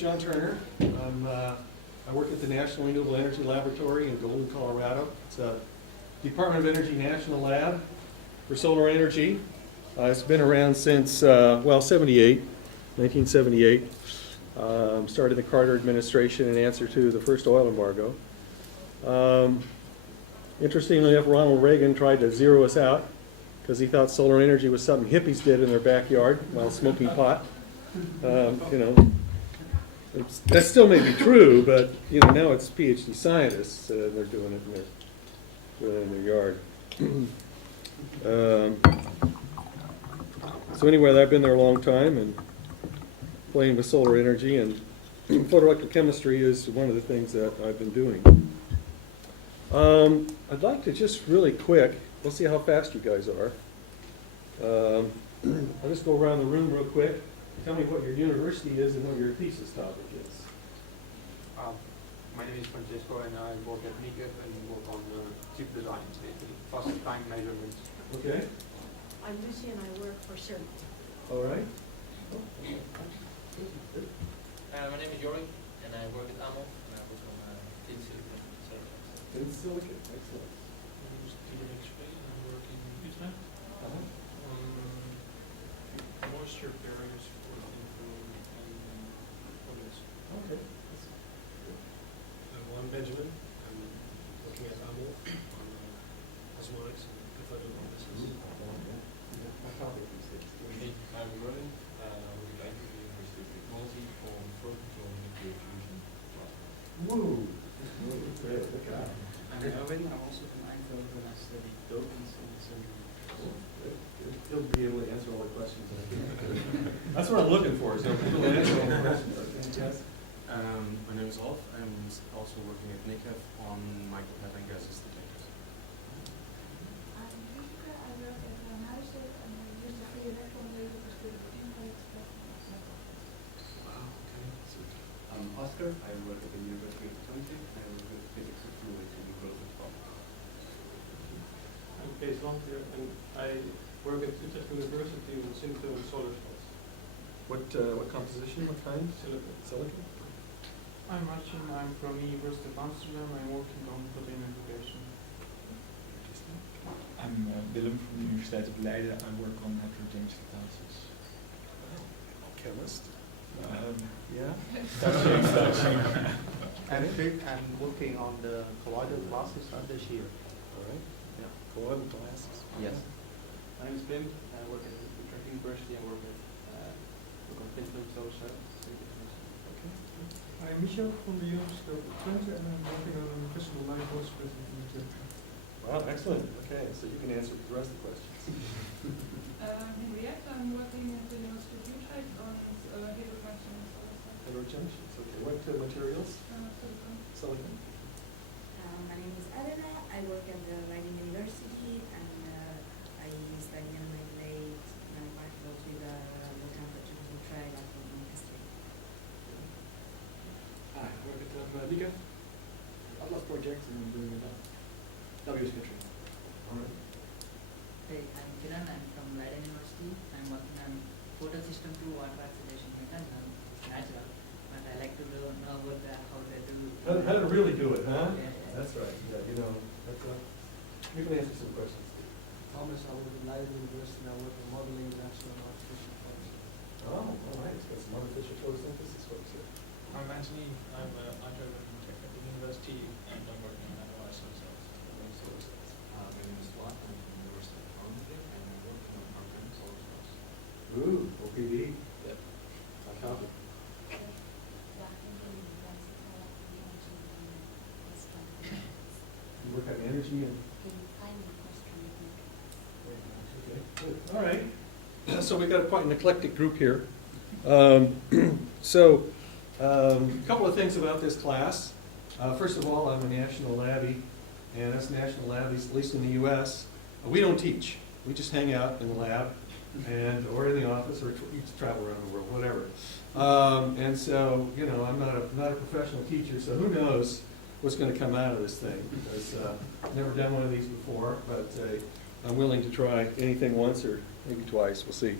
John Turner. I work at the National Renewable Energy Laboratory in Golden, Colorado. It's a Department of Energy national lab for solar energy. It's been around since, 1978. Started the Carter administration in answer to the first oil embargo. Interestingly enough, Ronald Reagan tried to zero us out because he thought solar energy was something hippies did in their backyard while smoking pot. That still may be true, but now it's PhD scientists. They're doing it in their yard. So anyway, I've been there a long time and playing with solar energy, and photoelectrochemistry is one of the things that I've been doing. I'd like to just really quick, we'll see how fast you guys are. I'll just go around the room real quick. Tell me what your university is and what your thesis topic is. My name is Francesco and I work at NICEF and work on chip design, basically, fast time measurements. Okay. I'm Lucy and I work for CERN. All right. My name is Yori and I work at AMO and I work on thin silicon circuits. Thin silicon, excellent. My name is Peter Expe and I work in Utrecht. Moisture barriers for thin film and polymers. Okay. I'm Benjamin. I'm working at AMO on osmotics and cathodic analysis. My topic is this. I'm Ronan. We're at the University of Technology on proton nuclear fusion plasma. Woo! Great, look out. I'm Erwin. I'm also from Eindhoven and I study dopants in He'll be able to answer all the questions. I think. That's what I'm looking for, so people answer all the questions. Yes. My name is Alf. I'm also working at NICEF on microhead and gases detectors. I'm Jessica. I work at Huizen and I use the Photoelectrochemical to study impacts of Wow, okay. I'm Oscar. I work at the University of Twente. I work with physics of fluids and growth of problems. I'm Kees Landheer and I work at Utrecht University on synthetic solar cells. What composition? What kind? Silicon. Silicon. I'm Martin. I'm from the University of Amsterdam. I'm working on protein integration. I'm Willem from the Universiteit of Leiden. I work on heterogeneous catalysis. Chemist. Yeah. I'm Pete. I'm working on the colloidal classes of this year. All right. Yeah. Colloidal glasses. Yes. My name is Pim. I work at Utrecht University and work on thin film solar cells. Okay. I'm Michel from the University of Twente and I'm working on invisible light source with Wow, excellent. Okay, so you can answer the rest of the questions. Henriette. I'm working at the University of Utrecht on heterojunction and solar cells. Heterojunctions. Okay. What materials? Silicon. Silicon. My name is Elena. I work at the Leiden University and I study animated nanoparticles with low temperature ultra electron chemistry. Hi, I work at NICEF. Atlas project and I'm doing WS metering. All right. Hey, I'm Kiran. I'm from Leiden University. I'm working on photosystem through water oxidation mechanism. It's natural, but I like to know about how they do. How to really do it, huh? Yeah. That's right. Yeah, that's you can answer some questions. Thomas, I work at Leiden University and I work on modeling natural and artificial forms. Oh, all right. It's got some artificial photosynthesis folks here. I'm Anthony. I'm an undergraduate in Technical University and I'm working on solar cells. My name is Vlad. I'm from the University of Groningen and I'm working on organic solar cells. Ooh, OPD. Yep. I copy. You work on energy and. Okay, good. All right. So we've got quite an eclectic group here. A couple of things about this class. First of all, I'm a national labbie, and us national labbies, at least in the U.S., we don't teach. We just hang out in the lab, or in the office, or travel around the world, whatever. And so, I'm not a professional teacher, so who knows what's going to come out of this thing? Because I've never done one of these before, but I'm willing to try anything once or maybe twice. We'll see.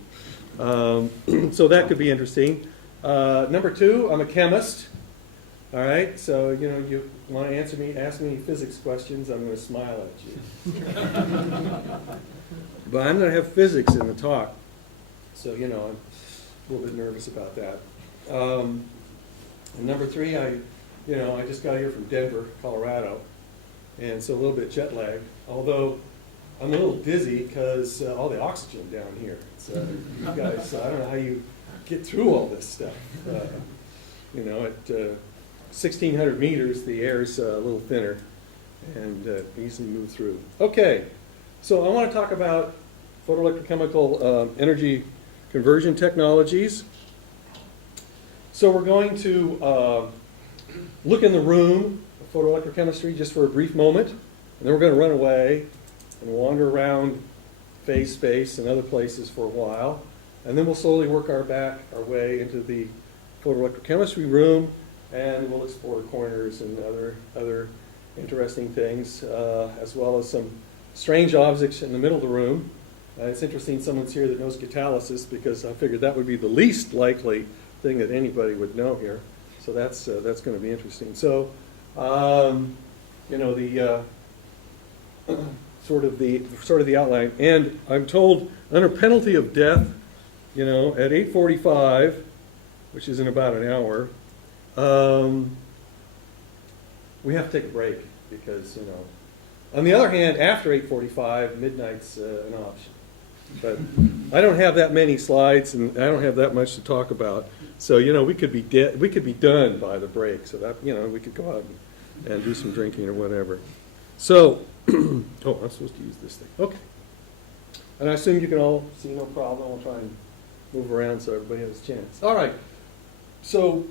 So that could be interesting. Number 2, I'm a chemist. All right, so you want to ask me any physics questions, I'm going to smile at you. But I'm going to have physics in the talk, so I'm a little bit nervous about that. And number 3, I just got here from Denver, Colorado, and so a little bit jet lagged. Although I'm a little dizzy because all the oxygen down here. So you guys, I don't know how you get through all this stuff. At 1,600 meters, the air's a little thinner and easily move through. Okay, so I want to talk about photoelectrochemical energy conversion technologies. So we're going to look in the room of photoelectrochemistry just for a brief moment, and then we're going to run away and wander around phase space and other places for a while, and then we'll slowly work our way into the photoelectrochemistry room, and we'll explore corners and other interesting things, as well as some strange objects in the middle of the room. It's interesting someone's here that knows catalysis, because I figured that would be the least likely thing that anybody would know here. So that's going to be interesting. So, the sort of the outline. And I'm told under penalty of death, at 8:45, which is in about an hour, we have to take a break because On the other hand, after 8:45, midnight's an option. But I don't have that many slides, and I don't have that much to talk about. So we could be we could be done by the break. So that we could go out and do some drinking or whatever. So, oh, I'm supposed to use this thing. Okay. And I assume you can all see, no problem. I'll try and move around so everybody has a chance. All right. So,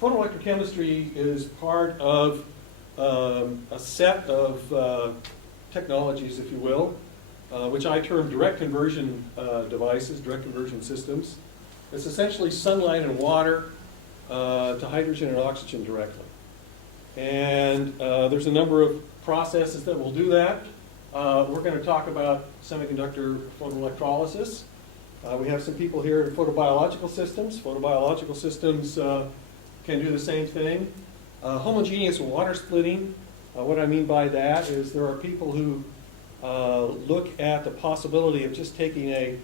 photoelectrochemistry is part of a set of technologies, if you will, which I term direct conversion devices, direct conversion systems. It's essentially sunlight and water to hydrogen and oxygen directly. And there's a number of processes that will do that. We're going to talk about semiconductor photoelectrolysis. We have some people here in photobiological systems. Photobiological systems can do the same thing. Homogeneous water splitting. What I mean by that is there are people who look at the possibility of just taking a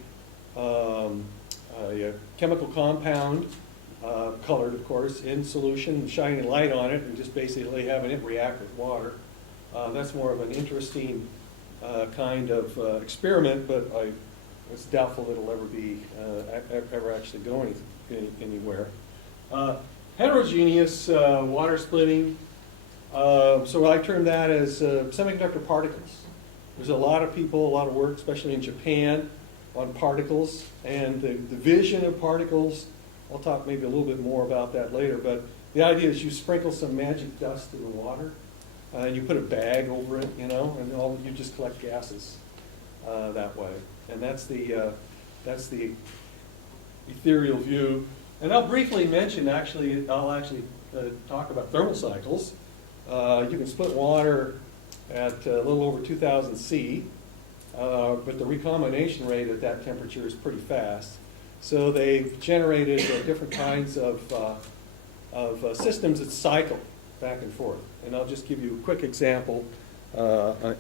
chemical compound, colored of course, in solution, shining light on it, and just basically having it react with water. That's more of an interesting kind of experiment, but it's doubtful it'll ever be ever actually go anywhere. Heterogeneous water splitting. So I term that as semiconductor particles. There's a lot of people, a lot of work, especially in Japan, on particles and the vision of particles. I'll talk maybe a little bit more about that later, but the idea is you sprinkle some magic dust in the water, and you put a bag over it, and you just collect gases that way. And that's the ethereal view. And I'll briefly mention, I'll actually talk about thermal cycles. You can split water at a little over 2,000 C, but the recombination rate at that temperature is pretty fast. So they've generated different kinds of systems that cycle back and forth. And I'll just give you a quick example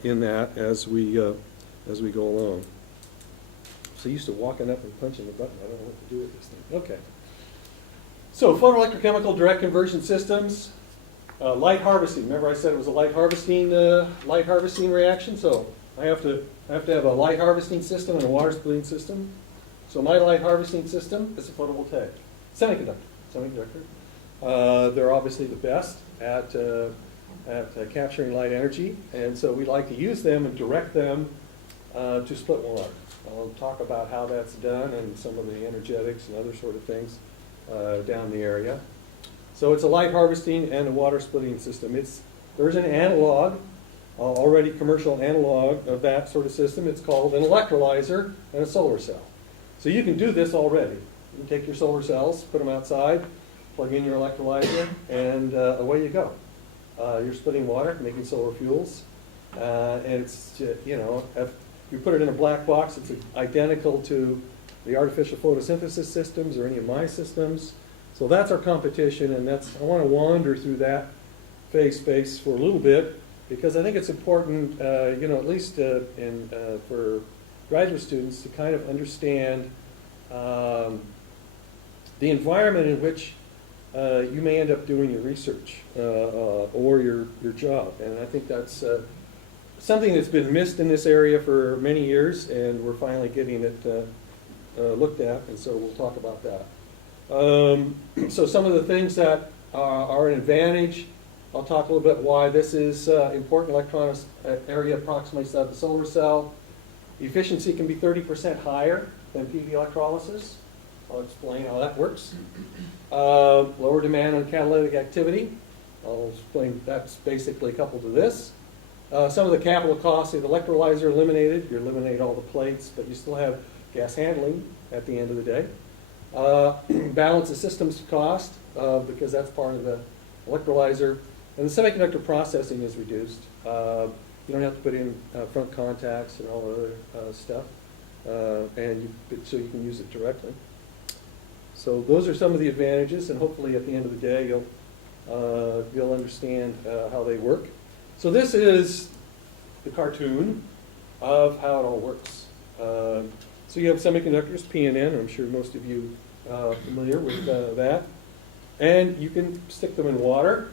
in that as we go along. So used to walking up and punching the button. I don't know what to do with this thing. Okay. So photoelectrochemical direct conversion systems, light harvesting. Remember I said it was a light harvesting reaction. So I have to have a light harvesting system and a water splitting system. So my light harvesting system is a photovoltaic semiconductor. They're obviously the best at capturing light energy, and so we like to use them and direct them to split water. I'll talk about how that's done and some of the energetics and other sort of things down the area. So it's a light harvesting and a water splitting system. There's an analog, already commercial analog of that sort of system. It's called an electrolyzer and a solar cell. So you can do this already. You can take your solar cells, put them outside, plug in your electrolyzer, and away you go. You're splitting water, making solar fuels, and it's if you put it in a black box, it's identical to the artificial photosynthesis systems or any of my systems. So that's our competition, and that's, I want to wander through that phase space for a little bit, because I think it's important, you know, at least for graduate students to kind of understand the environment in which you may end up doing your research or your job. And I think that's something that's been missed in this area for many years, and we're finally getting it looked at, and so we'll talk about that. So some of the things that are an advantage, I'll talk a little bit why this is important. Electron area approximates that of the solar cell. Efficiency can be 30% higher than PV electrolysis. I'll explain how that works. Lower demand on catalytic activity. I'll explain that's basically coupled to this. Some of the capital costs of the electrolyzer eliminated. You eliminate all the plates, but you still have gas handling at the end of the day. Balance the systems cost, because that's part of the electrolyzer. And the semiconductor processing is reduced. You don't have to put in front contacts and all the other stuff, so you can use it directly. So those are some of the advantages, and hopefully at the end of the day you'll understand how they work. So this is the cartoon of how it all works. So you have semiconductors, P and N. I'm sure most of you are familiar with that. And you can stick them in water,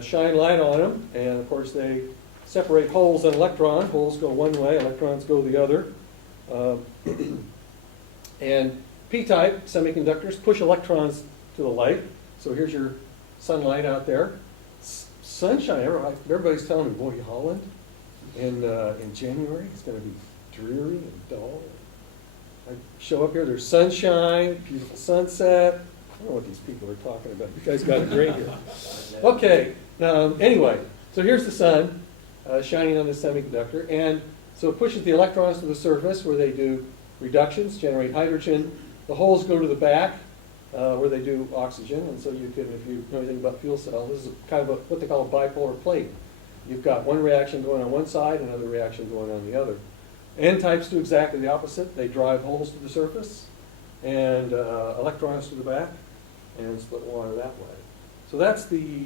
shine light on them, and of course they separate holes and electrons. Holes go one way, electrons go the other. And P-type semiconductors push electrons to the light. So here's your sunlight out there. Sunshine, everybody's telling me, boy, Holland in January, it's going to be dreary and dull. I show up here, there's sunshine, beautiful sunset. I don't know what these people are talking about. You guys got it great here. Okay, anyway, so here's the sun shining on the semiconductor. And so it pushes the electrons to the surface where they do reductions, generate hydrogen. The holes go to the back where they do oxygen. And so you can, if you know anything about fuel cells, this is kind of what they call a bipolar plate. You've got one reaction going on one side, another reaction going on the other. N-types do exactly the opposite. They drive holes to the surface and electrons to the back and split water that way. So that's the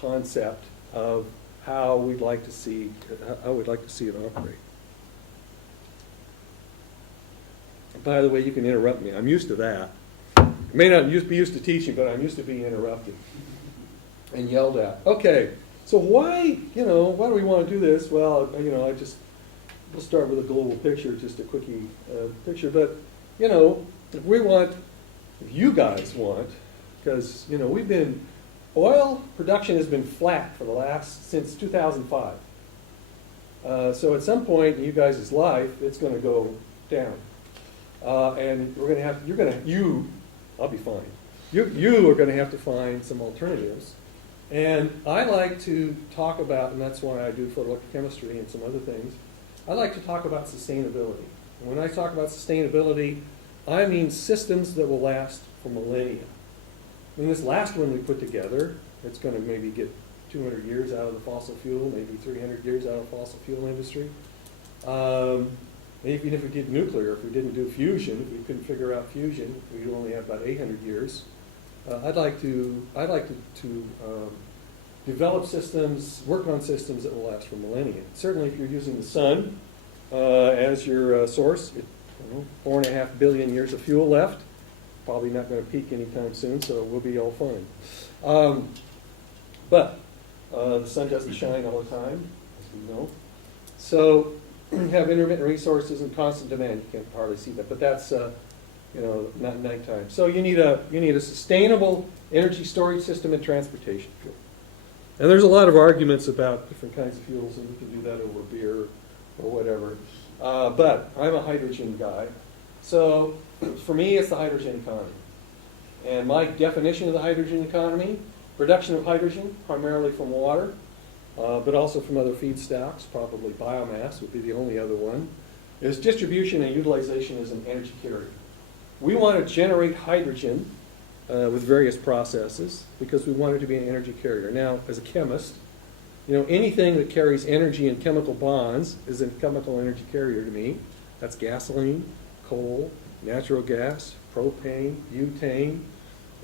concept of how we'd like to see it operate. And by the way, you can interrupt me. I'm used to that. I may not be used to teaching, but I'm used to being interrupted and yelled at. Okay, so why do we want to do this? Well, we'll start with a global picture, just a quickie picture. But, if you guys want, because, oil production has been flat for since 2005. So at some point in you guys' life, it's going to go down. And I'll be fine. You are going to have to find some alternatives. And I like to talk about, and that's why I do photoelectrochemistry and some other things, I like to talk about sustainability. And when I talk about sustainability, I mean systems that will last for millennia. I mean, this last one we put together, it's going to maybe get 200 years out of the fossil fuel, maybe 300 years out of the fossil fuel industry. Even if we did nuclear, if we didn't do fusion, if we couldn't figure out fusion, we'd only have about 800 years. I'd like to develop systems, work on systems that will last for millennia. Certainly, if you're using the sun as your source, 4.5 billion years of fuel left. Probably not going to peak anytime soon, so we'll be all fine. But the sun doesn't shine all the time, as we know. So you have intermittent resources and constant demand. You can't hardly see that, but that's not nighttime. So you need a sustainable energy storage system and transportation fuel. And there's a lot of arguments about different kinds of fuels, and we can do that over beer or whatever. But I'm a hydrogen guy. So for me, it's the hydrogen economy. And my definition of the hydrogen economy, production of hydrogen, primarily from water, but also from other feedstocks, probably biomass would be the only other one, is distribution and utilization as an energy carrier. We want to generate hydrogen with various processes because we want it to be an energy carrier. Now, as a chemist, anything that carries energy in chemical bonds is a chemical energy carrier to me. That's gasoline, coal, natural gas, propane, butane,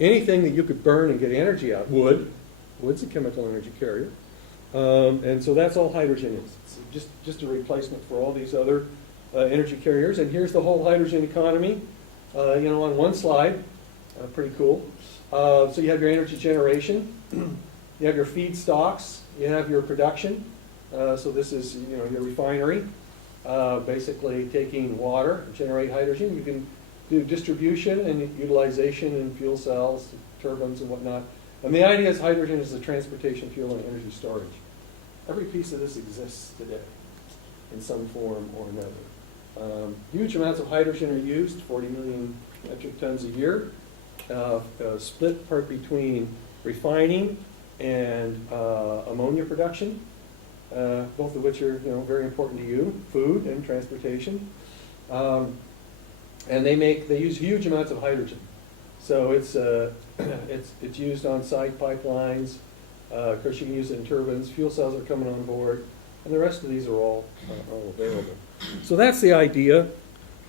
anything that you could burn and get energy out. Wood's a chemical energy carrier. And so that's all hydrogen is. It's just a replacement for all these other energy carriers. And here's the whole hydrogen economy, on one slide. Pretty cool. So you have your energy generation, you have your feedstocks, you have your production. So this is your refinery, basically taking water, generate hydrogen. You can do distribution and utilization in fuel cells, turbines and whatnot. And the idea is hydrogen is the transportation fuel and energy storage. Every piece of this exists today in some form or another. Huge amounts of hydrogen are used, 40 million metric tons a year, split part between refining and ammonia production, both of which are very important to you, food and transportation. And they use huge amounts of hydrogen. So it's used on site pipelines. Of course, you can use it in turbines. Fuel cells are coming on board, and the rest of these are all available. So that's the idea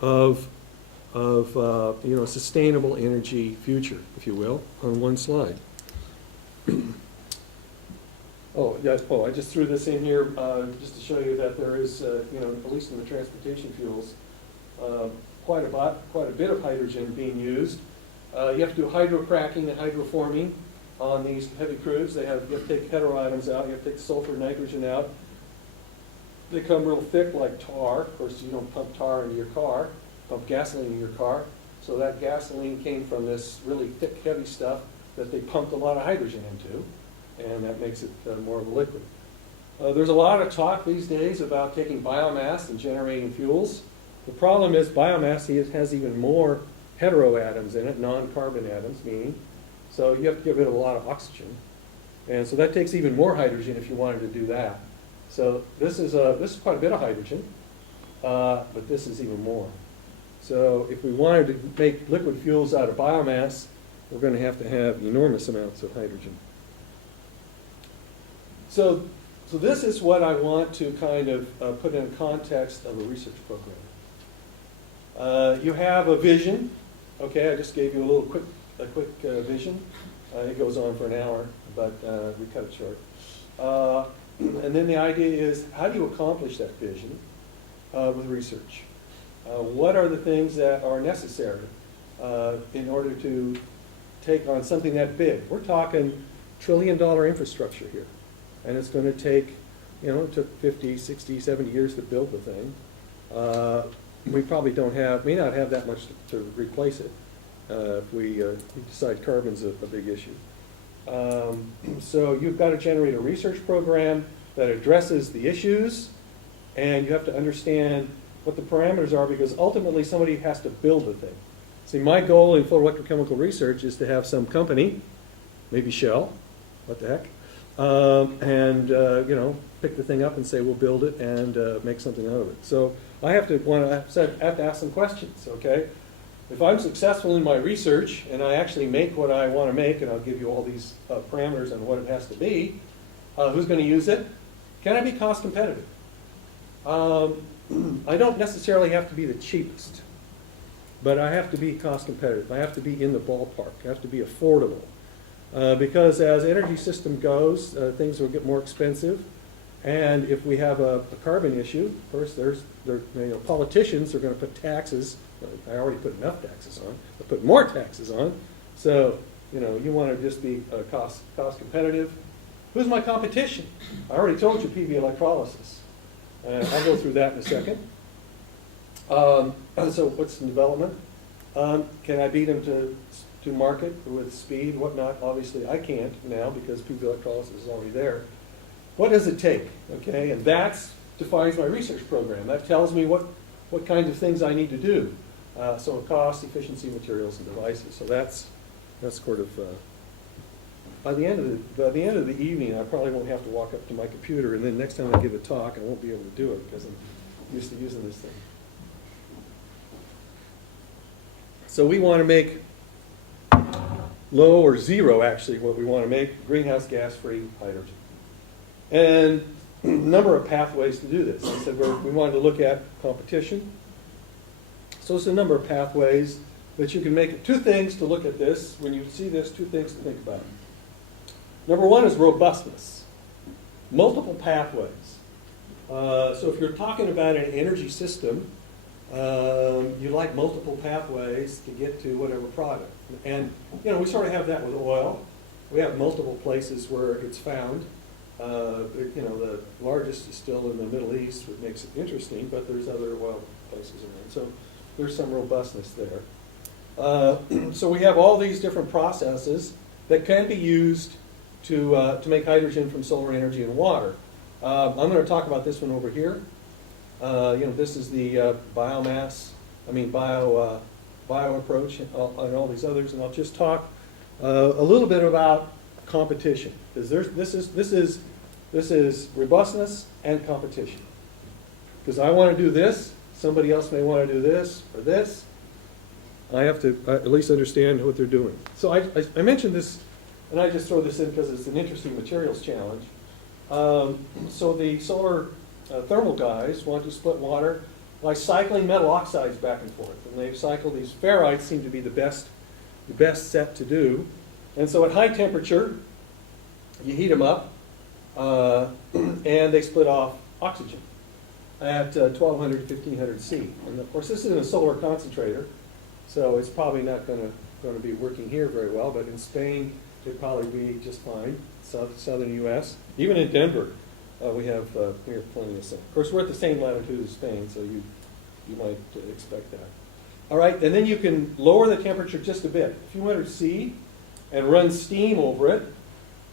of a sustainable energy future, if you will, on one slide. I just threw this in here just to show you that there is, at least in the transportation fuels, quite a bit of hydrogen being used. You have to do hydrocracking and hydroforming on these heavy crudes. You have to take heteroatoms out. You have to take sulfur, nitrogen out. They come real thick like tar. Of course, you don't pump tar into your car, pump gasoline in your car. So that gasoline came from this really thick, heavy stuff that they pumped a lot of hydrogen into, and that makes it more of a liquid. There's a lot of talk these days about taking biomass and generating fuels. The problem is biomass has even more heteroatoms in it, non-carbon atoms, meaning. So you have to give it a lot of oxygen. And so that takes even more hydrogen if you wanted to do that. So this is quite a bit of hydrogen, but this is even more. So if we wanted to make liquid fuels out of biomass, we're going to have enormous amounts of hydrogen. So this is what I want to kind of put in context of a research program. You have a vision. Okay, I just gave you a quick vision. It goes on for an hour, but we cut it short. And then the idea is, how do you accomplish that vision with research? What are the things that are necessary in order to take on something that big? We're talking $1 trillion infrastructure here. And it's going to take, it took 50, 60, 70 years to build the thing. We probably may not have that much to replace it if we decide carbon's a big issue. So you've got to generate a research program that addresses the issues, and you have to understand what the parameters are, because ultimately somebody has to build the thing. See, my goal in photoelectrochemical research is to have some company, maybe Shell, what the heck, and pick the thing up and say we'll build it and make something out of it. So I have to ask some questions. Okay, if I'm successful in my research and I actually make what I want to make, and I'll give you all these parameters on what it has to be, who's going to use it? Can I be cost competitive? I don't necessarily have to be the cheapest, but I have to be cost competitive. I have to be in the ballpark. I have to be affordable. Because as energy system goes, things will get more expensive. And if we have a carbon issue, of course, politicians are going to put taxes. I already put enough taxes on, but put more taxes on. So, you want to just be cost competitive. Who's my competition? I already told you PV electrolysis. I'll go through that in a second. So what's in development? Can I beat them to market with speed, whatnot? Obviously, I can't now because PV electrolysis is already there. What does it take? Okay, and that defines my research program. That tells me what kinds of things I need to do. So cost, efficiency, materials, and devices. So that's sort of by the end of the evening, I probably won't have to walk up to my computer, and then next time I give a talk, I won't be able to do it because I'm used to using this thing. So we want to make low or zero, actually, what we want to make, greenhouse gas-free hydrogen. And a number of pathways to do this. I said we wanted to look at competition. So it's a number of pathways. that you can make it. Two things to look at this. When you see this, two things to think about. Number one is robustness. Multiple pathways. So if you're talking about an energy system, you like multiple pathways to get to whatever product. And, we sort of have that with oil. We have multiple places where it's found. The largest is still in the Middle East, which makes it interesting, but there's other oil places around. So there's some robustness there. So we have all these different processes that can be used to make hydrogen from solar energy and water. I'm going to talk about this one over here. This is the bio approach and all these others, and I'll just talk a little bit about competition, because this is robustness and competition. Because I want to do this, somebody else may want to do this or this. I have to at least understand what they're doing. So I mentioned this, and I just throw this in because it's an interesting materials challenge. So the solar thermal guys want to split water by cycling metal oxides back and forth. And they've cycled these ferrites, seem to be the best set to do. And so at high temperature, you heat them up, and they split off oxygen at 1200 to 1500 C. And of course, this is in a solar concentrator, so it's probably not going to be working here very well, but in Spain, it'd probably be just fine. Southern U.S. Even in Denver, we have plenty of sun. Of course, we're at the same latitude as Spain, so you might expect that. All right, and then you can lower the temperature just a bit, a few hundred C, and run steam over it,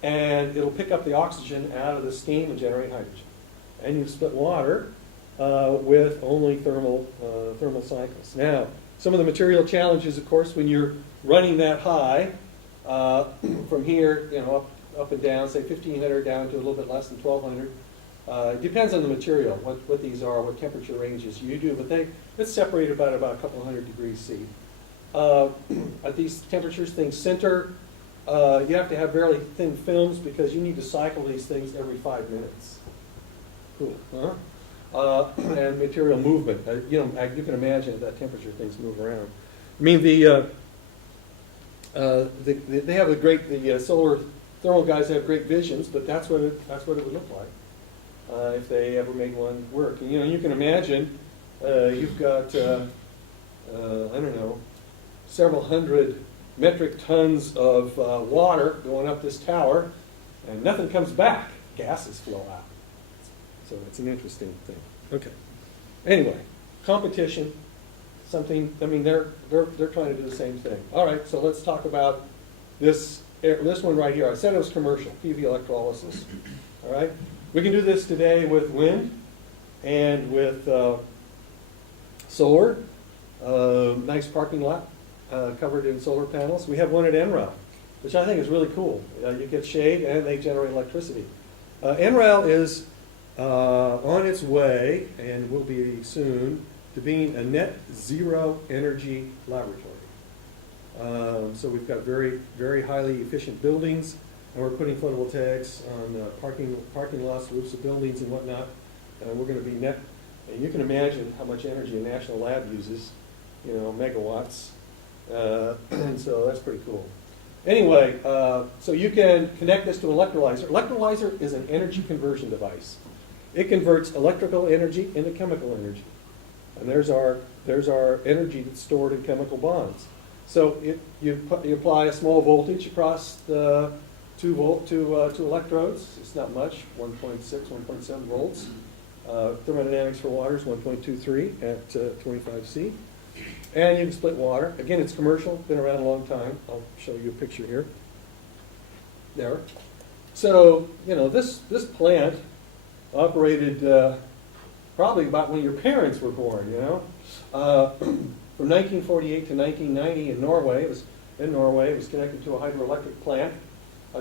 and it'll pick up the oxygen out of the steam and generate hydrogen. And you split water with only thermal cycles. Now, some of the material challenges, of course, when you're running that high, from here, up and down, say 1500 down to a little bit less than 1200. It depends on the material, what these are, what temperature ranges you do, but it's separated about a couple hundred degrees C. At these temperatures, things sinter. You have to have fairly thin films because you need to cycle these things every 5 minutes. Cool, huh? And material movement. You can imagine at that temperature things move around. I mean, they have the solar thermal guys have great visions, but that's what it would look like if they ever made one work. And, you can imagine you've got I don't know, several hundred metric tons of water going up this tower, and nothing comes back. Gases flow out. So it's an interesting thing. Okay. Anyway, competition. Something. I mean, they're trying to do the same thing. All right. So let's talk about this one right here. I said it was commercial, PV electrolysis. All right. We can do this today with wind and with solar. Nice parking lot covered in solar panels. We have one at NREL, which I think is really cool. You get shade and they generate electricity. NREL is on its way, and will be soon, to being a net zero energy laboratory. So we've got very, very highly efficient buildings, and we're putting photovoltaics on parking lots, roofs of buildings and whatnot. And we're going to be net, and you can imagine how much energy a national lab uses, megawatts. And so that's pretty cool. Anyway, so you can connect this to an electrolyzer. Electrolyzer is an energy conversion device. It converts electrical energy into chemical energy. And there's our energy that's stored in chemical bonds. So you apply a small voltage across the 2 electrodes. It's not much, 1.6, 1.7 volts. Thermodynamics for water is 1.23 at 25 C. And you can split water. Again, it's commercial, been around a long time. I'll show you a picture here. There. So, this plant operated probably about when your parents were born, From 1948 to 1990 in Norway, it was connected to a hydroelectric plant,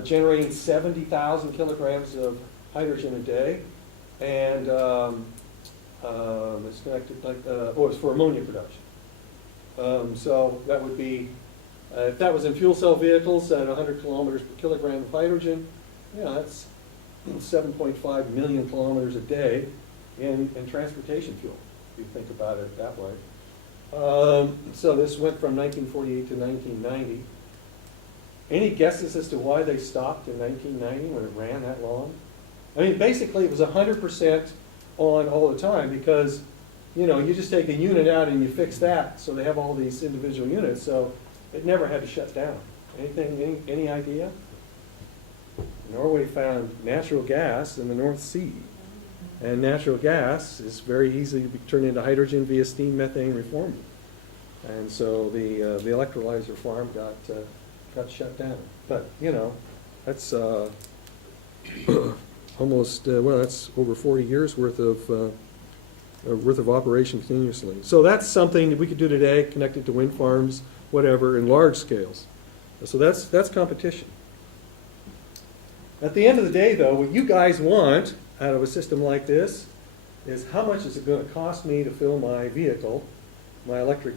generating 70,000 kilograms of hydrogen a day. And it's connected, it was for ammonia production. So that would be, if that was in fuel cell vehicles at 100 kilometers per kilogram of hydrogen, that's 7.5 million kilometers a day in transportation fuel, if you think about it that way. So this went from 1948 to 1990. Any guesses as to why they stopped in 1990 when it ran that long? I mean, basically it was 100% on all the time because, you know, you just take a unit out and you fix that, so they have all these individual units, so it never had to shut down. Anything, any idea? Norway found natural gas in the North Sea. And natural gas is very easily to be turned into hydrogen via steam methane reforming. And so the electrolyzer farm got shut down. But, you know, that's almost, well, that's over 40 years worth of operation continuously. So that's something that we could do today, connected to wind farms, whatever, in large scales. So that's competition. At the end of the day, though, what you guys want out of a system like this is how much is it going to cost me to fill my vehicle, my electric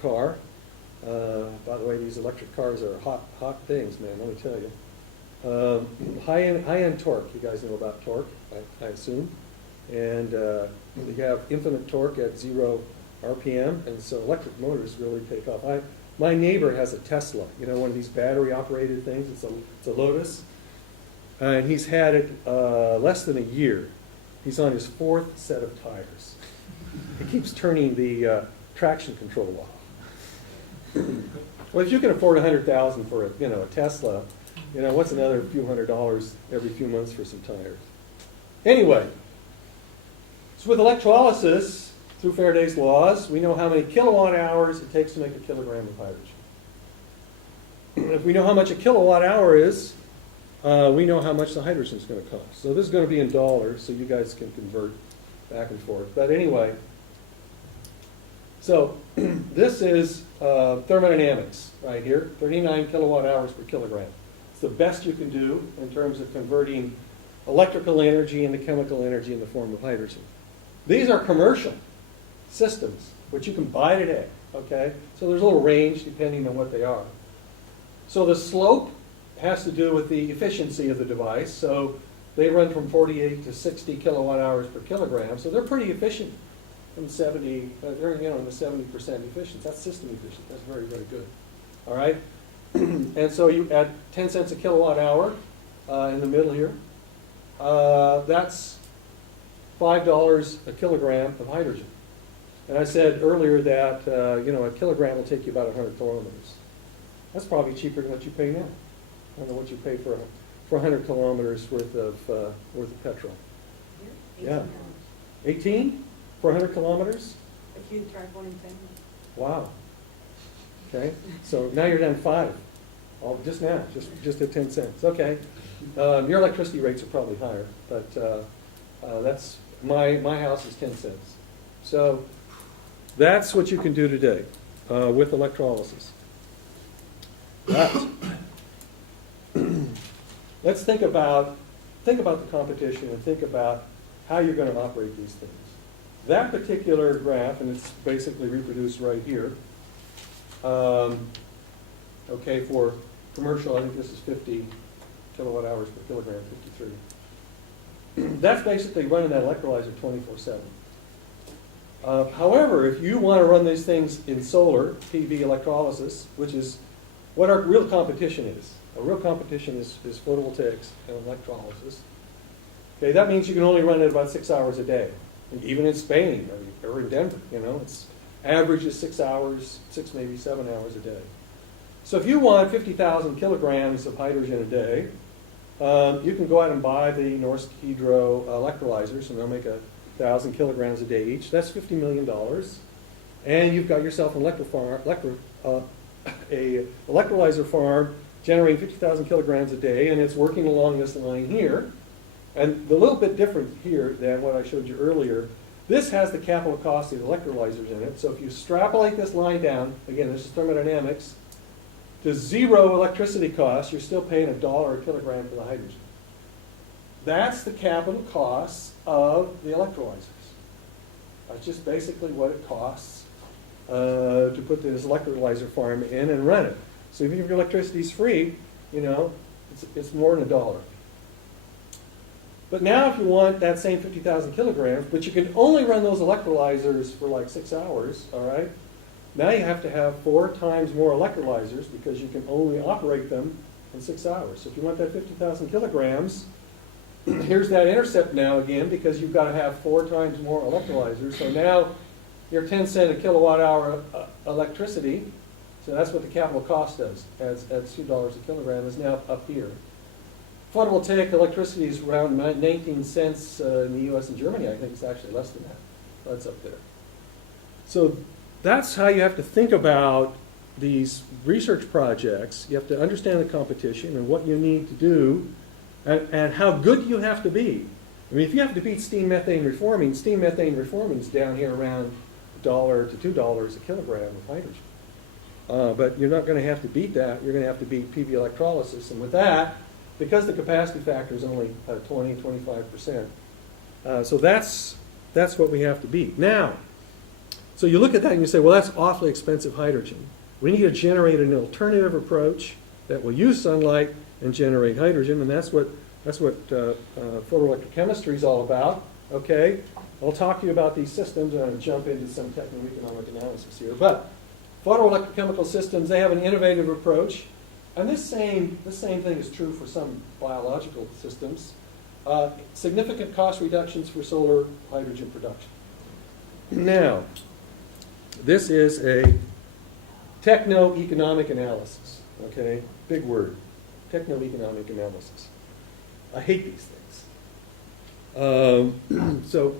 car. By the way, these electric cars are hot things, man, let me tell you. High-end torque, you guys know about torque, I assume. And you have infinite torque at 0 RPM, and so electric motors really take off. My neighbor has a Tesla, you know, one of these battery-operated things. It's a Lotus. And he's had it less than a year. He's on his 4th set of tires. He keeps turning the traction control off. Well, if you can afford $100,000 for a Tesla, you know, what's another few $100s every few months for some tires? Anyway, so with electrolysis, through Faraday's laws, we know how many kilowatt hours it takes to make a kilogram of hydrogen. If we know how much a kilowatt hour is, we know how much the hydrogen is going to cost. So this is going to be in dollars, so you guys can convert back and forth. But anyway, so this is thermodynamics right here, 39 kilowatt hours per kilogram. It's the best you can do in terms of converting electrical energy into chemical energy in the form of hydrogen. These are commercial systems, which you can buy today, okay? So there's a little range depending on what they are. So the slope has to do with the efficiency of the device. So they run from 48 to 60 kilowatt hours per kilogram. So they're pretty efficient. From 70, they're in the 70% efficiency. That's system efficient. That's very, very good. All right. And so you add 10 cents a kilowatt hour in the middle here. That's $5 a kilogram of hydrogen. And I said earlier that a kilogram will take you about 100 kilometers. That's probably cheaper than what you pay now. I don't know what you pay for 100 kilometers worth of petrol. Yeah. 18 for 100 kilometers? If you drive 1 in 10. Wow. Okay. So now you're down 5. Just now, just at 10 cents. Okay. Your electricity rates are probably higher, but that's my house is 10 cents. So that's what you can do today with electrolysis. But let's think about the competition and think about how you're going to operate these things. That particular graph, and it's basically reproduced right here. Okay, for commercial, I think this is 50 kilowatt hours per kilogram, 53. That's basically running that electrolyzer 24/7. However, if you want to run these things in solar, PV electrolysis, which is what our real competition is. A real competition is photovoltaics and electrolysis. Okay, that means you can only run it about 6 hours a day. Even in Spain or in Denver, it's average is 6 hours, 6 maybe 7 hours a day. So if you want 50,000 kilograms of hydrogen a day, you can go out and buy the Norsk Hydro electrolyzers, and they'll make 1,000 kilograms a day each. That's $50 million. And you've got yourself an electrolyzer farm generating 50,000 kilograms a day, and it's working along this line here. And the little bit different here than what I showed you earlier, this has the capital cost of the electrolyzers in it. So if you extrapolate this line down, again, this is thermodynamics, to 0 electricity costs, you're still paying $1 a kilogram for the hydrogen. That's the capital costs of the electrolyzers. That's just basically what it costs to put this electrolyzer farm in and run it. So even if your electricity is free, it's more than $1. But now if you want that same 50,000 kilograms, but you can only run those electrolyzers for like 6 hours, all right? Now you have to have 4 times more electrolyzers because you can only operate them in 6 hours. So if you want that 50,000 kilograms, here's that intercept now again because you've got to have 4 times more electrolyzers. So now your 10 cent a kilowatt hour electricity, so that's what the capital cost does, adds $2 a kilogram, is now up here. Photovoltaic electricity is around 19 cents in the US and Germany. I think it's actually less than that. That's up there. So that's how you have to think about these research projects. You have to understand the competition and what you need to do and how good you have to be. I mean, if you have to beat steam methane reforming is down here around $1 to $2 a kilogram of hydrogen. But you're not going to have to beat that. You're going to have to beat PV electrolysis. And with that, because the capacity factor is only 20–25%, so that's what we have to beat. Now, so you look at that and you say, well, that's awfully expensive hydrogen. We need to generate an alternative approach that will use sunlight and generate hydrogen, and that's what photoelectrochemistry is all about. Okay, I'll talk to you about these systems, and I'll jump into some techno-economic analysis here. But photoelectrochemical systems, they have an innovative approach, and this same thing is true for some biological systems. Significant cost reductions for solar hydrogen production. Now, this is a techno-economic analysis, okay? Big word, techno-economic analysis. I hate these things. So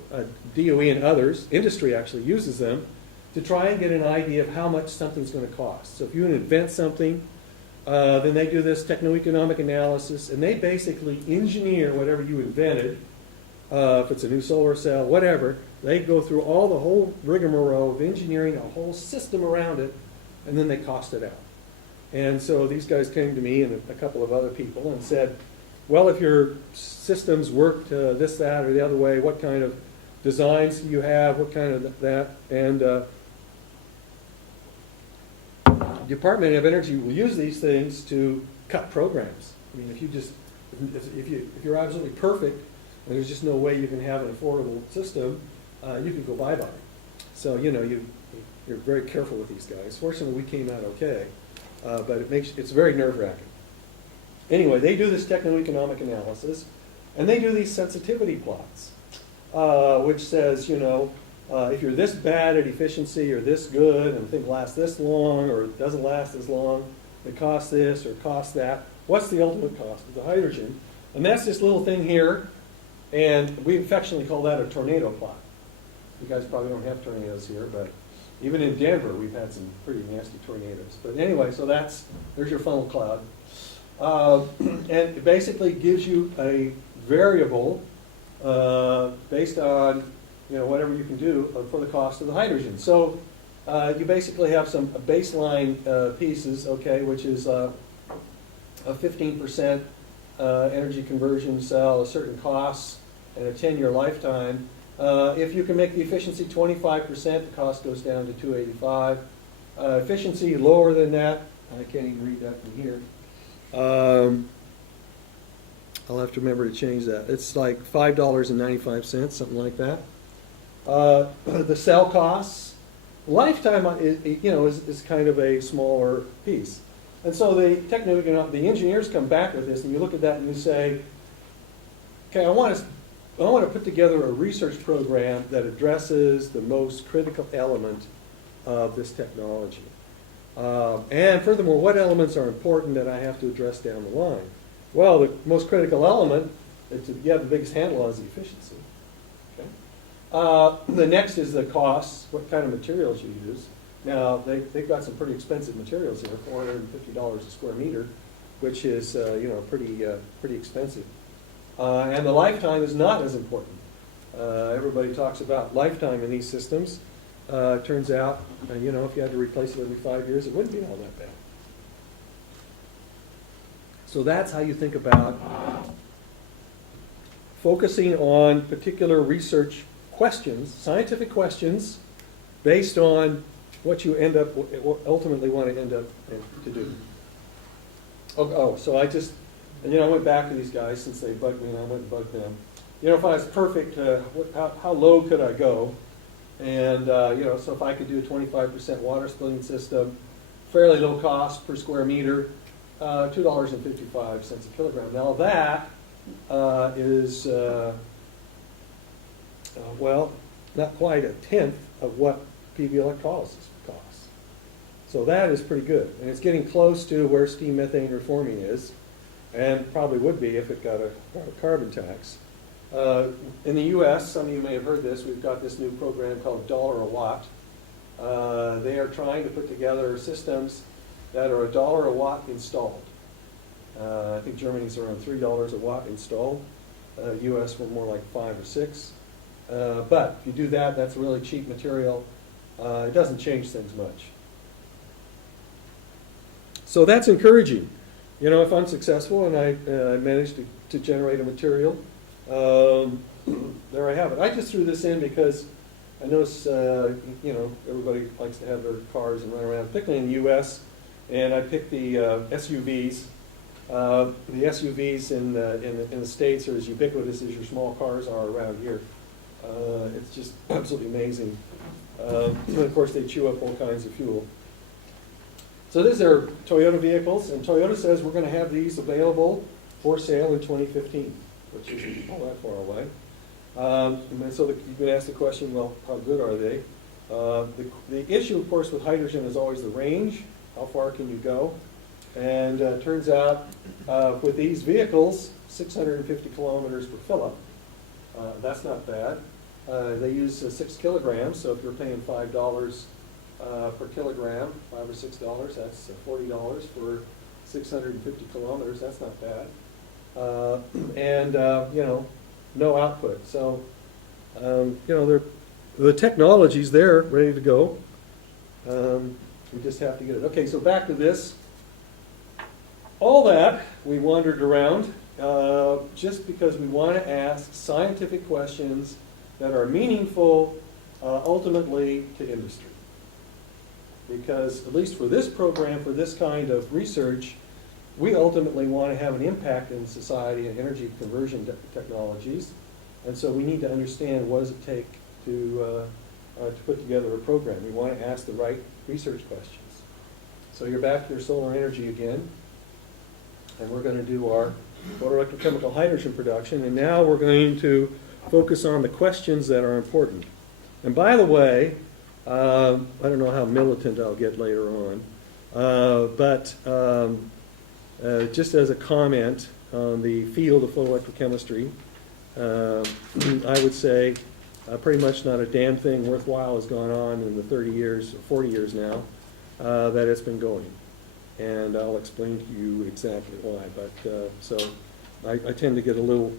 DOE and others, industry actually uses them to try and get an idea of how much something's going to cost. So if you invent something, then they do this techno-economic analysis, and they basically engineer whatever you invented. If it's a new solar cell, whatever, they go through all the whole rigmarole of engineering a whole system around it, and then they cost it out. And so these guys came to me and a couple of other people and said, well, if your systems worked this, that, or the other way, what kind of designs do you have, what kind of that? And Department of Energy will use these things to cut programs. I mean, if you're absolutely perfect, and there's just no way you can have an affordable system, you can go bye-bye. So, you're very careful with these guys. Fortunately, we came out okay, but it's very nerve-wracking. Anyway, they do this techno-economic analysis, and they do these sensitivity plots, which says, if you're this bad at efficiency or this good, and the thing lasts this long or it doesn't last as long, it costs this or costs that, what's the ultimate cost of the hydrogen? And that's this little thing here, and we affectionately call that a tornado plot. You guys probably don't have tornadoes here, but even in Denver, we've had some pretty nasty tornadoes. But anyway, so there's your funnel cloud. And it basically gives you a variable based on whatever you can do for the cost of the hydrogen. So you basically have some baseline pieces, okay, which is a 15% energy conversion cell, a certain cost, and a 10-year lifetime. If you can make the efficiency 25%, the cost goes down to $285. Efficiency lower than that, I can't even read that from here. I'll have to remember to change that. It's like $5.95, something like that. The cell costs, lifetime is kind of a smaller piece. And so the engineers come back with this, and you look at that and you say, okay, I want to put together a research program that addresses the most critical element of this technology. And furthermore, what elements are important that I have to address down the line? Well, the most critical element that you have the biggest handle on is the efficiency. Okay? The next is the costs, what kind of materials you use. Now, they've got some pretty expensive materials here, $450 a square meter, which is pretty expensive. And the lifetime is not as important. Everybody talks about lifetime in these systems. Turns out, if you had to replace it every 5 years, it wouldn't be all that bad. So that's how you think about focusing on particular research questions, scientific questions, based on what you ultimately want to end up to do. So I went back to these guys since they bugged me, and I went and bugged them. If I was perfect, how low could I go? And, so if I could do a 25% water splitting system, fairly low cost per square meter, $2.55 a kilogram. Now that is, not quite a tenth of what PV electrolysis costs. So that is pretty good. And it's getting close to where steam methane reforming is, and probably would be if it got a carbon tax. In the US, some of you may have heard this, we've got this new program called $1 a watt. They are trying to put together systems that are $1 a watt installed. I think Germany's around $3 a watt installed. US were more like 5 or 6. But if you do that, that's really cheap material. It doesn't change things much. So that's encouraging. If I'm successful and I manage to generate a material, there I have it. I just threw this in because I notice, everybody likes to have their cars and run around, particularly in the U.S., and I picked the SUVs. The SUVs in the States are as ubiquitous as your small cars are around here. It's just absolutely amazing. And of course, they chew up all kinds of fuel. So these are Toyota vehicles, and Toyota says we're going to have these available for sale in 2015, which isn't all that far away. And so you can ask the question, well, how good are they? The issue, of course, with hydrogen is always the range. How far can you go? And it turns out with these vehicles, 650 kilometers per fill-up. That's not bad. They use 6 kilograms, so if you're paying $5 per kilogram, $5 or $6, that's $40 for 650 kilometers. That's not bad. No output. So, the technology's there, ready to go. We just have to get it. Okay, so back to this. All that, we wandered around just because we want to ask scientific questions that are meaningful ultimately to industry. Because at least for this program, for this kind of research, we ultimately want to have an impact in society and energy conversion technologies. And so we need to understand what does it take to put together a program. We want to ask the right research questions. So you're back to your solar energy again. And we're going to do our photoelectrochemical hydrogen production. And now we're going to focus on the questions that are important. And by the way, I don't know how militant I'll get later on, but just as a comment on the field of photoelectrochemistry, I would say pretty much not a damn thing worthwhile has gone on in the 30 years, or 40 years now, that it's been going. And I'll explain to you exactly why. But so I tend to get a little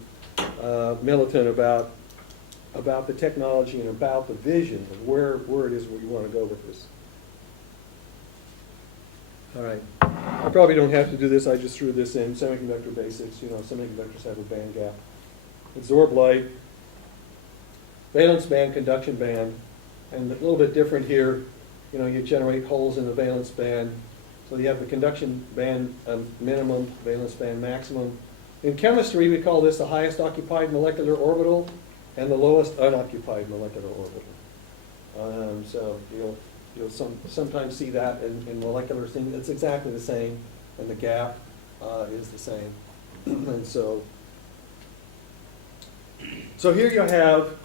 militant about the technology and about the vision of where it is where you want to go with this. All right. I probably don't have to do this. I just threw this in. Semiconductor basics. Semiconductors have a band gap. Absorb light. Valence band, conduction band. And a little bit different here. You generate holes in the valence band. So you have the conduction band minimum, valence band maximum. In chemistry, we call this the highest occupied molecular orbital and the lowest unoccupied molecular orbital. So you'll sometimes see that in molecular things. It's exactly the same, and the gap is the same. And so here you have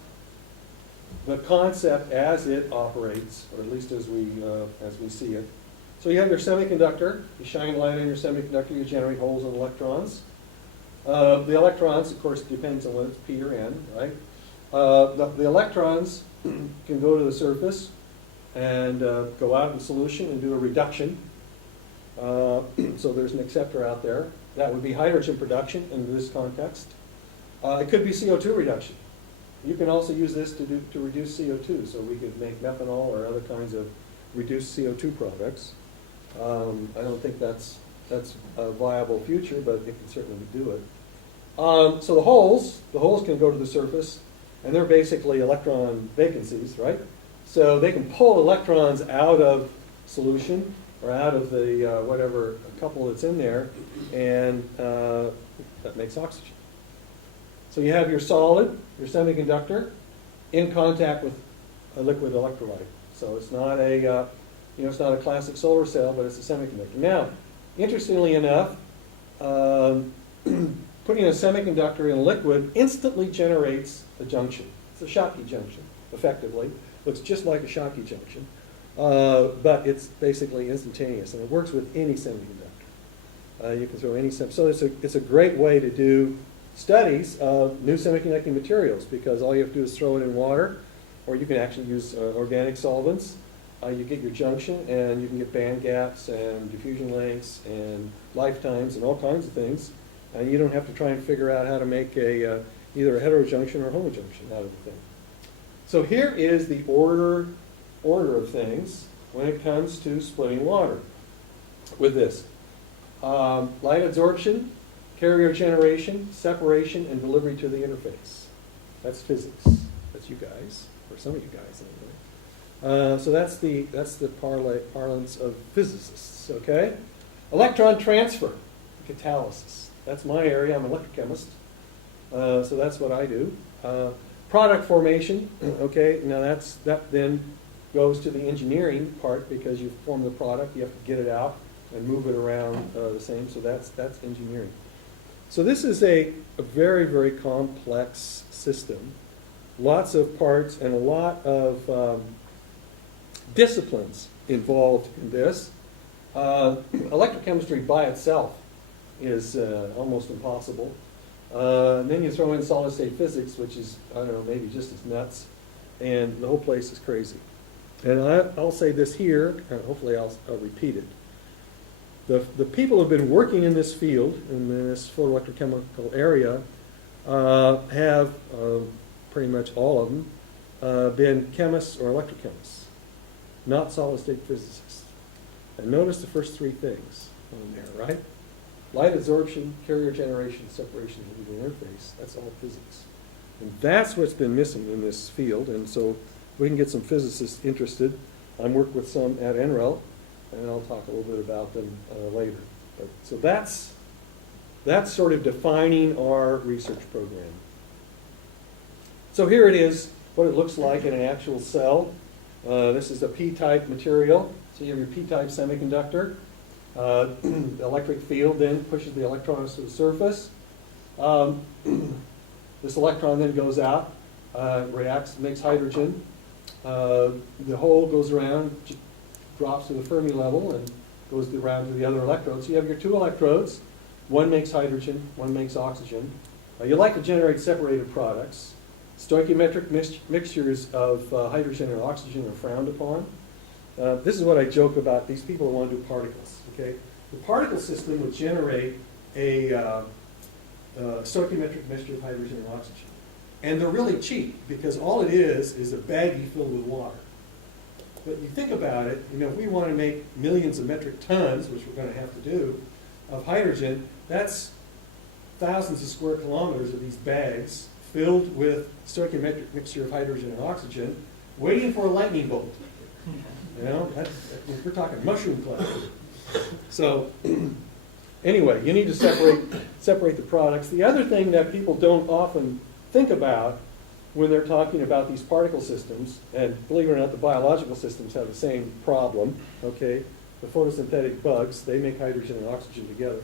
the concept as it operates, or at least as we see it. So you have your semiconductor. You shine light on your semiconductor. You generate holes in electrons. The electrons, of course, depends on whether it's P or N, right? The electrons can go to the surface and go out in solution and do a reduction. So there's an acceptor out there. That would be hydrogen production in this context. It could be CO2 reduction. You can also use this to reduce CO2. So we could make methanol or other kinds of reduced CO2 products. I don't think that's a viable future, but it can certainly do it. So the holes can go to the surface, and they're basically electron vacancies, right? So they can pull electrons out of solution or out of the whatever couple that's in there, and that makes oxygen. So you have your solid, your semiconductor, in contact with a liquid electrolyte. So it's not a, it's not a classic solar cell, but it's a semiconductor. Now, interestingly enough, putting a semiconductor in a liquid instantly generates a junction. It's a Schottky junction, effectively. Looks just like a Schottky junction, but it's basically instantaneous, and it works with any semiconductor. You can throw any so it's a great way to do studies of new semiconducting materials, because all you have to do is throw it in water, or you can actually use organic solvents. You get your junction, and you can get band gaps and diffusion lengths and lifetimes and all kinds of things. And you don't have to try and figure out how to make a either a heterojunction or a homojunction out of the thing. So here is the order of things when it comes to splitting water with this. Light absorption, carrier generation, separation, and delivery to the interface. That's physics. That's you guys, or some of you guys anyway. So that's the parlance of physicists. Okay, electron transfer, catalysis. That's my area. I'm an electrochemist, so that's what I do. Product formation. Okay, now that then goes to the engineering part, because you form the product, you have to get it out and move it around the same. So that's engineering. So this is a very, very complex system. Lots of parts and a lot of disciplines involved in this. Electrochemistry by itself is almost impossible. And then you throw in solid state physics, which is, I don't know, maybe just as nuts. And the whole place is crazy. And I'll say this here, and hopefully I'll repeat it. The people who have been working in this field, in this photoelectrochemical area, have, pretty much all of them, been chemists or electrochemists, not solid state physicists. And notice the first three things on there, right? Light absorption, carrier generation, separation of the interface, that's all physics. And that's what's been missing in this field, and so we can get some physicists interested. I'm working with some at NREL, and I'll talk a little bit about them later. So that's sort of defining our research program. So here it is, what it looks like in an actual cell. This is a p-type material. So you have your p-type semiconductor. The electric field then pushes the electrons to the surface. This electron then goes out, reacts, makes hydrogen. The whole goes around, drops to the Fermi level, and goes around to the other electrodes. So you have your two electrodes. One makes hydrogen, one makes oxygen. You like to generate separated products. Stoichiometric mixtures of hydrogen and oxygen are frowned upon. This is what I joke about. These people want to do particles. Okay, the particle system would generate a stoichiometric mixture of hydrogen and oxygen, and they're really cheap, because all it is a baggie filled with water. But you think about it, if we want to make millions of metric tons, which we're going to have to do, of hydrogen, that's thousands of square kilometers of these bags filled with stoichiometric mixture of hydrogen and oxygen, waiting for a lightning bolt. We're talking mushroom cloud. So anyway, you need to separate the products. The other thing that people don't often think about when they're talking about these particle systems, and believe it or not, the biological systems have the same problem, okay? The photosynthetic bugs, they make hydrogen and oxygen together.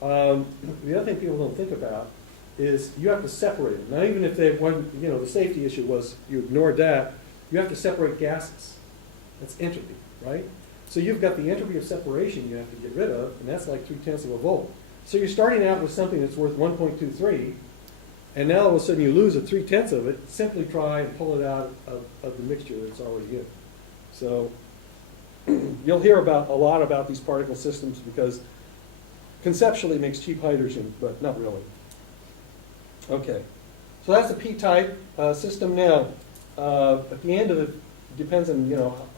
The other thing people don't think about is you have to separate them. Now, even if they the safety issue was you ignored that, you have to separate gases. That's entropy, right? So you've got the entropy of separation you have to get rid of, and that's like 0.3 of a volt. So you're starting out with something that's worth 1.23, and now all of a sudden you lose 0.3 of it. Simply try and pull it out of the mixture that's already in. So you'll hear a lot about these particle systems, because conceptually it makes cheap hydrogen, but not really. Okay, so that's the p-type system. Now, at the end of it, depends on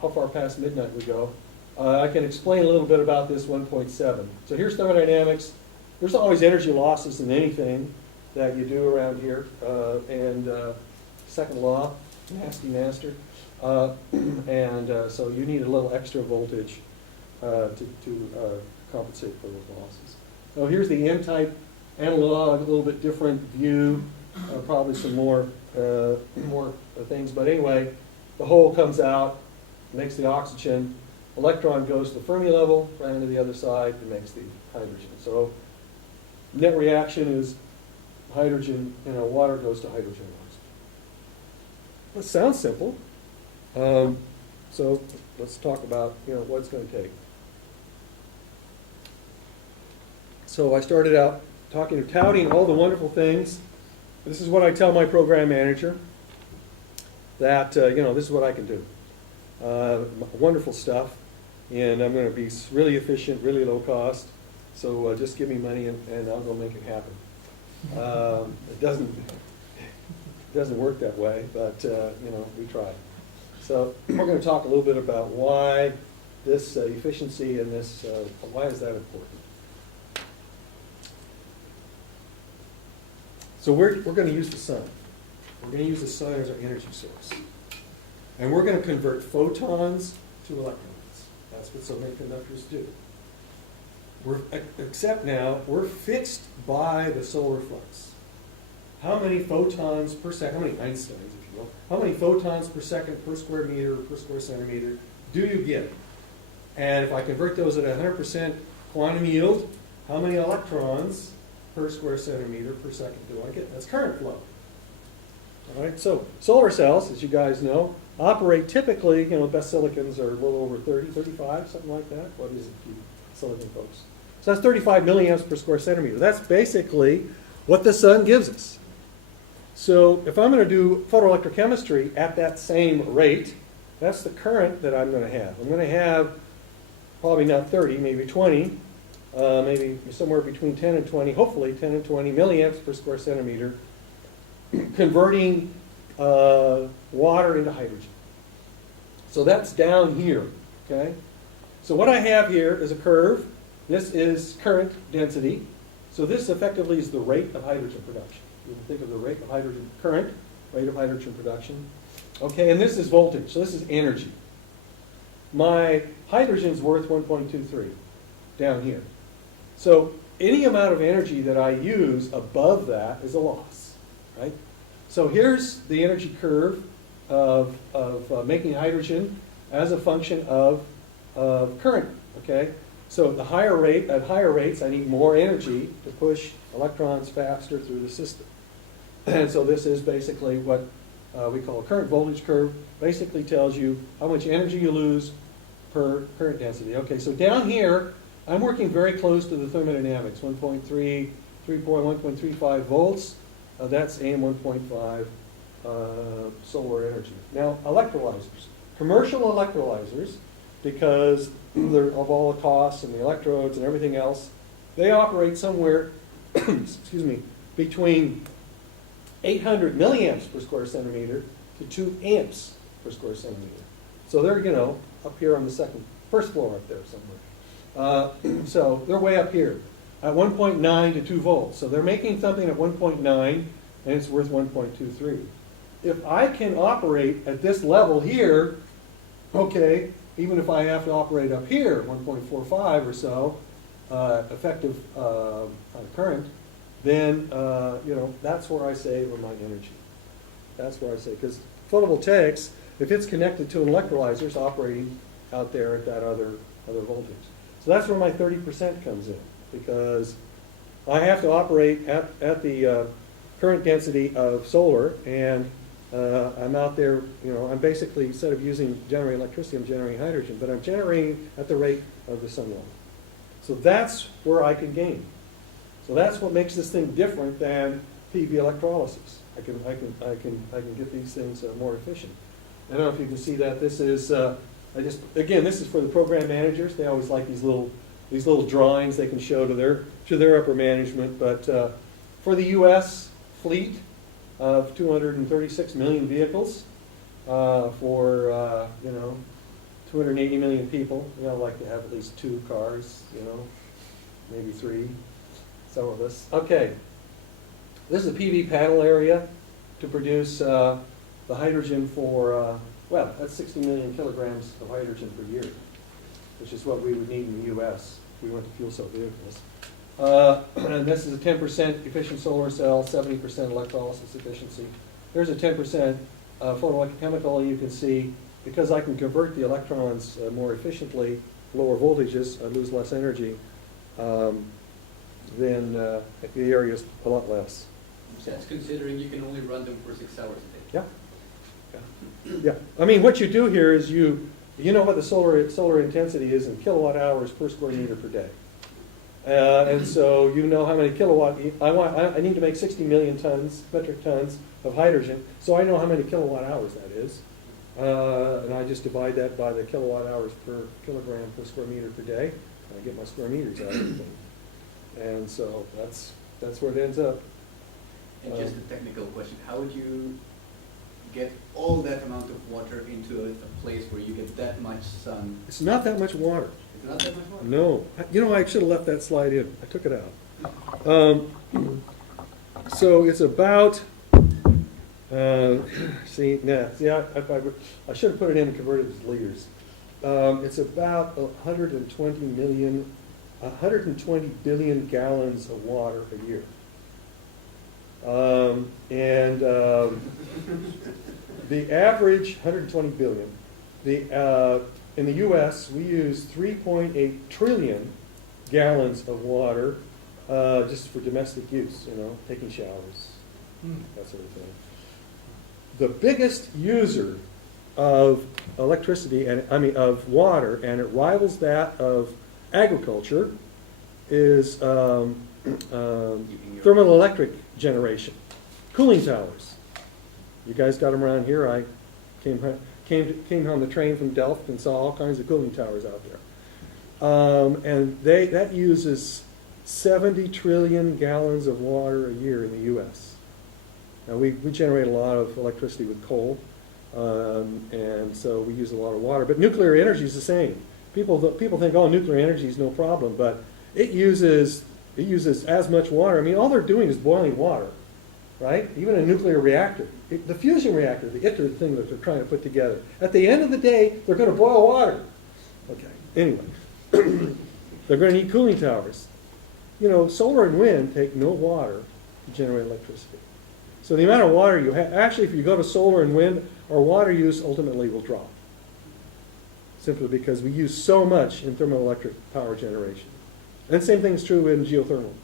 how far past midnight we go. I can explain a little bit about this 1.7. So here's thermodynamics. There's always energy losses in anything that you do around here, and second law, nasty master, and so you need a little extra voltage to compensate for those losses. So here's the N-type analog, a little bit different view, probably some more things, but anyway, the hole comes out, makes the oxygen, electron goes to the Fermi level, right into the other side, and makes the hydrogen. So net reaction is hydrogen, water goes to hydrogen and oxygen. That sounds simple. So let's talk about, what it's going to take. So I started out touting all the wonderful things. This is what I tell my program manager, that, this is what I can do. Wonderful stuff, and I'm going to be really efficient, really low cost, so just give me money and I'll go make it happen. It doesn't work that way, but, we try. So we're going to talk a little bit about why this efficiency and this, why is that important. So we're going to use the sun. We're going to use the sun as our energy source. And we're going to convert photons to electrons. That's what semiconductors do. Except now, we're fixed by the solar flux. How many photons per second, how many Einsteins, if you will, how many photons per second per square meter or per square centimeter do you get? And if I convert those at 100% quantum yield, how many electrons per square centimeter per second do I get? That's current flow. All right, so solar cells, as you guys know, operate typically, best silicons are a little over 30, 35, something like that. What is it, you silicon folks? So that's 35 milliamps per square centimeter. That's basically what the sun gives us. So if I'm going to do photoelectrochemistry at that same rate, that's the current that I'm going to have. I'm going to have probably not 30, maybe 20, maybe somewhere between 10 and 20, hopefully 10 and 20 milliamps per square centimeter, converting water into hydrogen. So that's down here, okay? So what I have here is a curve. This is current density. So this effectively is the rate of hydrogen production. You can think of the rate of hydrogen, current rate of hydrogen production. Okay, and this is voltage, so this is energy. My hydrogen's worth 1.23 down here. So any amount of energy that I use above that is a loss, right? So here's the energy curve of making hydrogen as a function of current, okay? So at higher rates, I need more energy to push electrons faster through the system. And so this is basically what we call a current voltage curve. Basically tells you how much energy you lose per current density. Okay, so down here, I'm working very close to the thermodynamics, 1.35 volts. That's AM 1.5 solar energy. Now, electrolyzers. Commercial electrolyzers, because of all the costs and the electrodes and everything else, they operate somewhere, excuse me, between 800 milliamps per square centimeter to 2 amps per square centimeter. So they're, up here on the first floor up there somewhere. So they're way up here at 1.9 to 2 volts. So they're making something at 1.9 and it's worth 1.23. If I can operate at this level here, okay, even if I have to operate up here, 1.45 or so, effective current, then, that's where I save on my energy. That's where I save. Because photovoltaics, if it's connected to an electrolyzer, it's operating out there at that other voltage. So that's where my 30% comes in, because I have to operate at the current density of solar, and I'm out there, I'm basically, instead of generating electricity, I'm generating hydrogen, but I'm generating at the rate of the sun level. So that's where I can gain. So that's what makes this thing different than PV electrolysis. I can get these things more efficient. I don't know if you can see that. This is this is for the program managers. They always like these little drawings they can show to their upper management. But for the U.S. fleet of 236 million vehicles, for 280 million people, I'd like to have at least 2 cars, maybe 3. Some of us. Okay, this is a PV panel area to produce the hydrogen for, that's 60 million kilograms of hydrogen per year, which is what we would need in the U.S. if we went to fuel cell vehicles. And this is a 10% efficient solar cell, 70% electrolysis efficiency. There's a 10% photoelectrochemical, you can see, because I can convert the electrons more efficiently, lower voltages, I lose less energy, then the area is a lot less. That's considering you can only run them for 6 hours a day. Yeah. Yeah. I mean, what you do here is you know what the solar intensity is in kilowatt hours per square meter per day. And so you know how many kilowatt, I need to make 60 million metric tons of hydrogen, so I know how many kilowatt hours that is. And I just divide that by the kilowatt hours per kilogram per square meter per day, and I get my square meters out of the thing. And so that's where it ends up. And just a technical question, how would you get all that amount of water into a place where you get that much sun? It's not that much water. It's not that much water? No. You know, I should have left that slide in. I took it out. So it's about, I should have put it in and converted it to liters. It's about 120 billion gallons of water a year. The average, 120 billion, in the U.S., we use 3.8 trillion gallons of water just for domestic use, you know, taking showers, that sort of thing. The biggest user of electricity, of water, and it rivals that of agriculture, is thermoelectric generation, cooling towers. You guys got them around here. I came on the train from Delft and saw all kinds of cooling towers out there. And that uses 70 trillion gallons of water a year in the U.S. Now we generate a lot of electricity with coal, and so we use a lot of water. But nuclear energy is the same. People think, oh, nuclear energy is no problem, but it uses as much water. I mean, all they're doing is boiling water, right? Even a nuclear reactor, the fusion reactor, the ITER thing that they're trying to put together. At the end of the day, they're going to boil water. Okay. Anyway, they're going to need cooling towers. You know, solar and wind take no water to generate electricity. So the amount of water you have, actually, if you go to solar and wind, our water use ultimately will drop, simply because we use so much in thermoelectric power generation. And the same thing is true in geothermal.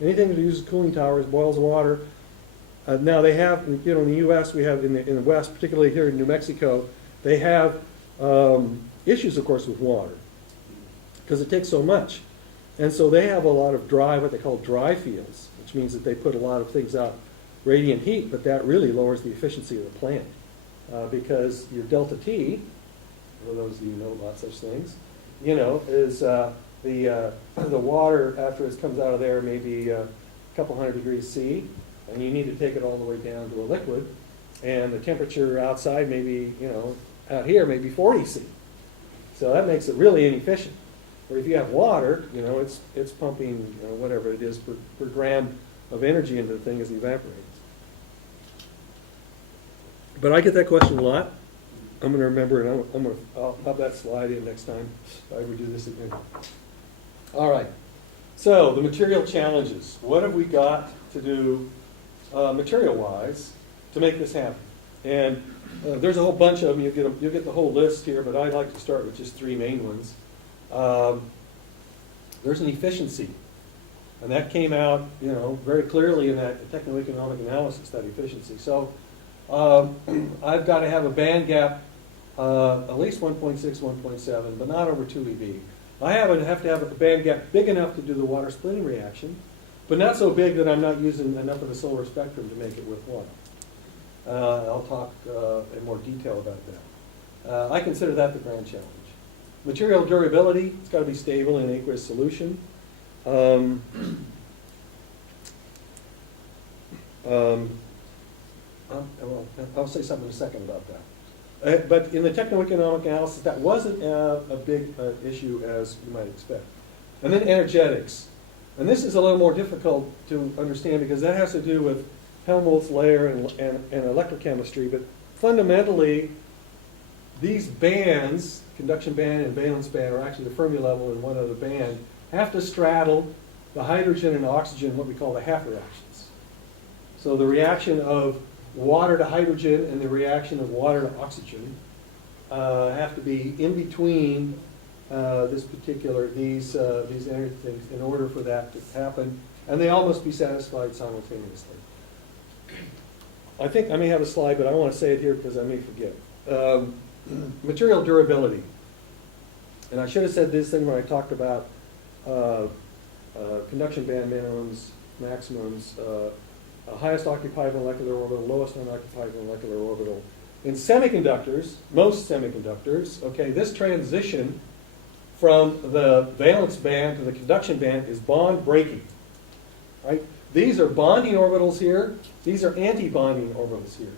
Anything that uses cooling towers boils water. Now they have, you know, in the U.S., we have in the West, particularly here in New Mexico, they have issues, of course, with water because it takes so much. And so they have a lot of what they call dry fields, which means that they put a lot of things out, radiant heat, but that really lowers the efficiency of the plant because your delta T, for those of you who know about such things, you know, is the water after it comes out of there maybe a couple hundred degrees C, and you need to take it all the way down to a liquid, and the temperature outside maybe, you know, out here maybe 40 C. So that makes it really inefficient. Or if you have water, you know, it's pumping, you know, whatever it is per gram of energy into the thing as it evaporates. But I get that question a lot. I'm going to remember it. I'll have that slide in next time if I ever do this again. All right. So the material challenges. What have we got to do material-wise to make this happen? And there's a whole bunch of them. You'll get the whole list here, but I'd like to start with just three main ones. There's an efficiency, and that came out, you know, very clearly in that techno-economic analysis, that efficiency. So I've got to have a band gap at least 1.6, 1.7, but not over 2 eV. I have to have a band gap big enough to do the water splitting reaction, but not so big that I'm not using enough of the solar spectrum to make it worthwhile. I'll talk in more detail about that. I consider that the grand challenge. Material durability, it's got to be stable in aqueous solution. I'll say something in a second about that. But in the techno-economic analysis, that wasn't a big issue as you might expect. And then energetics. And this is a little more difficult to understand because that has to do with Helmholtz layer and electrochemistry. But fundamentally, these bands, conduction band and valence band, or actually the Fermi level in one other band, have to straddle the hydrogen and oxygen, what we call the half reactions. So the reaction of water to hydrogen and the reaction of water to oxygen have to be in between these energy things in order for that to happen, and they all must be satisfied simultaneously. I think I may have a slide, but I want to say it here because I may forget. Material durability. And I should have said this thing when I talked about conduction band minimums, maximums, highest occupied molecular orbital, lowest unoccupied molecular orbital. In semiconductors, most semiconductors, okay, this transition from the valence band to the conduction band is bond breaking, right? These are bonding orbitals here. These are anti-bonding orbitals here.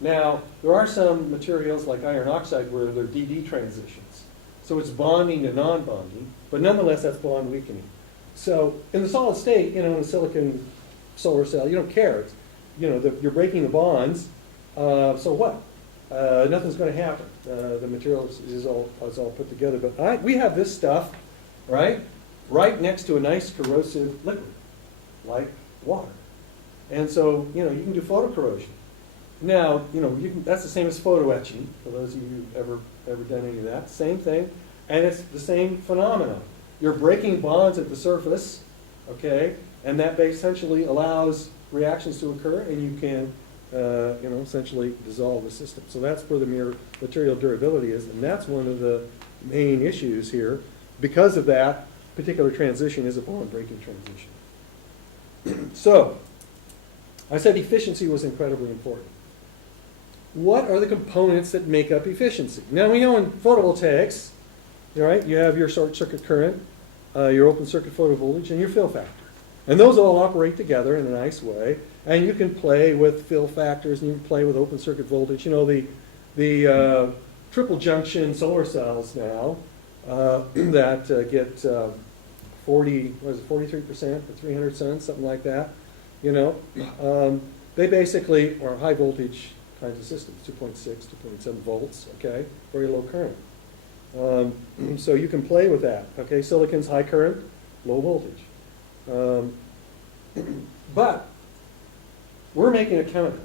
Now, there are some materials like iron oxide where they're DD transitions. So it's bonding to non-bonding, but nonetheless, that's bond weakening. So in the solid state, in a silicon solar cell, you don't care. It's, you're breaking the bonds. So what? Nothing's going to happen. The material is all put together. But we have this stuff, right next to a nice corrosive liquid, like water. And so, you can do photocorrosion. Now, that's the same as photoetching, for those of you who've ever done any of that. Same thing. And it's the same phenomenon. You're breaking bonds at the surface, okay, and that essentially allows reactions to occur, and you can, essentially dissolve the system. So that's where the material durability is, and that's one of the main issues here. Because of that particular transition is a bond-breaking transition. So, I said efficiency was incredibly important. What are the components that make up efficiency? Now, we know in photovoltaics, right, you have your short circuit current, your open circuit photovoltage, and your fill factor. And those all operate together in a nice way. And you can play with fill factors, and you can play with open circuit voltage. The triple junction solar cells now that get 43% or 300 cents, something like that. They basically are high voltage kinds of systems, 2.6, 2.7 volts, okay, very low current. So you can play with that, okay. Silicon's high current, low voltage. But we're making a counter.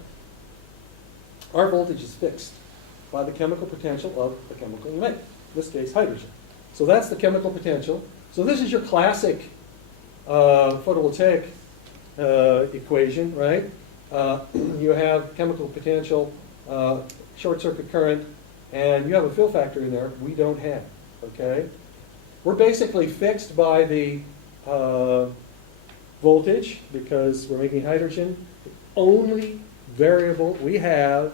Our voltage is fixed by the chemical potential of the chemical you make, in this case hydrogen. So that's the chemical potential. So this is your classic photovoltaic equation, right? You have chemical potential, short circuit current, and you have a fill factor in there we don't have, okay? We're basically fixed by the voltage because we're making hydrogen. The only variable we have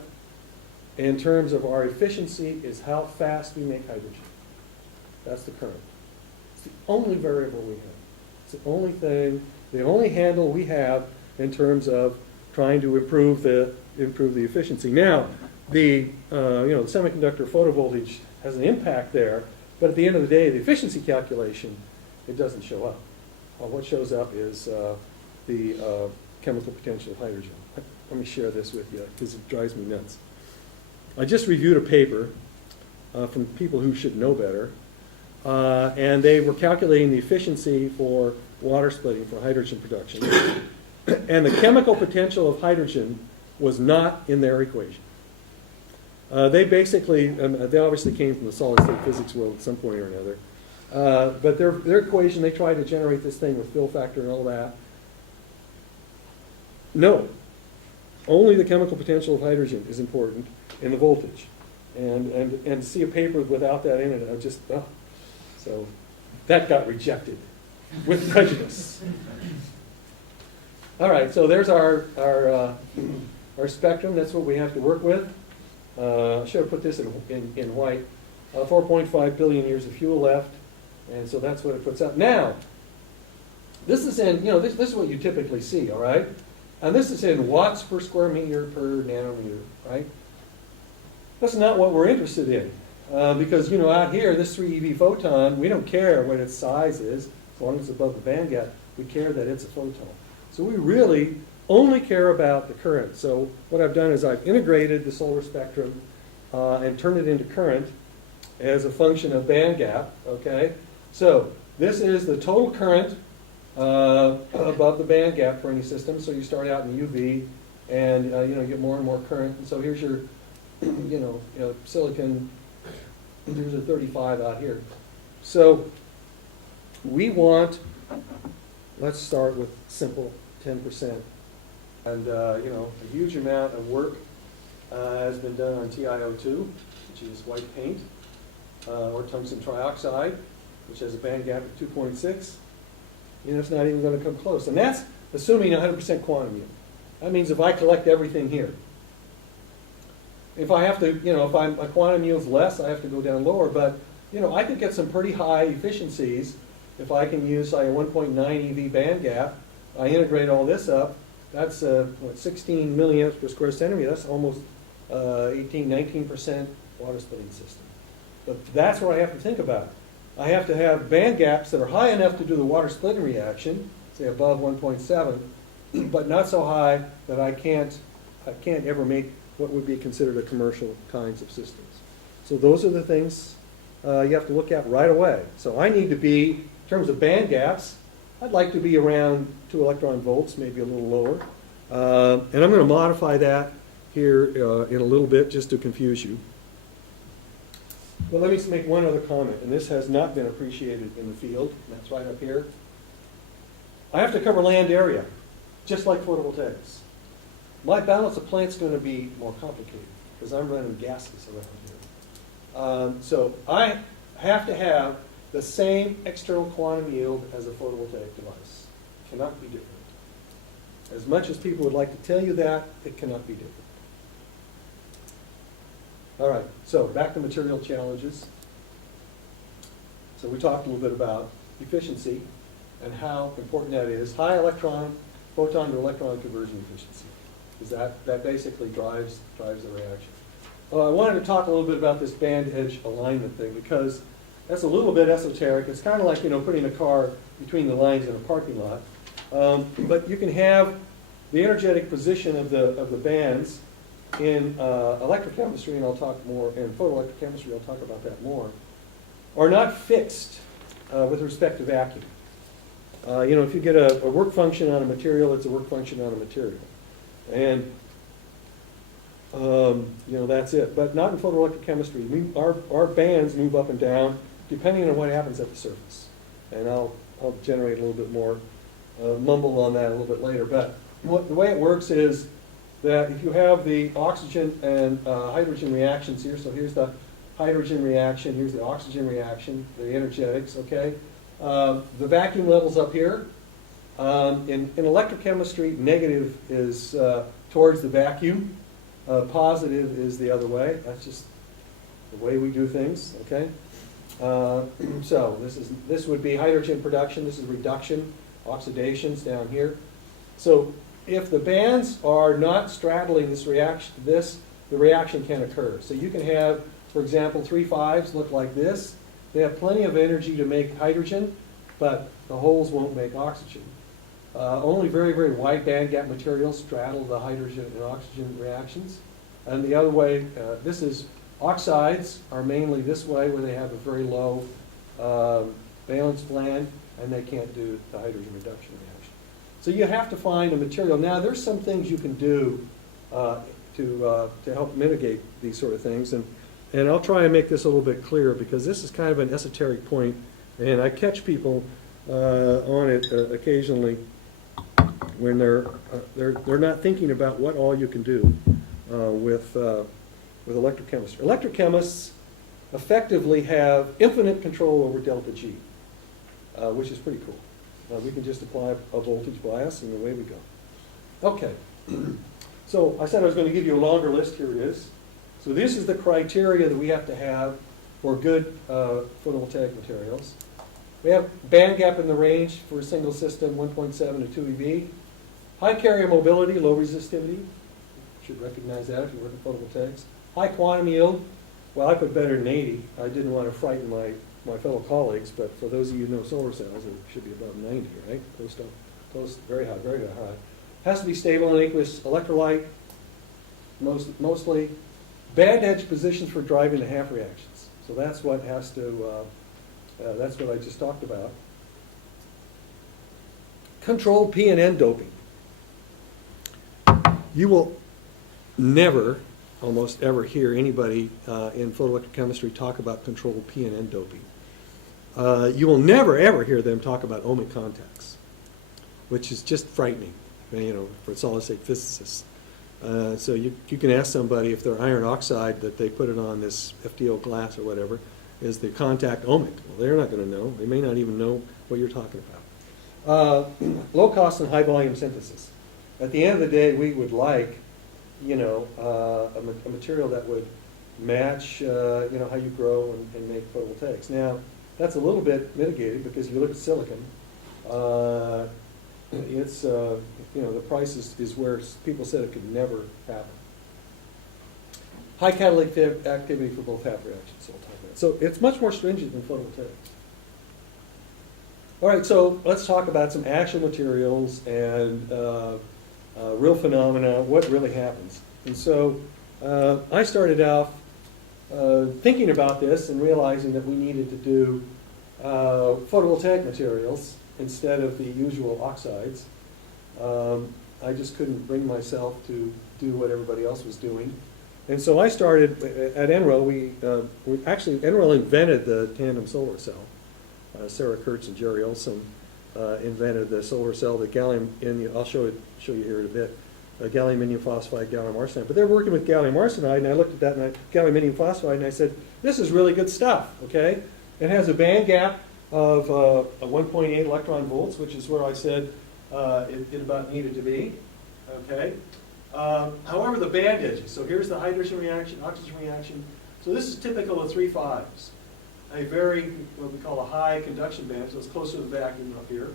in terms of our efficiency is how fast we make hydrogen. That's the current. It's the only variable we have. It's the only thing, the only handle we have in terms of trying to improve the efficiency. Now, the semiconductor photovoltage has an impact there, but at the end of the day, the efficiency calculation, it doesn't show up. What shows up is the chemical potential of hydrogen. Let me share this with you because it drives me nuts. I just reviewed a paper from people who should know better, and they were calculating the efficiency for water splitting for hydrogen production. And the chemical potential of hydrogen was not in their equation. They basically, they obviously came from the solid state physics world at some point or another. But their equation, they tried to generate this thing with fill factor and all that. No. Only the chemical potential of hydrogen is important in the voltage. And to see a paper without that in it, I just, So that got rejected with prejudice. All right, so there's our spectrum. That's what we have to work with. I should have put this in white. 4.5 billion years of fuel left, and so that's what it puts out. Now, this is in, this is what you typically see, all right? And this is in watts per square meter per nanometer, right? That's not what we're interested in. Because, out here, this 3 eV photon, we don't care what its size is, as long as it's above the band gap, we care that it's a photon. So we really only care about the current. So what I've done is I've integrated the solar spectrum and turned it into current as a function of band gap, okay? So this is the total current above the band gap for any system. So you start out in UV, and you get more and more current. And so here's your, silicon. There's a 35 out here. So we want, let's start with simple 10%. And a huge amount of work has been done on TiO2, which is white paint, or tungsten trioxide, which has a band gap of 2.6. It's not even going to come close. And that's assuming 100% quantum yield. That means if I collect everything here, if I have to, if my quantum yield's less, I have to go down lower. But, I could get some pretty high efficiencies if I can use, say, a 1.9 EV band gap. I integrate all this up. That's 16 milliamps per square centimeter. That's almost 19% water splitting system. But that's what I have to think about. I have to have band gaps that are high enough to do the water splitting reaction, say above 1.7, but not so high that I can't ever make what would be considered a commercial kinds of systems. So those are the things you have to look at right away. So I need to be, in terms of band gaps, I'd like to be around 2 electron volts, maybe a little lower. And I'm going to modify that here in a little bit just to confuse you. Well, let me make one other comment, and this has not been appreciated in the field. That's right up here. I have to cover land area, just like photovoltaics. My balance of plant's going to be more complicated because I'm running gases around here. So I have to have the same external quantum yield as a photovoltaic device. It cannot be different. As much as people would like to tell you that, it cannot be different. All right, so back to material challenges. So we talked a little bit about efficiency and how important that is. High electron, photon to electron conversion efficiency. Because that basically drives the reaction. I wanted to talk a little bit about this band edge alignment thing because that's a little bit esoteric. It's kind of like putting a car between the lines in a parking lot. But you can have the energetic position of the bands in electrochemistry, and I'll talk more, in photoelectrochemistry, I'll talk about that more, are not fixed with respect to vacuum. If you get a work function on a material, it's a work function on a material. And, that's it. But not in photoelectrochemistry. Our bands move up and down depending on what happens at the surface. And I'll generate a little bit more mumble on that a little bit later. But the way it works is that if you have the oxygen and hydrogen reactions here, so here's the hydrogen reaction, here's the oxygen reaction, the energetics, okay? The vacuum level's up here. In electrochemistry, negative is towards the vacuum. Positive is the other way. That's just the way we do things, okay? So this would be hydrogen production. This is reduction, oxidations down here. So if the bands are not straddling this reaction, the reaction can occur. So you can have, for example, 3 5s look like this. They have plenty of energy to make hydrogen, but the holes won't make oxygen. Only very, very wide band gap materials straddle the hydrogen and oxygen reactions. And the other way, this is oxides are mainly this way where they have a very low valence band and they can't do the hydrogen reduction reaction. So you have to find a material. Now there's some things you can do to help mitigate these sort of things. And I'll try and make this a little bit clearer because this is kind of an esoteric point and I catch people on it occasionally when they're not thinking about what all you can do with electrochemistry. Electrochemists effectively have infinite control over delta G, which is pretty cool. We can just apply a voltage bias and away we go. Okay, so I said I was going to give you a longer list. Here it is. So this is the criteria that we have to have for good photovoltaic materials. We have band gap in the range for a single system, 1.7 to 2 eV. High carrier mobility, low resistivity. You should recognize that if you work in photovoltaics. High quantum yield. Well, I put better than 80. I didn't want to frighten my fellow colleagues, but for those of you who know solar cells, it should be above 90, right? Close, very high, very high. Has to be stable and aqueous electrolyte, mostly. Band edge positions for driving the half reactions. So that's what has to, that's what I just talked about. Controlled P and N doping. You will never, almost ever, hear anybody in photoelectrochemistry talk about controlled P and N doping. You will never, ever hear them talk about ohmic contacts, which is just frightening, for solid-state physicists. So you can ask somebody if their iron oxide that they put it on this FDO glass or whatever, is the contact ohmic? Well, they're not going to know. They may not even know what you're talking about. Low cost and high volume synthesis. At the end of the day, we would like, a material that would match, how you grow and make photovoltaics. Now, that's a little bit mitigated because if you look at silicon, it's, the price is where people said it could never happen. High catalytic activity for both half reactions, so we'll talk about it. So it's much more stringent than photovoltaics. All right, so let's talk about some actual materials and real phenomena, what really happens. And so I started out thinking about this and realizing that we needed to do photovoltaic materials instead of the usual oxides. I just couldn't bring myself to do what everybody else was doing. And so I started, at NREL, NREL invented the tandem solar cell. Sarah Kurtz and Jerry Olson invented the solar cell, the gallium, I'll show you here in a bit, gallium indium phosphide, gallium arsenide. But they're working with gallium arsenide, and I looked at that, gallium indium phosphide, and I said, this is really good stuff, okay? It has a band gap of 1.8 electron volts, which is where I said it about needed to be, okay? However, the band edges, so here's the hydrogen reaction, oxygen reaction. So this is typical of 3 5s. A very, what we call a high conduction band, so it's closer to the vacuum up here.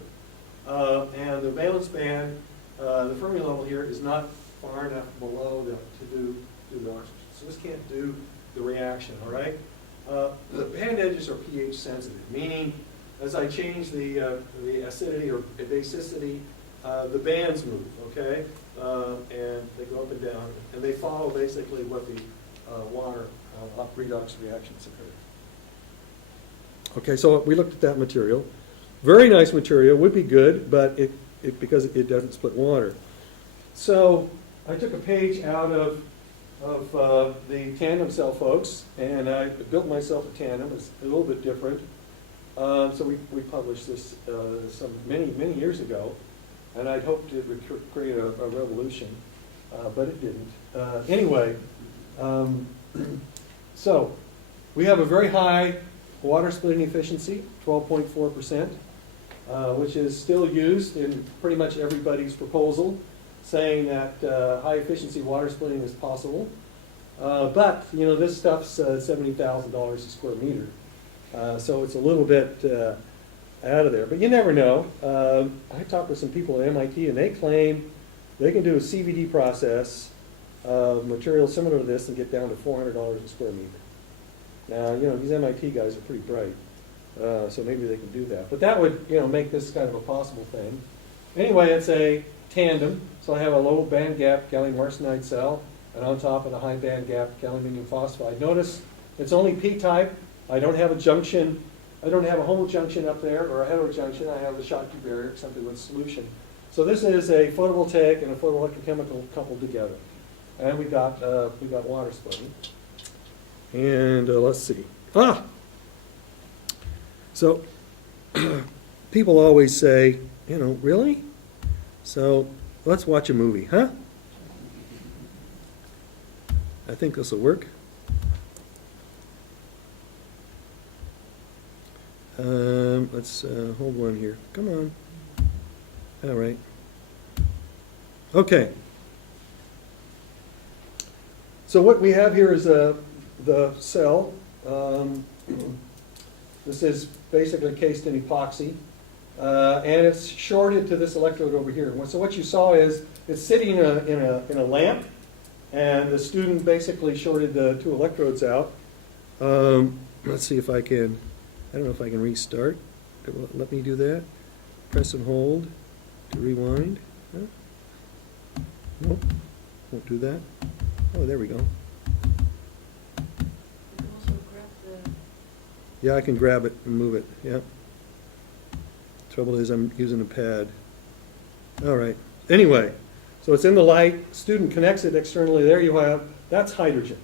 And the valence band, the Fermi level here is not far enough below to do the oxygen. So this can't do the reaction, all right? The band edges are pH sensitive, meaning as I change the acidity or basicity, the bands move, okay? And they go up and down, and they follow basically what the water redox reactions occur. Okay, so we looked at that material. Very nice material, would be good, but because it doesn't split water. So I took a page out of the tandem cell folks, and I built myself a tandem. It's a little bit different. So we published this many years ago, and I'd hoped it would create a revolution, but it didn't. Anyway, so we have a very high water splitting efficiency, 12.4%, which is still used in pretty much everybody's proposal, saying that high efficiency water splitting is possible. But this stuff's $70,000 a square meter, so it's a little bit out of there. But you never know. I talked with some people at MIT, and they claim they can do a CVD process of material similar to this and get down to $400 a square meter. Now, these MIT guys are pretty bright, so maybe they can do that. But that would, make this kind of a possible thing. Anyway, it's a tandem, so I have a low band gap gallium arsenide cell, and on top of a high band gap gallium indium phosphide. Notice it's only P-type. I don't have a junction. I don't have a homojunction up there or a heterojunction. I have a Schottky barrier, something with solution. So this is a photovoltaic and a photoelectrochemical coupled together, and we got water splitting. And let's see. So people always say, really? So let's watch a movie, huh? I think this will work. Let's hold one here. Come on. All right. Okay. So what we have here is the cell. This is basically encased in epoxy, and it's shorted to this electrode over here. So what you saw is it's sitting in a lamp, and the student basically shorted the 2 electrodes out. Let's see if I can. I don't know if I can restart. It will let me do that. Press and hold to rewind. Huh? Nope, won't do that. Oh, there we go. Yeah, I can grab it and move it, yeah. Trouble is I'm using a pad. All right, anyway, So it's in the light, student connects it externally, there you have, that's hydrogen.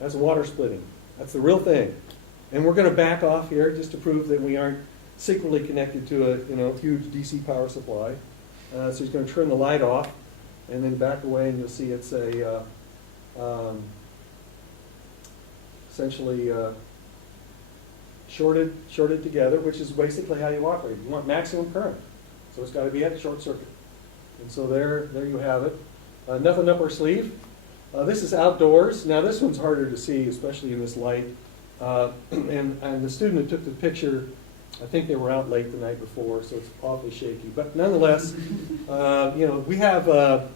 That's water splitting. That's the real thing. And we're going to back off here just to prove that we aren't secretly connected to a huge DC power supply. So he's going to turn the light off and then back away, and you'll see it's a essentially shorted together, which is basically how you operate. You want maximum current, so it's got to be at short circuit. And so there you have it. Nothing up our sleeve. This is outdoors. Now this one's harder to see, especially in this light. And the student who took the picture, I think they were out late the night before, so it's awfully shaky. But nonetheless, we have a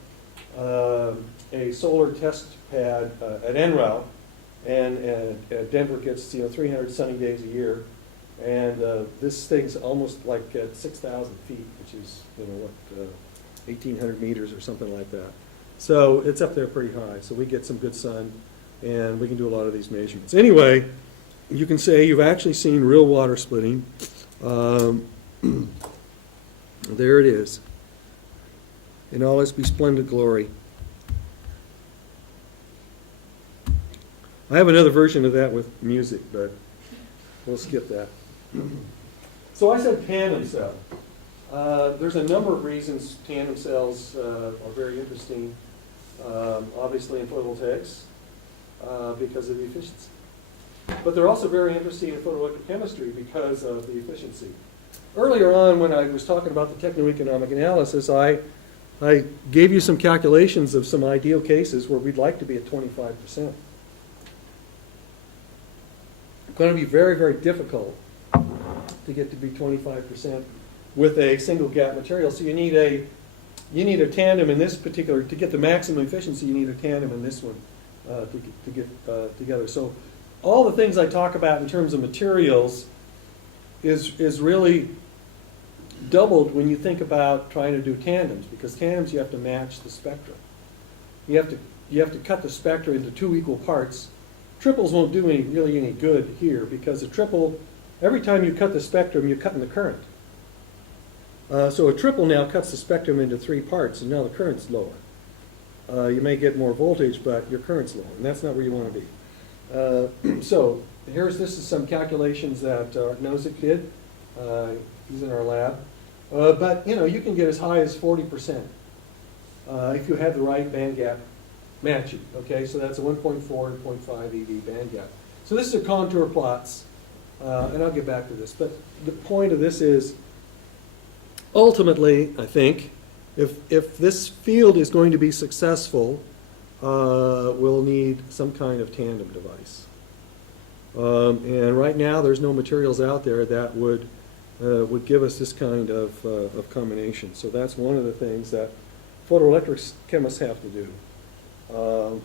solar test pad at NREL, and Denver gets 300 sunny days a year, and this thing's almost like at 6,000 feet, which is 1,800 meters or something like that. So it's up there pretty high. So we get some good sun, and we can do a lot of these measurements. Anyway, you can say you've actually seen real water splitting. There it is, in all its resplendent glory. I have another version of that with music, but we'll skip that. So I said tandem cell. There's a number of reasons tandem cells are very interesting. Obviously in photovoltaics, because of the efficiency. But they're also very interesting in photoelectrochemistry because of the efficiency. Earlier on, when I was talking about the techno-economic analysis, I gave you some calculations of some ideal cases where we'd like to be at 25%. It's going to be very, very difficult to get to be 25% with a single gap material. So you need a tandem in this particular, to get the maximum efficiency, you need a tandem in this one to get together. So all the things I talk about in terms of materials is really doubled when you think about trying to do tandems, because tandems you have to match the spectra. You have to cut the spectra into two equal parts. Triples won't do really any good here, because a triple, every time you cut the spectrum, you're cutting the current. So a triple now cuts the spectrum into three parts, and now the current's lower. You may get more voltage, but your current's lower, and that's not where you want to be. So this is some calculations that Art Nozick did. He's in our lab. But you can get as high as 40% if you have the right band gap matching. Okay, so that's a 1.4 to 0.5 eV band gap. So this is a contour plots, and I'll get back to this. But the point of this is, ultimately, I think, if this field is going to be successful, we'll need some kind of tandem device. And right now, there's no materials out there that would give us this kind of combination. So that's one of the things that photoelectrochemists have to do.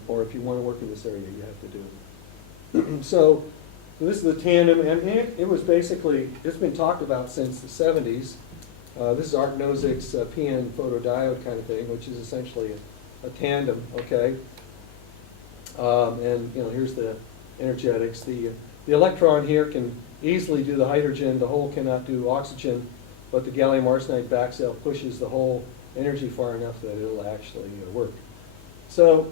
Or if you want to work in this area, you have to do. So this is the tandem, and it was basically, it's been talked about since the 70s. This is Art Nozick's PN photodiode kind of thing, which is essentially a tandem, okay? And here's the energetics. The electron here can easily do the hydrogen. The hole cannot do oxygen, but the gallium arsenide back cell pushes the whole energy far enough that it'll actually work. So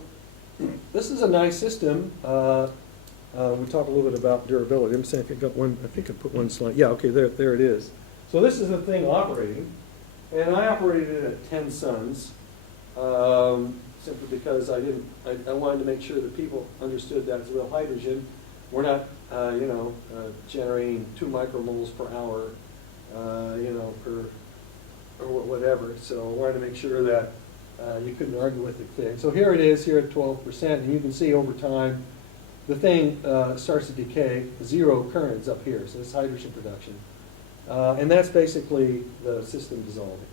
this is a nice system. We talked a little bit about durability. I'm saying I think I put one slide. Yeah, okay, there it is. So this is the thing operating, and I operated it at 10 suns, simply because I wanted to make sure that people understood that it's real hydrogen. We're not, generating 2 micromoles per hour, or whatever. So I wanted to make sure that you couldn't argue with the thing. So here it is, here at 12%, and you can see over time the thing starts to decay. Zero currents up here, so it's hydrogen production. And that's basically the system dissolving.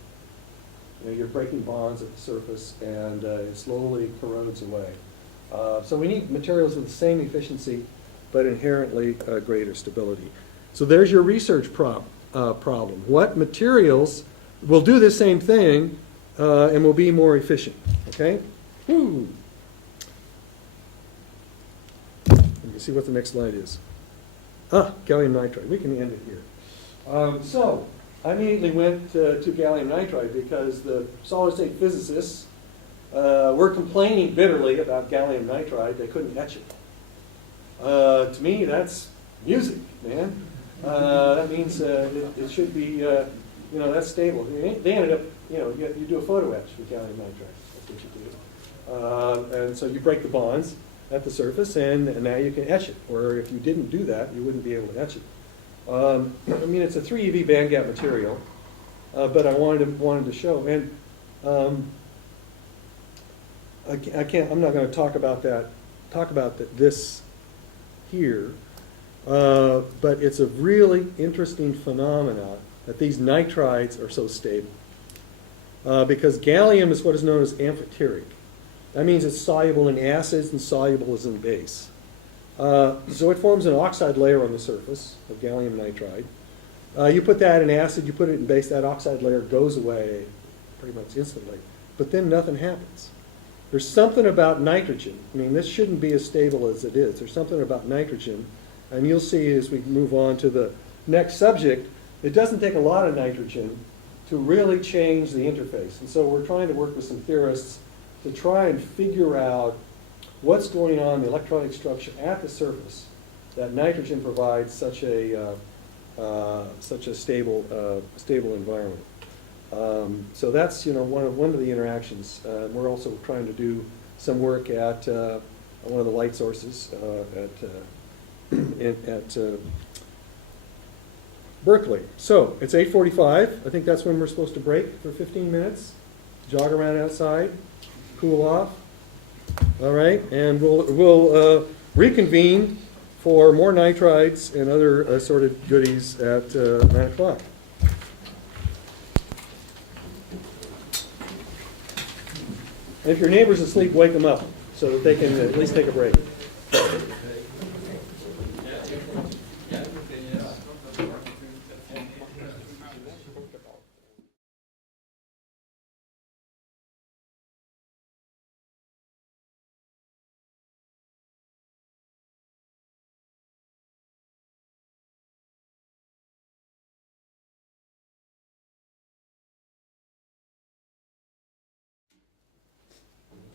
You're breaking bonds at the surface, and it slowly corrodes away. So we need materials with the same efficiency, but inherently greater stability. So there's your research problem. What materials will do the same thing and will be more efficient? Okay? Woo. Let me see what the next slide is. Gallium nitride. We can end it here. So I immediately went to gallium nitride because the solid-state physicists were complaining bitterly about gallium nitride. They couldn't etch it. To me, that's music, man. That means it should be, that's stable. They ended up, you do a photo etch with gallium nitride. That's what you do. And so you break the bonds at the surface, and now you can etch it. Or if you didn't do that, you wouldn't be able to etch it. It's a 3 eV bandgap material, but I wanted to show. And I'm not going to talk about this here, but it's a really interesting phenomenon that these nitrides are so stable. Because gallium is what is known as amphoteric. That means it's soluble in acids and soluble in base. So it forms an oxide layer on the surface of gallium nitride. You put that in acid, you put it in base, that oxide layer goes away pretty much instantly. But then nothing happens. There's something about nitrogen. This shouldn't be as stable as it is. There's something about nitrogen. And you'll see as we move on to the next subject, it doesn't take a lot of nitrogen to really change the interface. And so we're trying to work with some theorists to try and figure out what's going on in the electronic structure at the surface that nitrogen provides such a stable environment. So that's one of the interactions. We're also trying to do some work at one of the light sources at Berkeley. So it's 8:45. I think that's when we're supposed to break for 15 minutes. Jog around outside, cool off. All right, and we'll reconvene for more nitrides and other assorted goodies at 9 o'clock. And if your neighbor's asleep, wake them up so that they can at least take a break.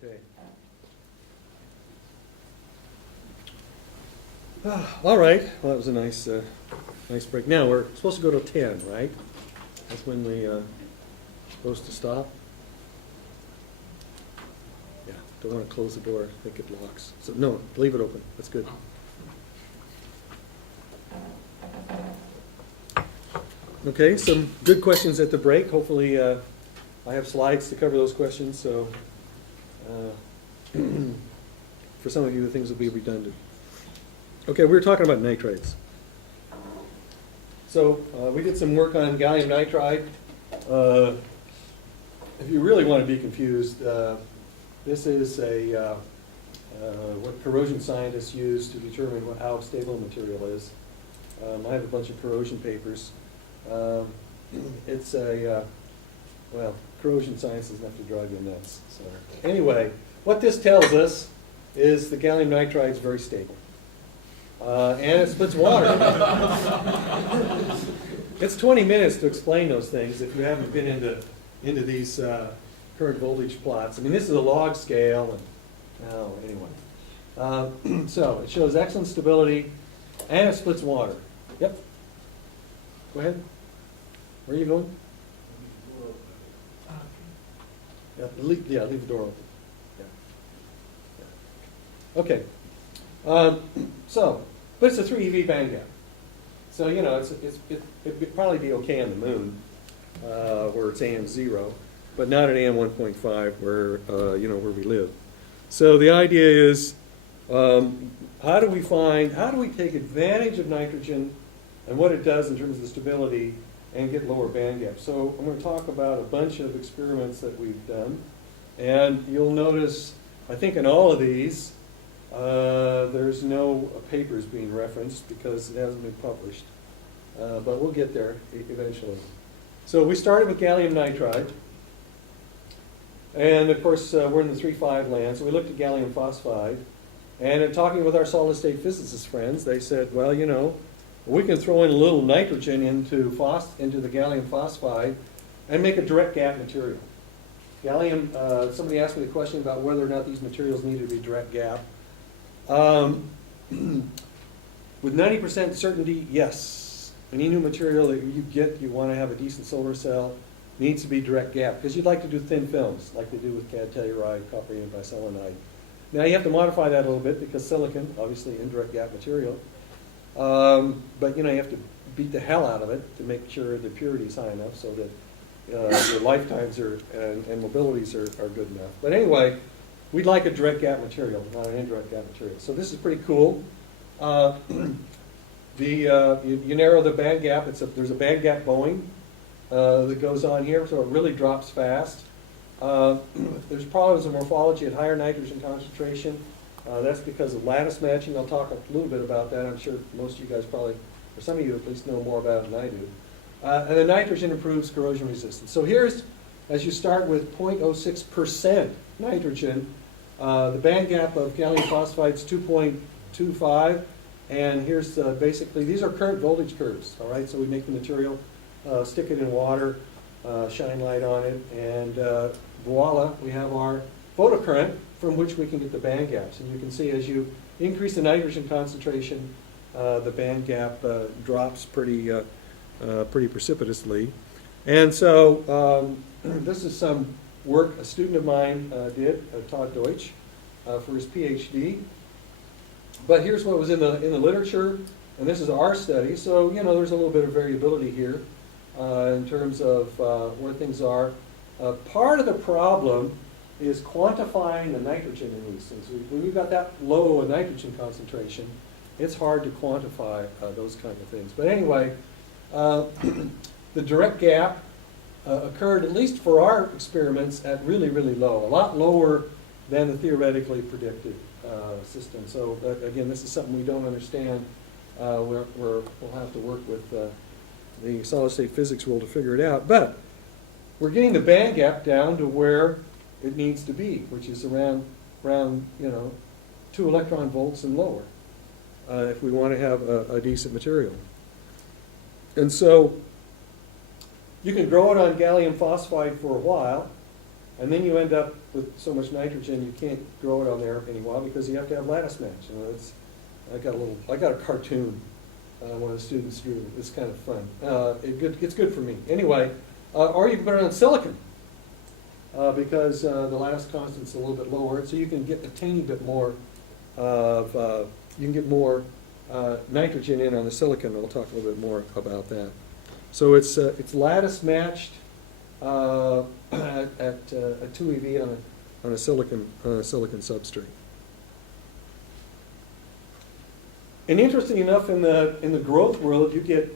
Okay. All right. Well, that was a nice break. Now we're supposed to go to 10, right? That's when we're supposed to stop. Yeah. Don't want to close the door. I think it locks. So no, leave it open. That's good. Okay. Some good questions at the break. Hopefully, I have slides to cover those questions. So. For some of you, the things will be redundant. Okay, we were talking about nitrates. So we did some work on gallium nitride. If you really want to be confused, this is what corrosion scientists use to determine how stable a material is. I have a bunch of corrosion papers. It's corrosion science is enough to drive you nuts. So anyway, what this tells us is the gallium nitride is very stable. And it splits water. It's 20 minutes to explain those things if you haven't been into these current voltage plots. This is a log scale. So it shows excellent stability, and it splits water. Yep. Go ahead. Where are you going? Leave the door open. Yeah. Okay. But it's a 3 eV bandgap. So, it'd probably be okay on the moon, where it's AM0, but not at AM1.5 where we live. So the idea is, how do we take advantage of nitrogen and what it does in terms of the stability and get lower band gaps. So I'm going to talk about a bunch of experiments that we've done. And you'll notice, I think in all of these, there's no papers being referenced because it hasn't been published. But we'll get there eventually. So we started with gallium nitride. And of course, we're in the 3.5 land, so we looked at gallium phosphide. And in talking with our solid-state physicist friends, they said, well, we can throw in a little nitrogen into the gallium phosphide and make a direct gap material. Gallium, somebody asked me the question about whether or not these materials need to be direct gap. With 90% certainty, yes. Any new material that you get, you want to have a decent solar cell, needs to be direct gap, because you'd like to do thin films, like they do with cadmium, copper, and biselenide. Now you have to modify that a little bit, because silicon, obviously indirect gap material, but you have to beat the hell out of it to make sure the purity is high enough so that your lifetimes and mobilities are good enough. But anyway, we'd like a direct gap material, not an indirect gap material. So this is pretty cool. You narrow the band gap. There's a band gap Boeing that goes on here, so it really drops fast. There's problems in morphology at higher nitrogen concentration. That's because of lattice matching. I'll talk a little bit about that. I'm sure most of you guys probably, or some of you at least, know more about it than I do. And the nitrogen improves corrosion resistance. So here's, as you start with 0.06% nitrogen, the band gap of gallium phosphide is 2.25, and here's basically, these are current voltage curves, all right? So we make the material, stick it in water, shine light on it, and voila, we have our photocurrent from which we can get the band gaps. And you can see as you increase the nitrogen concentration, the band gap drops pretty precipitously. And so this is some work a student of mine did, Todd Deutsch, for his PhD. But here's what was in the literature, and this is our study. So there's a little bit of variability here in terms of where things are. Part of the problem is quantifying the nitrogen in these things. When you've got that low a nitrogen concentration, it's hard to quantify those kind of things. But anyway, the direct gap occurred, at least for our experiments, at really, really low, a lot lower than the theoretically predicted system. So again, this is something we don't understand. We'll have to work with the solid-state physics world to figure it out. But we're getting the band gap down to where it needs to be, which is around 2 electron volts and lower, if we want to have a decent material. And so you can grow it on gallium phosphide for a while, and then you end up with so much nitrogen you can't grow it on there any while because you have to have lattice match. I got a cartoon one of the students drew. It's kind of fun. It's good for me. Anyway, or you can put it on silicon because the lattice constant's a little bit lower, so you can get a tiny bit more of you can get more nitrogen in on the silicon. I'll talk a little bit more about that. So it's lattice matched at 2 eV on a silicon substrate. And interesting enough, in the growth world, you get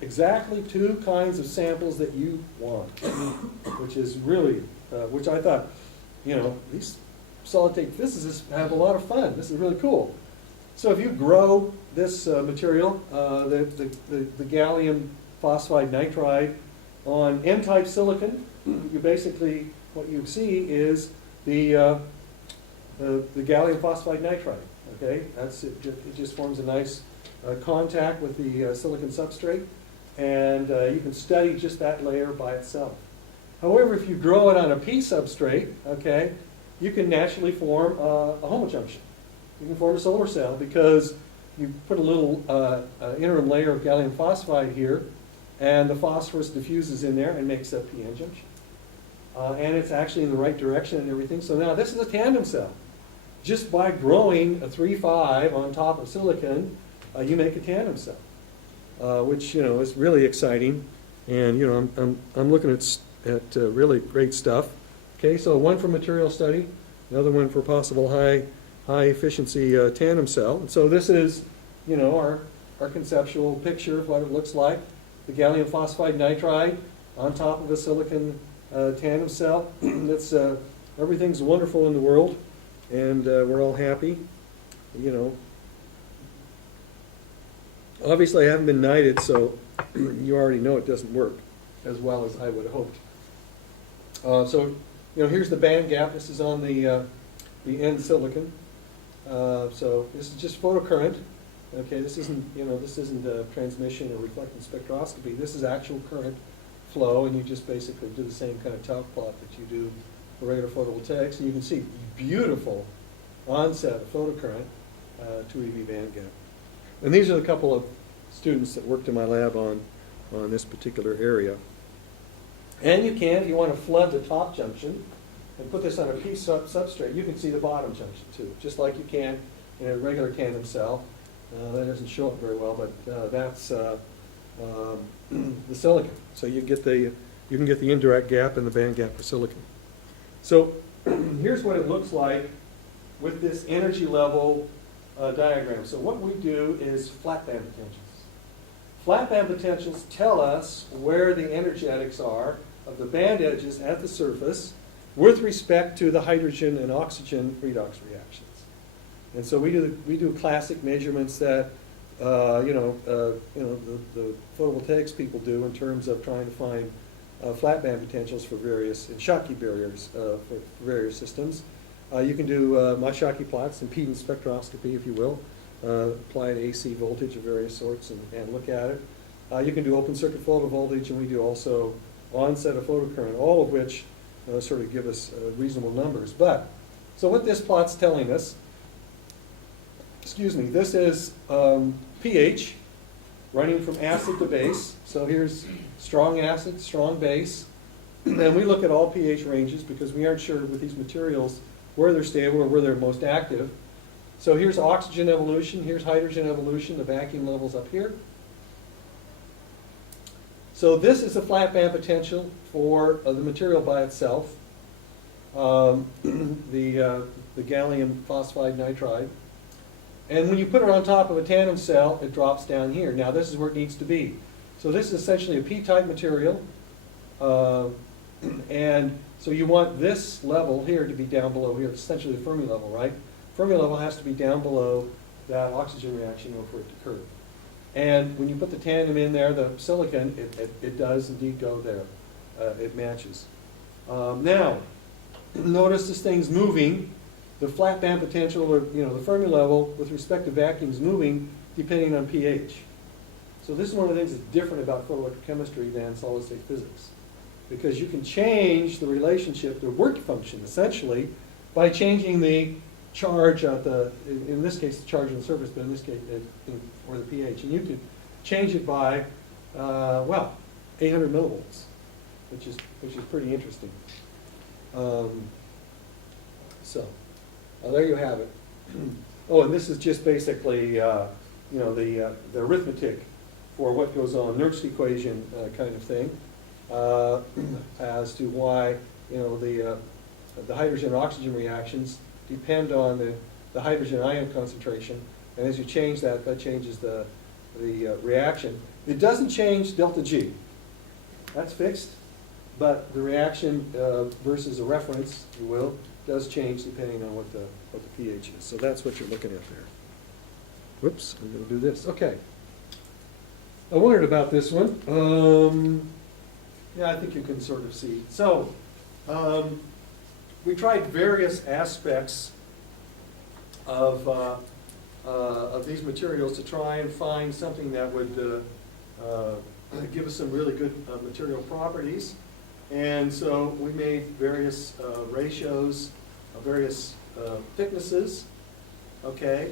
exactly 2 kinds of samples that you want, which is really which I thought, these solid-state physicists have a lot of fun. This is really cool. So if you grow this material, the gallium phosphide nitride, on N-type silicon, you basically, what you see is the gallium phosphide nitride. Okay, it just forms a nice contact with the silicon substrate, and you can study just that layer by itself. However, if you grow it on a P substrate, okay, you can naturally form a homojunction. You can form a solar cell because you put a little interim layer of gallium phosphide here, and the phosphorus diffuses in there and makes a PN junction. And it's actually in the right direction and everything. So now this is a tandem cell. Just by growing a 3,5 on top of silicon, you make a tandem cell, which is really exciting. And I'm looking at really great stuff. Okay, so one for material study, another one for possible high efficiency tandem cell. And so this is our conceptual picture of what it looks like. The gallium phosphide nitride on top of a silicon tandem cell. That's everything's wonderful in the world, and we're all happy. Obviously I haven't been knighted, so you already know it doesn't work as well as I would have hoped. So here's the band gap. This is on the N silicon. So this is just photocurrent. Okay, this isn't transmission or reflectance spectroscopy. This is actual current flow, and you just basically do the same kind of talc plot that you do for regular photovoltaics, and you can see beautiful onset of photocurrent, 2 eV band gap. And these are the couple of students that worked in my lab on this particular area. And you can, if you want to flood the top junction and put this on a P substrate, you can see the bottom junction too, just like you can in a regular tandem cell. That doesn't show up very well, but that's the silicon. So you can get the indirect gap and the band gap for silicon. So here's what it looks like with this energy level diagram. So what we do is flat band potentials. Flat band potentials tell us where the energetics are of the band edges at the surface with respect to the hydrogen and oxygen redox reactions. And so we do classic measurements that the photovoltaics people do in terms of trying to find flat band potentials for various and Schottky barriers for various systems. You can do Schottky plots, impedance spectroscopy, if you will, apply an AC voltage of various sorts and look at it. You can do open circuit photovoltage, and we do also onset of photocurrent, all of which sort of give us reasonable numbers. But, so what this plot's telling us, this is pH running from acid to base. So here's strong acid, strong base. And we look at all pH ranges because we aren't sure with these materials where they're stable or where they're most active. So here's oxygen evolution, here's hydrogen evolution, the vacuum level's up here. So this is a flat band potential for the material by itself, the gallium phosphide nitride. And when you put it on top of a tandem cell, it drops down here. Now this is where it needs to be. So this is essentially a P-type material. And so you want this level here to be down below here, essentially the Fermi level, right? Fermi level has to be down below that oxygen reaction for it to occur. And when you put the tandem in there, the silicon, it does indeed go there. It matches. Now, notice this thing's moving. The flat band potential, or the Fermi level, with respect to vacuum, is moving depending on pH. So this is one of the things that's different about photoelectrochemistry than solid-state physics, because you can change the relationship, the work function, essentially, by changing the charge at in this case, the charge on the surface, but in this case, or the pH. And you could change it by, 800 millivolts, which is pretty interesting. There you have it. Oh, and this is just basically, the arithmetic for what goes on, Nernst equation kind of thing, as to why, the hydrogen and oxygen reactions depend on the hydrogen ion concentration, and as you change that, that changes the reaction. It doesn't change delta G. That's fixed, but the reaction versus a reference, if you will, does change depending on what the pH is. So that's what you're looking at there. Whoops, I'm going to do this. Okay. I wondered about this one. Yeah, I think you can sort of see. So, we tried various aspects of these materials to try and find something that would give us some really good material properties. And so we made various ratios of various thicknesses. Okay,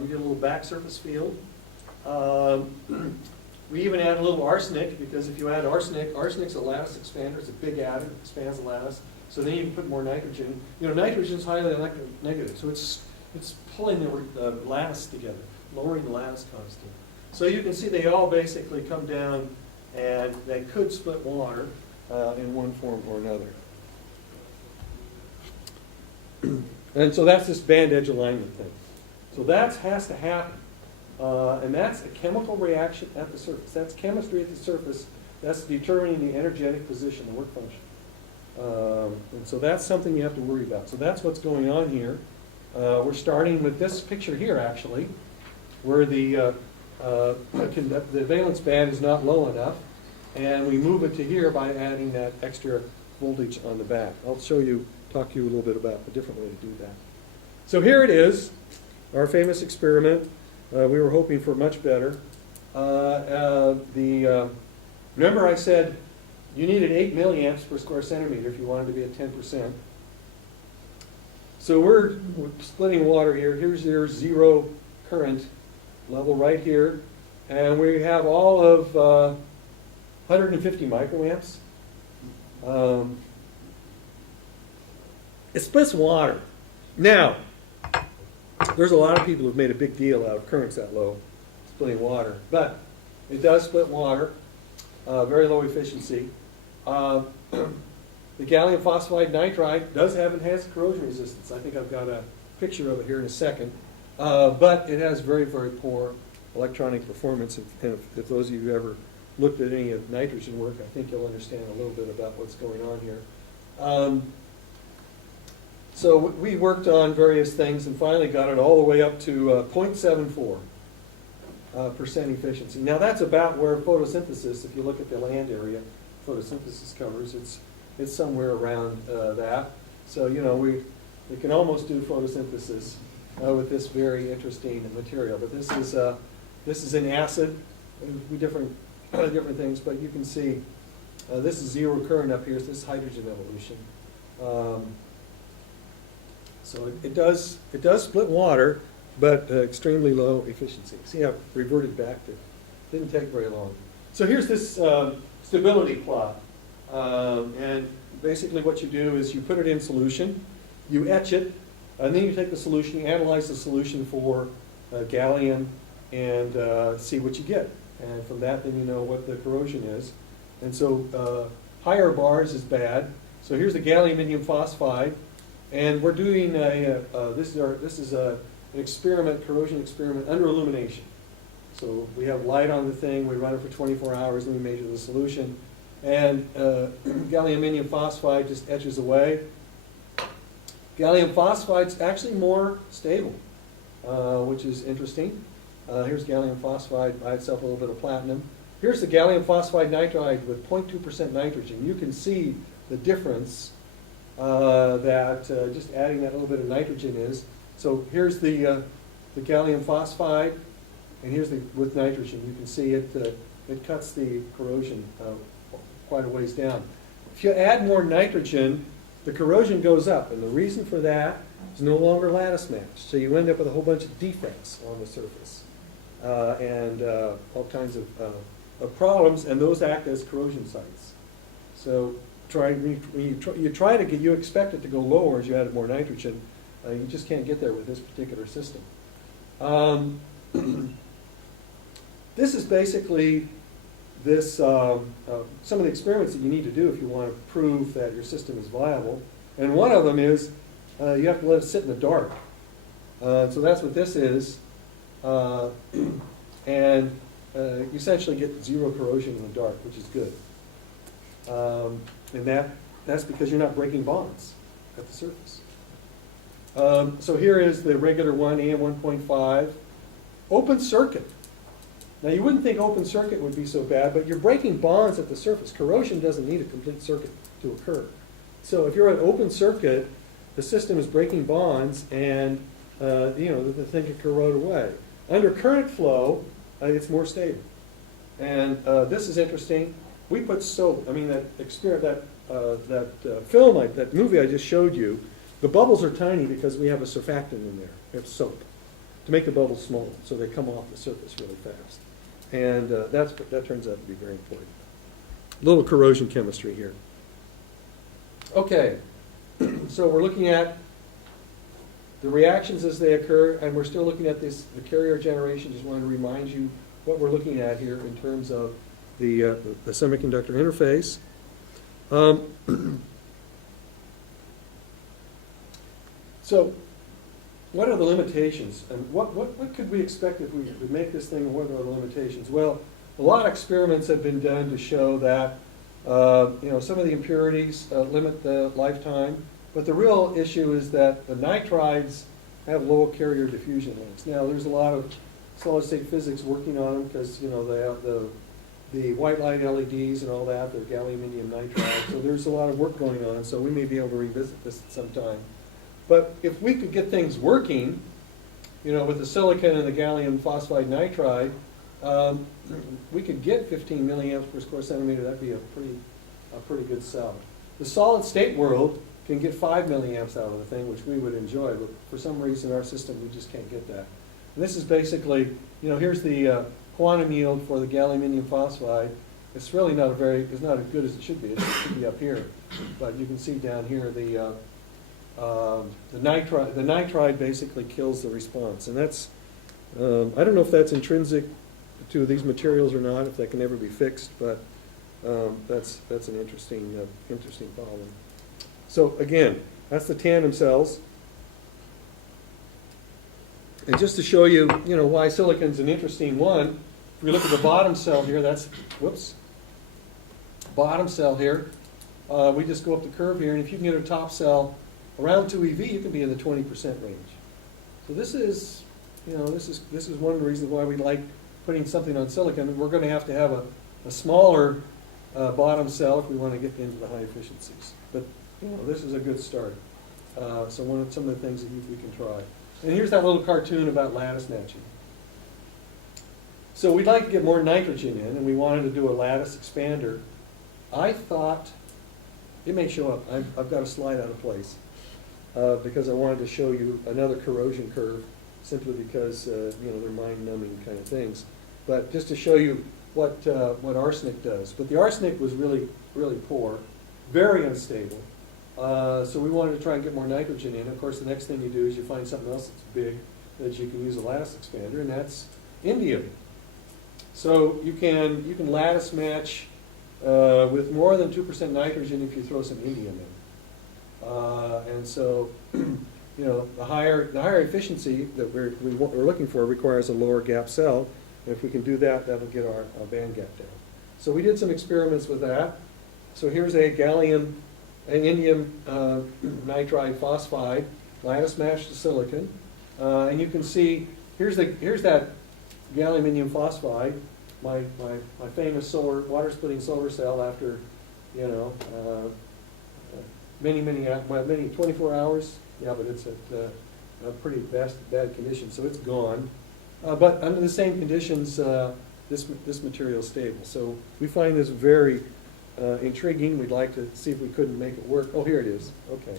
we did a little back surface field. We even add a little arsenic, because if you add arsenic, arsenic's a lattice expander. It's a big atom, it expands the lattice. So then you can put more nitrogen. Nitrogen's highly electronegative, so it's pulling the lattice together, lowering the lattice constant. So you can see they all basically come down, and they could split water in one form or another. And so that's this band edge alignment thing. So that has to happen. And that's a chemical reaction at the surface. That's chemistry at the surface. That's determining the energetic position, the work function. And so that's something you have to worry about. So that's what's going on here. We're starting with this picture here, actually, where the valence band is not low enough. And we move it to here by adding that extra voltage on the back. I'll talk to you a little bit about a different way to do that. So here it is, our famous experiment. We were hoping for much better. Remember I said you needed 8 milliamps per square centimeter if you wanted to be at 10%. So we're splitting water here. Here's your zero current level right here. And we have all of 150 microamps. It splits water. Now, there's a lot of people who've made a big deal out of currents that low, splitting water. But it does split water, very low efficiency. The gallium phosphide nitride does have enhanced corrosion resistance. I think I've got a picture of it here in a second. But it has very, very poor electronic performance. And if those of you who ever looked at any of nitrogen work, I think you'll understand a little bit about what's going on here. So we worked on various things and finally got it all the way up to 0.74% efficiency. Now that's about where photosynthesis, if you look at the land area, photosynthesis covers, it's somewhere around that. So, you know, we can almost do photosynthesis with this very interesting material. But this is an acid, different things, but you can see this is zero current up here, so this is hydrogen evolution. So it does split water, but extremely low efficiency. See, I've reverted back to, didn't take very long. So here's this stability plot. And basically what you do is you put it in solution, you etch it, and then you take the solution, you analyze the solution for gallium, and see what you get. And from that, then you know what the corrosion is. And so higher bars is bad. So here's the gallium indium phosphide. And we're doing this is an experiment, corrosion experiment under illumination. So we have light on the thing, we run it for 24 hours, then we measure the solution. And gallium indium phosphide just etches away. Gallium phosphide's actually more stable, which is interesting. Here's gallium phosphide by itself, a little bit of platinum. Here's the gallium phosphide nitride with 0.2% nitrogen. You can see the difference that just adding that little bit of nitrogen is. So here's the gallium phosphide, and here's with nitrogen. You can see it cuts the corrosion quite a ways down. If you add more nitrogen, the corrosion goes up, and the reason for that is no longer lattice matched. So you end up with a whole bunch of defects on the surface and all kinds of problems, and those act as corrosion sites. So you expect it to go lower as you add more nitrogen. You just can't get there with this particular system. This is basically some of the experiments that you need to do if you want to prove that your system is viable. And one of them is you have to let it sit in the dark. So that's what this is. And you essentially get zero corrosion in the dark, which is good. And that's because you're not breaking bonds at the surface. So here is the regular one, AM 1.5. Open circuit. Now you wouldn't think open circuit would be so bad, but you're breaking bonds at the surface. Corrosion doesn't need a complete circuit to occur. So if you're at open circuit, the system is breaking bonds, and the thing can corrode away. Under current flow, it's more stable. And this is interesting. We put soap. I mean that film, that movie I just showed you. The bubbles are tiny because we have a surfactant in there. We have soap to make the bubbles small, so they come off the surface really fast. And that turns out to be very important. A little corrosion chemistry here. Okay, so we're looking at the reactions as they occur, and we're still looking at the carrier generation. Just wanted to remind you what we're looking at here in terms of the semiconductor interface. So, what are the limitations, and what could we expect if we make this thing, and what are the limitations? Well, a lot of experiments have been done to show that some of the impurities limit the lifetime, but the real issue is that the nitrides have low carrier diffusion links. Now, there's a lot of solid-state physics working on them because they have the white light LEDs and all that. They're gallium indium nitride, so there's a lot of work going on. So we may be able to revisit this at some time. But if we could get things working, with the silicon and the gallium phosphide nitride, we could get 15 milliamps per square centimeter. That'd be a pretty good cell. The solid state world can get 5 milliamps out of the thing, which we would enjoy, but for some reason in our system we just can't get that. And this is basically, here's the quantum yield for the gallium phosphide. It's really not it's not as good as it should be. It should be up here, but you can see down here the nitride. The nitride basically kills the response, and that's I don't know if that's intrinsic to these materials or not, if that can ever be fixed, but that's an interesting problem. So again, that's the tandem cells. And just to show you, why silicon's an interesting one, if we look at the bottom cell here, that's, bottom cell here, we just go up the curve here, and if you can get a top cell around 2 eV, you can be in the 20% range. So this is, this is one of the reasons why we like putting something on silicon. We're going to have a smaller bottom cell if we want to get into the high efficiencies. But this is a good start. So some of the things that we can try. And here's that little cartoon about lattice matching. So we'd like to get more nitrogen in, and we wanted to do a lattice expander. I thought, it may show up, I've got a slide out of place, because I wanted to show you another corrosion curve, simply because they're mind-numbing kind of things. But just to show you what arsenic does. But the arsenic was really, really poor, very unstable. So we wanted to try and get more nitrogen in. Of course, the next thing you do is you find something else that's big that you can use a lattice expander, and that's indium. So you can lattice match with more than 2% nitrogen if you throw some indium in. And so, the higher efficiency that we're looking for requires a lower gap cell. And if we can do that, that'll get our band gap down. So we did some experiments with that. So here's an indium nitride phosphide, lattice matched to silicon. And you can see, here's that gallium phosphide, my famous water splitting solar cell after, many 24 hours. Yeah, but it's at a pretty bad condition, so it's gone. But under the same conditions, this material is stable. So we find this very intriguing. We'd like to see if we couldn't make it work. Oh, here it is. Okay.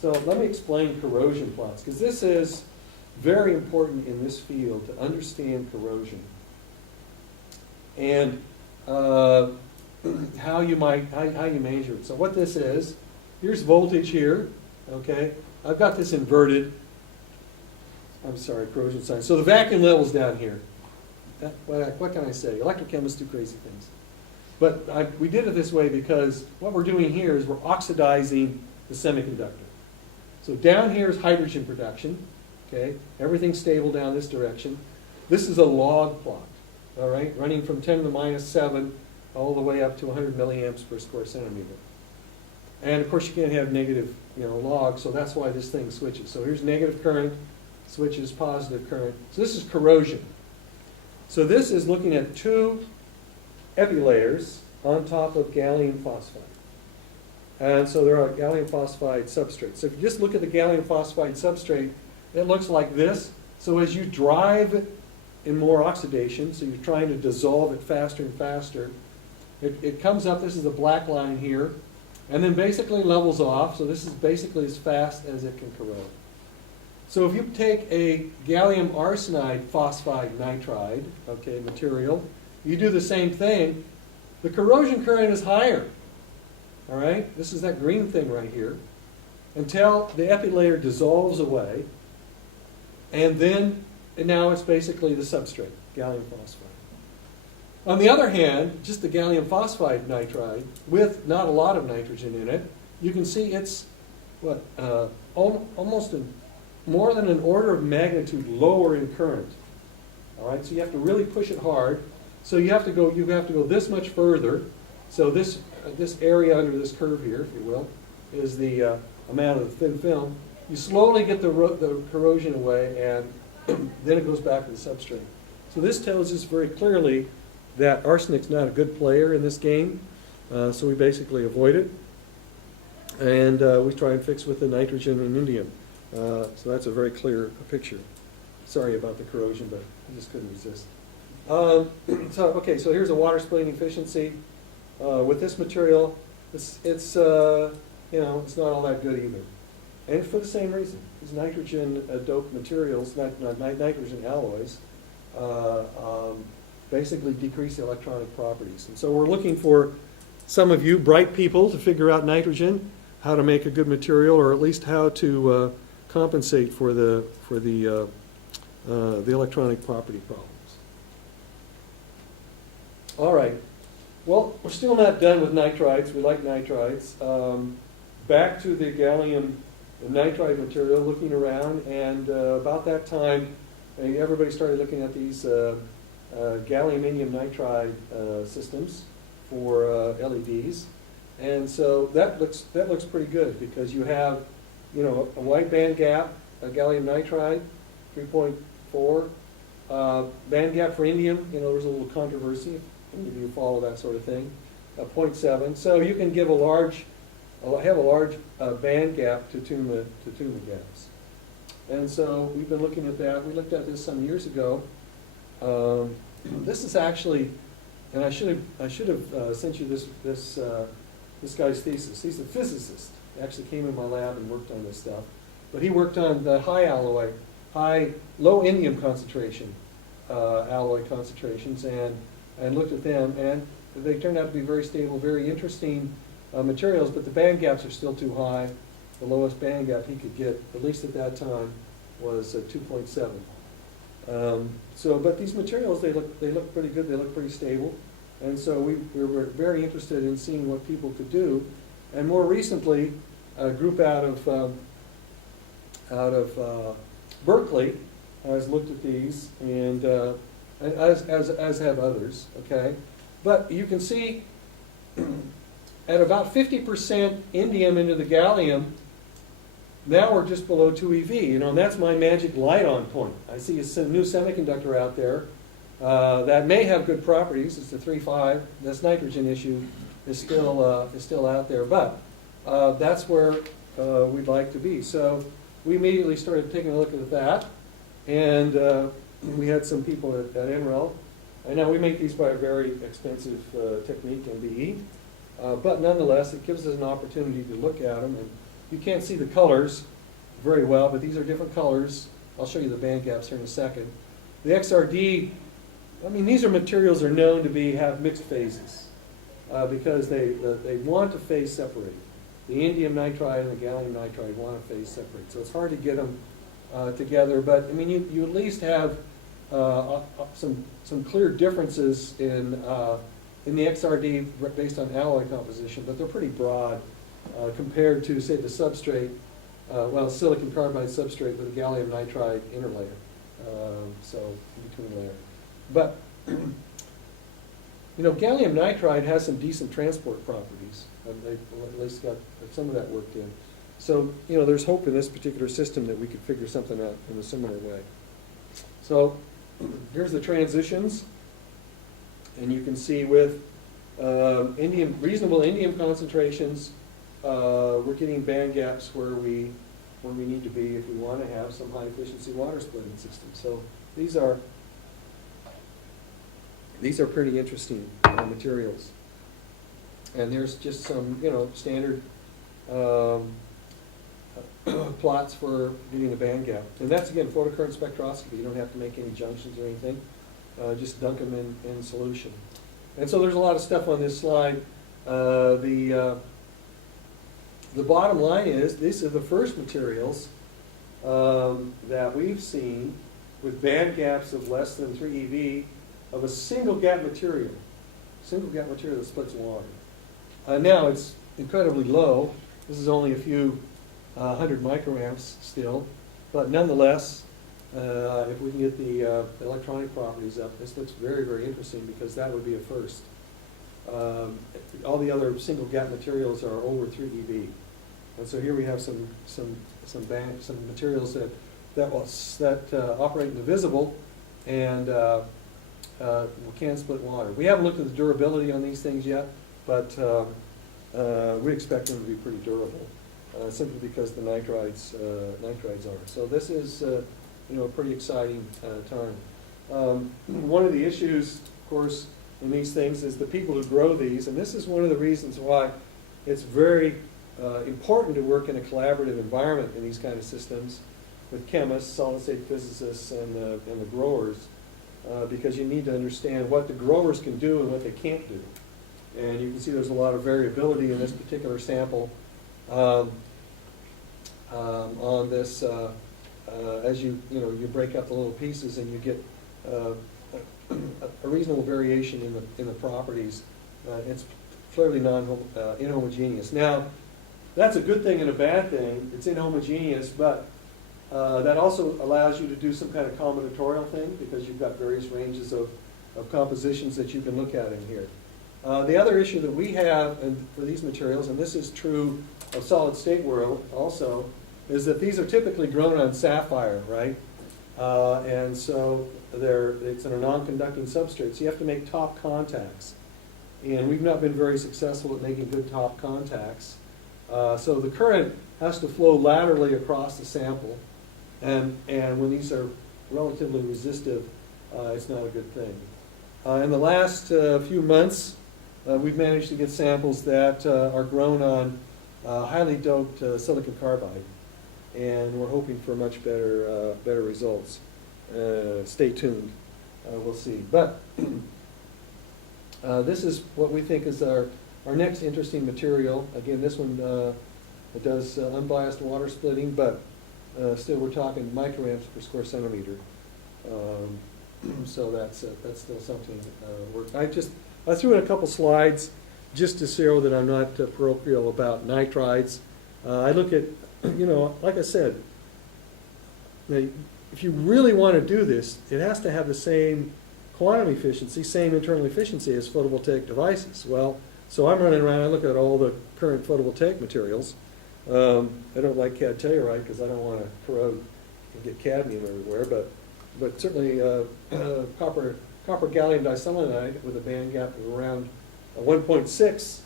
So let me explain corrosion plots, because this is very important in this field to understand corrosion and how you measure it. So what this is, here's voltage here. Okay, I've got this inverted. I'm sorry, corrosion science. So the vacuum level's down here. What can I say? Electrochemists do crazy things. But we did it this way because what we're doing here is we're oxidizing the semiconductor. So down here is hydrogen production. Okay, everything's stable down this direction. This is a log plot. All right, running from 10 to the minus 7 all the way up to 100 milliamps per square centimeter. And of course you can't have negative, log, so that's why this thing switches. So here's negative current, switches positive current. So this is corrosion. So this is looking at 2 epilayers on top of gallium phosphide. And so there are gallium phosphide substrates. So if you just look at the gallium phosphide substrate, it looks like this. So as you drive in more oxidation, so you're trying to dissolve it faster and faster, it comes up, this is the black line here, and then basically levels off. So this is basically as fast as it can corrode. So if you take a gallium arsenide phosphide nitride, okay, material, you do the same thing, the corrosion current is higher. All right, this is that green thing right here, until the epilayer dissolves away, and now it's basically the substrate, gallium phosphide. On the other hand, just the gallium phosphide nitride with not a lot of nitrogen in it, you can see it's almost more than an order of magnitude lower in current. All right, so you have to really push it hard. So you have to go this much further. So this area under this curve here, if you will, is the amount of the thin film. You slowly get the corrosion away, and then it goes back to the substrate. So this tells us very clearly that arsenic's not a good player in this game. So we basically avoid it, and we try and fix with the nitrogen and indium. So that's a very clear picture. Sorry about the corrosion, but I just couldn't resist. So here's a water splitting efficiency with this material. It's it's not all that good either. And for the same reason, these nitrogen doped materials, not nitrogen alloys, basically decrease the electronic properties. And so we're looking for some of you bright people to figure out nitrogen, how to make a good material, or at least how to compensate for the electronic property problems. All right. Well, we're still not done with nitrides. We like nitrides. Back to the gallium nitride material, looking around, and about that time, everybody started looking at these gallium-indium nitride systems for LEDs, and so that looks pretty good because you have, a wide band gap, a gallium nitride, 3.4 band gap for indium. There's a little controversy. You follow that sort of thing. 0.7. So you can give have a large band gap to tune the gaps. And so we've been looking at that. We looked at this some years ago. This is actually, and I should have sent you this guy's thesis. He's a physicist. He actually came in my lab and worked on this stuff. But he worked on the low indium concentration alloy concentrations and looked at them, and they turned out to be very stable, very interesting materials, but the band gaps are still too high. The lowest band gap he could get, at least at that time, was 2.7. But these materials, they look pretty good. They look pretty stable, and so we were very interested in seeing what people could do. And more recently, a group out of Berkeley has looked at these, and as have others. Okay, but you can see at about 50% indium into the gallium, now we're just below 2 eV, and that's my magic light-on point. I see a new semiconductor out there that may have good properties. It's a 3.5. This nitrogen issue is still out there, but that's where we'd like to be. So we immediately started taking a look at that, and we had some people at NREL. And now we make these by a very expensive technique, MBE. But nonetheless, it gives us an opportunity to look at them. And you can't see the colors very well, but these are different colors. I'll show you the band gaps here in a second. The XRD, these are materials that are known to have mixed phases because they want to phase separate. The indium nitride and the gallium nitride want to phase separate. So it's hard to get them together, but you at least have some clear differences in the XRD based on alloy composition, but they're pretty broad compared to, say, the substrate, silicon carbide substrate with a gallium nitride interlayer, so between layer. But gallium nitride has some decent transport properties. They've at least got some of that worked in. So there's hope in this particular system that we could figure something out in a similar way. So here's the transitions, and you can see with reasonable indium concentrations, we're getting band gaps where we need to be if we want to have some high efficiency water splitting systems. So these are pretty interesting materials. And there's just some standard plots for getting the band gap. And that's, again, photocurrent spectroscopy. You don't have to make any junctions or anything. Just dunk them in solution. And so there's a lot of stuff on this slide. The bottom line is these are the first materials that we've seen with band gaps of less than 3 eV of a single gap material. Single gap material that splits water. Now it's incredibly low. This is only a few 100 microamps still, but nonetheless, if we can get the electronic properties up, this looks very, very interesting because that would be a first. All the other single gap materials are over 3 eV, and so here we have some materials that operate in the visible and can split water. We haven't looked at the durability on these things yet, but we expect them to be pretty durable. Simply because the nitrides are. So this is a pretty exciting time. One of the issues, of course, in these things is the people who grow these, and this is one of the reasons why it's very important to work in a collaborative environment in these kind of systems with chemists, solid-state physicists, and the growers, because you need to understand what the growers can do and what they can't do. And you can see there's a lot of variability in this particular sample on this. As you break up the little pieces and you get a reasonable variation in the properties. It's clearly inhomogeneous. Now, that's a good thing and a bad thing. It's inhomogeneous, but that also allows you to do some kind of combinatorial thing because you've got various ranges of compositions that you can look at in here. The other issue that we have for these materials, and this is true of solid state world also, is that these are typically grown on sapphire, right? And so it's in a non-conducting substrate, so you have to make top contacts. And we've not been very successful at making good top contacts. So the current has to flow laterally across the sample, and when these are relatively resistive, it's not a good thing. In the last few months, we've managed to get samples that are grown on highly doped silicon carbide, and we're hoping for much better results. Stay tuned. We'll see. But this is what we think is our next interesting material. Again, this one it does unbiased water splitting, but still we're talking microamps per square centimeter. So that's still something. I threw in a couple slides just to show that I'm not parochial about nitrides. I look at, like I said, if you really want to do this, it has to have the same quantum efficiency, same internal efficiency as photovoltaic devices. Well, so I'm running around, I look at all the current photovoltaic materials. I don't like cadmium because I don't want to corrode and get cadmium everywhere, but certainly copper gallium diselenide with a band gap of around 1.6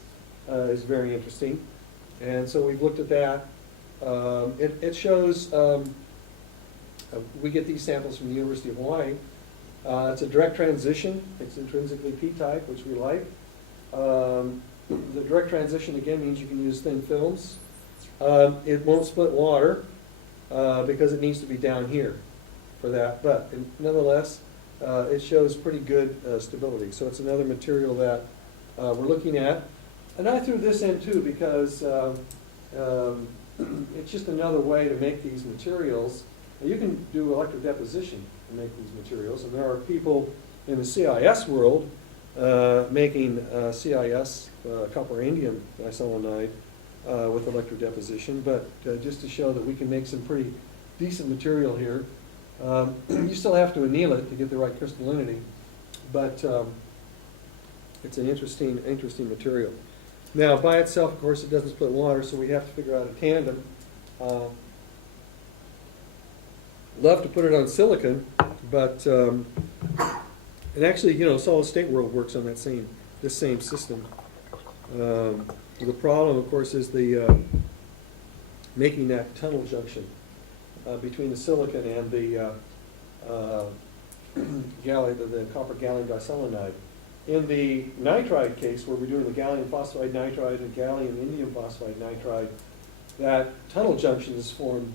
is very interesting. And so we've looked at that. It shows, we get these samples from the University of Hawaii. It's a direct transition. It's intrinsically p-type, which we like. The direct transition, again, means you can use thin films. It won't split water because it needs to be down here for that. But nonetheless, it shows pretty good stability. So it's another material that we're looking at. And I threw this in too because it's just another way to make these materials. You can do electrodeposition to make these materials, and there are people in the CIS world making CIS, copper indium diselenide, with electrodeposition. But just to show that we can make some pretty decent material here. You still have to anneal it to get the right crystallinity, but it's an interesting material. Now, by itself, of course, it doesn't split water, so we have to figure out a tandem. Love to put it on silicon, but and actually, solid state world works on this same system. The problem, of course, is the making that tunnel junction between the silicon and the copper gallium diselenide. In the nitride case, where we're doing the gallium phosphide nitride and gallium indium phosphide nitride, that tunnel junction is formed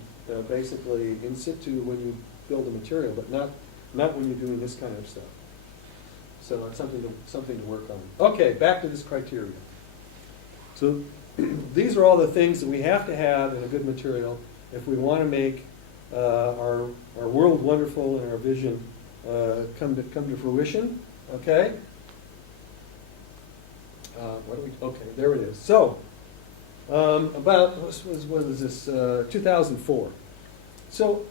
basically in situ when you build the material, but not when you're doing this kind of stuff. So it's something to work on. Okay, back to this criteria. So these are all the things that we have to have in a good material if we want to make our world wonderful and our vision come to fruition. Okay. Okay, there it is. So, what is this? 2004. So,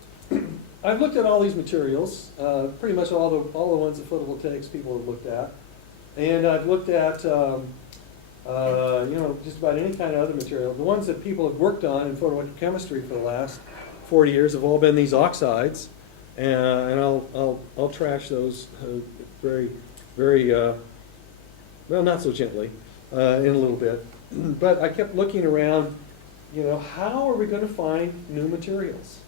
I've looked at all these materials, pretty much all the ones that photovoltaics people have looked at, and I've looked at just about any kind of other material. The ones that people have worked on in photoelectrochemistry for the last 40 years have all been these oxides, and I'll trash those very, very well, not so gently, in a little bit. But I kept looking around, how are we going to find new materials?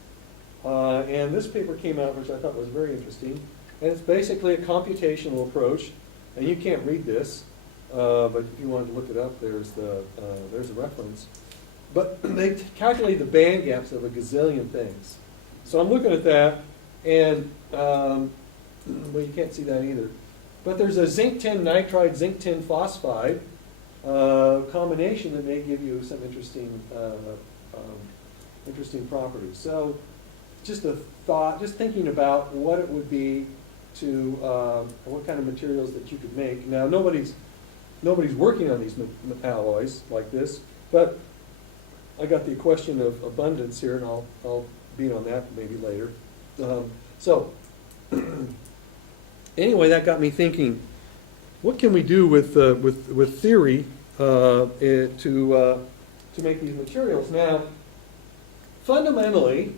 And this paper came out, which I thought was very interesting. And it's basically a computational approach. And you can't read this, but if you wanted to look it up, there's a reference. but they calculate the band gaps of a gazillion things. So I'm looking at that, and, well, you can't see that either. But there's a zinc tin nitride, zinc tin phosphide combination that may give you some interesting, interesting properties. So just a thought, just thinking about what it would be to, what kind of materials that you could make. Now, nobody's working on these alloys like this, but I got the question of abundance here, and I'll beat on that maybe later. So anyway, that got me thinking, what can we do with theory to make these materials? Now, fundamentally,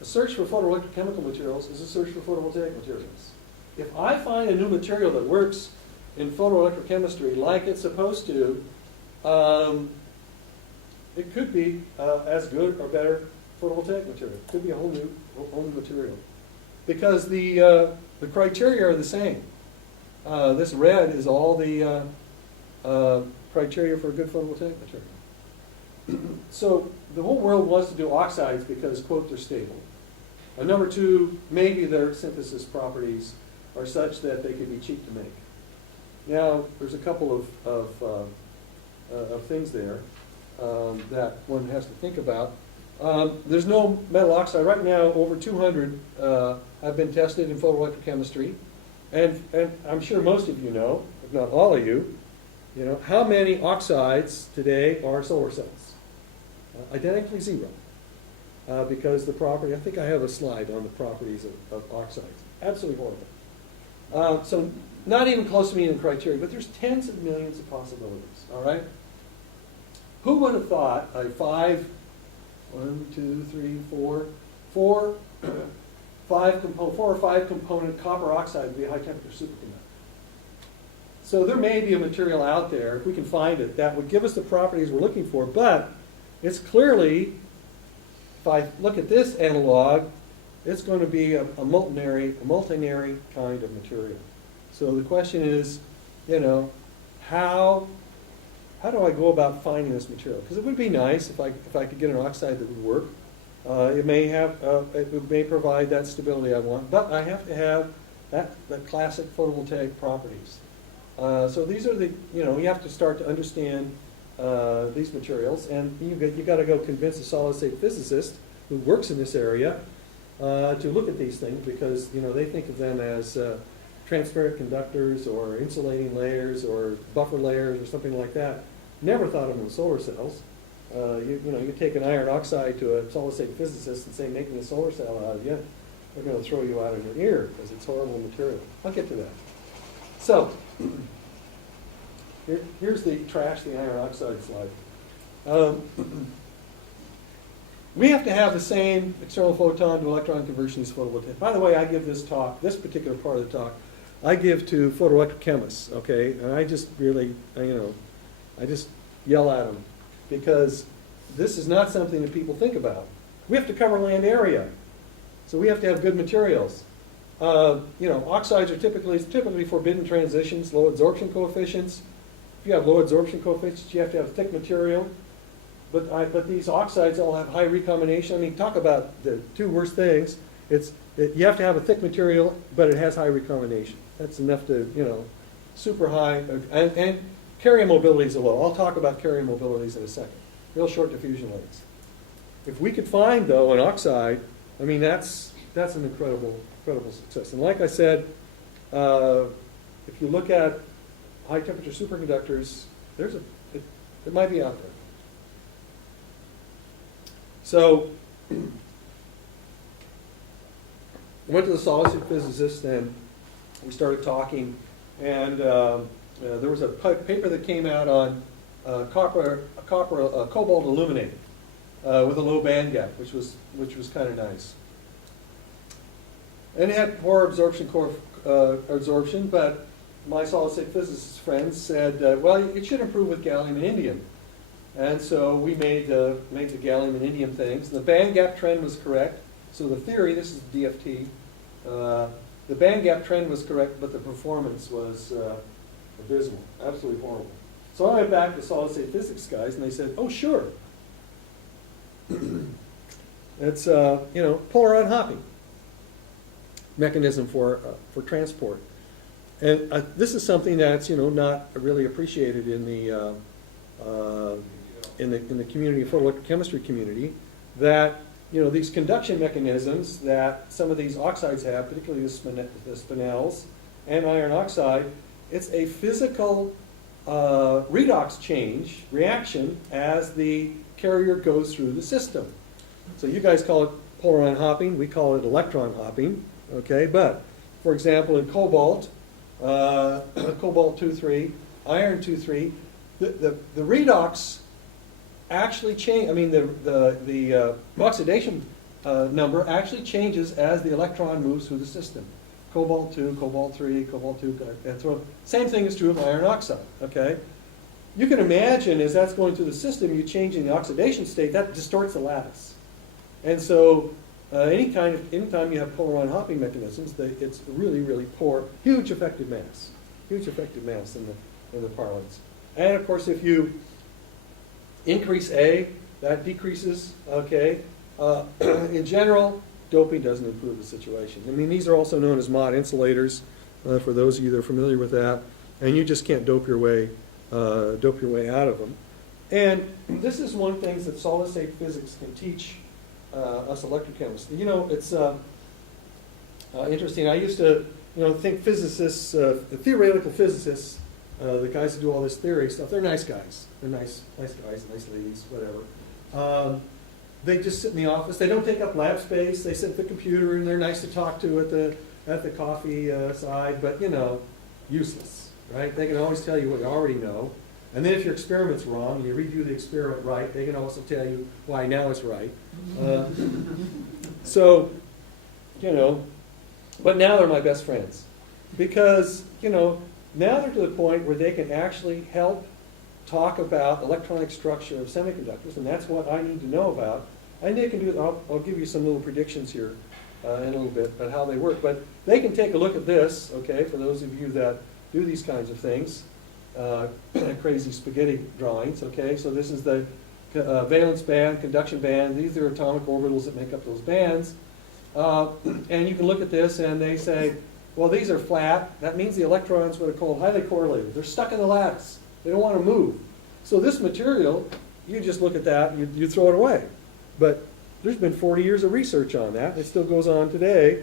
a search for photoelectrochemical materials is a search for photovoltaic materials. If I find a new material that works in photoelectrochemistry like it's supposed to, it could be as good or better photovoltaic material. It could be a whole new material. Because the criteria are the same. This red is all the criteria for a good photovoltaic material. So the whole world wants to do oxides because, quote, they're stable. Number two, maybe their synthesis properties are such that they could be cheap to make. Now, there's a couple of things there that one has to think about. There's no metal oxide. Right now, over 200 have been tested in photoelectrochemistry. And I'm sure most of you know, if not all of you, know how many oxides today are solar cells. Identically zero. Because the property, I think I have a slide on the properties of oxides. Absolutely horrible. So not even close to meeting the criteria, but there's tens of millions of possibilities, all right? Who would have thought a four or five component copper oxide would be a high temperature superconductor? So there may be a material out there, if we can find it, that would give us the properties we're looking for, but it's clearly, if I look at this analog, it's going to be a multinary kind of material. So the question is, how do I go about finding this material? Because it would be nice if I could get an oxide that would work. It may provide that stability I want, but I have to have the classic photovoltaic properties. So these are you have to start to understand these materials, and you got to go convince a solid-state physicist who works in this area to look at these things, because they think of them as transparent conductors or insulating layers or buffer layers or something like that. Never thought of them as solar cells. You take an iron oxide to a solid-state physicist and say, making a solar cell out of you, they're going to throw you out of your ear because it's horrible material. I'll get to that. So, here's the trash the iron oxide slide. We have to have the same external photon to electron conversion as photovoltaic. By the way, I give this talk, this particular part of the talk, I give to photoelectrochemists, okay? And I just really, I just yell at them, because this is not something that people think about. We have to cover land area, so we have to have good materials. Oxides are typically forbidden transitions, low absorption coefficients. If you have low absorption coefficients, you have to have thick material. But these oxides all have high recombination. I mean, talk about the two worst things. You have to have a thick material, but it has high recombination. That's enough to, super high. And carrier mobility is low. I'll talk about carrier mobilities in a second. Real short diffusion lanes. If we could find, though, an oxide, I mean, that's an incredible success. And like I said, if you look at high temperature superconductors, it might be out there. So I went to the solid-state physicist and we started talking, and there was a paper that came out on cobalt illuminated with a low band gap, which was kind of nice. And it had poor absorption, but my solid-state physicist friends said, well, it should improve with gallium and indium. And so we made the gallium and indium things. The band gap trend was correct. So the theory, this is DFT, the band gap trend was correct, but the performance was abysmal, absolutely horrible. So I went back to solid-state physics guys, and they said, oh, sure. it's polar unhopping mechanism for transport. And this is something that's not really appreciated in the community, photoelectrochemistry community, that these conduction mechanisms that some of these oxides have, particularly the spinels and iron oxide, it's a physical redox reaction as the carrier goes through the system. So you guys call it polar unhopping, we call it electron hopping, okay? But, for example, in cobalt, cobalt 2,3, iron 2,3, the redox actually change. I mean, the oxidation number actually changes as the electron moves through the system. Cobalt 2, cobalt 3, cobalt 2, and so same thing is true of iron oxide. Okay, you can imagine as that's going through the system, you're changing the oxidation state. That distorts the lattice, and so anytime you have polar unhopping mechanisms, it's really, really poor, huge effective mass in the parlance. And of course, if you increase A, that decreases, okay? In general, doping doesn't improve the situation. I mean, these are also known as mod insulators, for those of you that are familiar with that, and you just can't dope your way out of them. And this is one thing that solid-state physics can teach us electrochemists. It's interesting. I used to, think physicists, theoretical physicists, the guys who do all this theory stuff, they're nice guys. They're nice guys, nice ladies, whatever. They just sit in the office. They don't take up lab space. They sit at the computer, and they're nice to talk to at the coffee side, but useless, right? They can always tell you what you already know. And then if your experiment's wrong, and you redo the experiment right, they can also tell you why now it's right. So, but now they're my best friends. Because, now they're to the point where they can actually help talk about electronic structure of semiconductors, and that's what I need to know about. And they can do it. I'll give you some little predictions here in a little bit about how they work. But they can take a look at this, okay, for those of you that do these kinds of things, crazy spaghetti drawings, okay? So this is the valence band, conduction band. These are atomic orbitals that make up those bands. And you can look at this and they say, well, these are flat. That means the electrons, what are called highly correlated. They're stuck in the lattice. They don't want to move. So this material, you just look at that and you throw it away. But there's been 40 years of research on that. It still goes on today.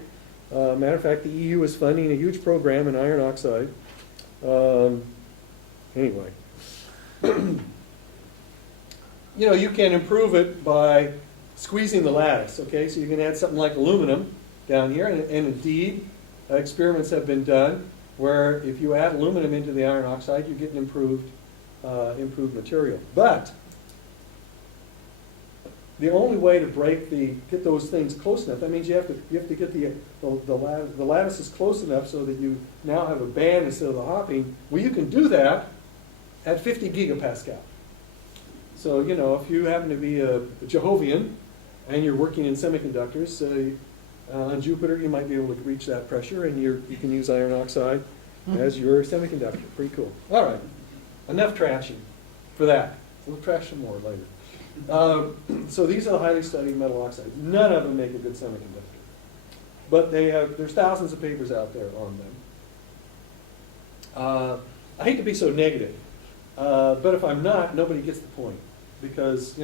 Matter of fact, the EU is funding a huge program in iron oxide. Anyway. You can improve it by squeezing the lattice, okay? So you can add something like aluminum down here, and indeed, experiments have been done where if you add aluminum into the iron oxide, you get an improved material. But the only way to get those things close enough, that means you have to get the lattices close enough so that you now have a band instead of the hopping. Well, you can do that at 50 gigapascal. So, if you happen to be a Jehovian and you're working in semiconductors, on Jupiter you might be able to reach that pressure, and you can use iron oxide as your semiconductor. Pretty cool. All right, enough trashing for that. We'll trash some more later. So these are the highly studied metal oxides. None of them make a good semiconductor. But there's thousands of papers out there on them. I hate to be so negative, but if I'm not, nobody gets the point. Because,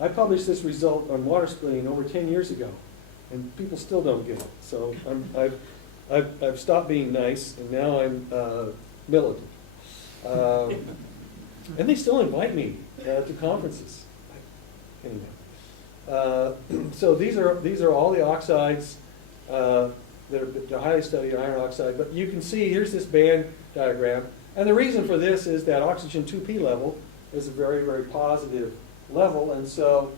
I published this result on water splitting over 10 years ago, and people still don't get it. So I've stopped being nice, and now I'm militant. And they still invite me to conferences. Anyway, so these are all the oxides that are highly studied iron oxide. But you can see here's this band diagram, and the reason for this is that oxygen 2p level is a very, very positive level, and so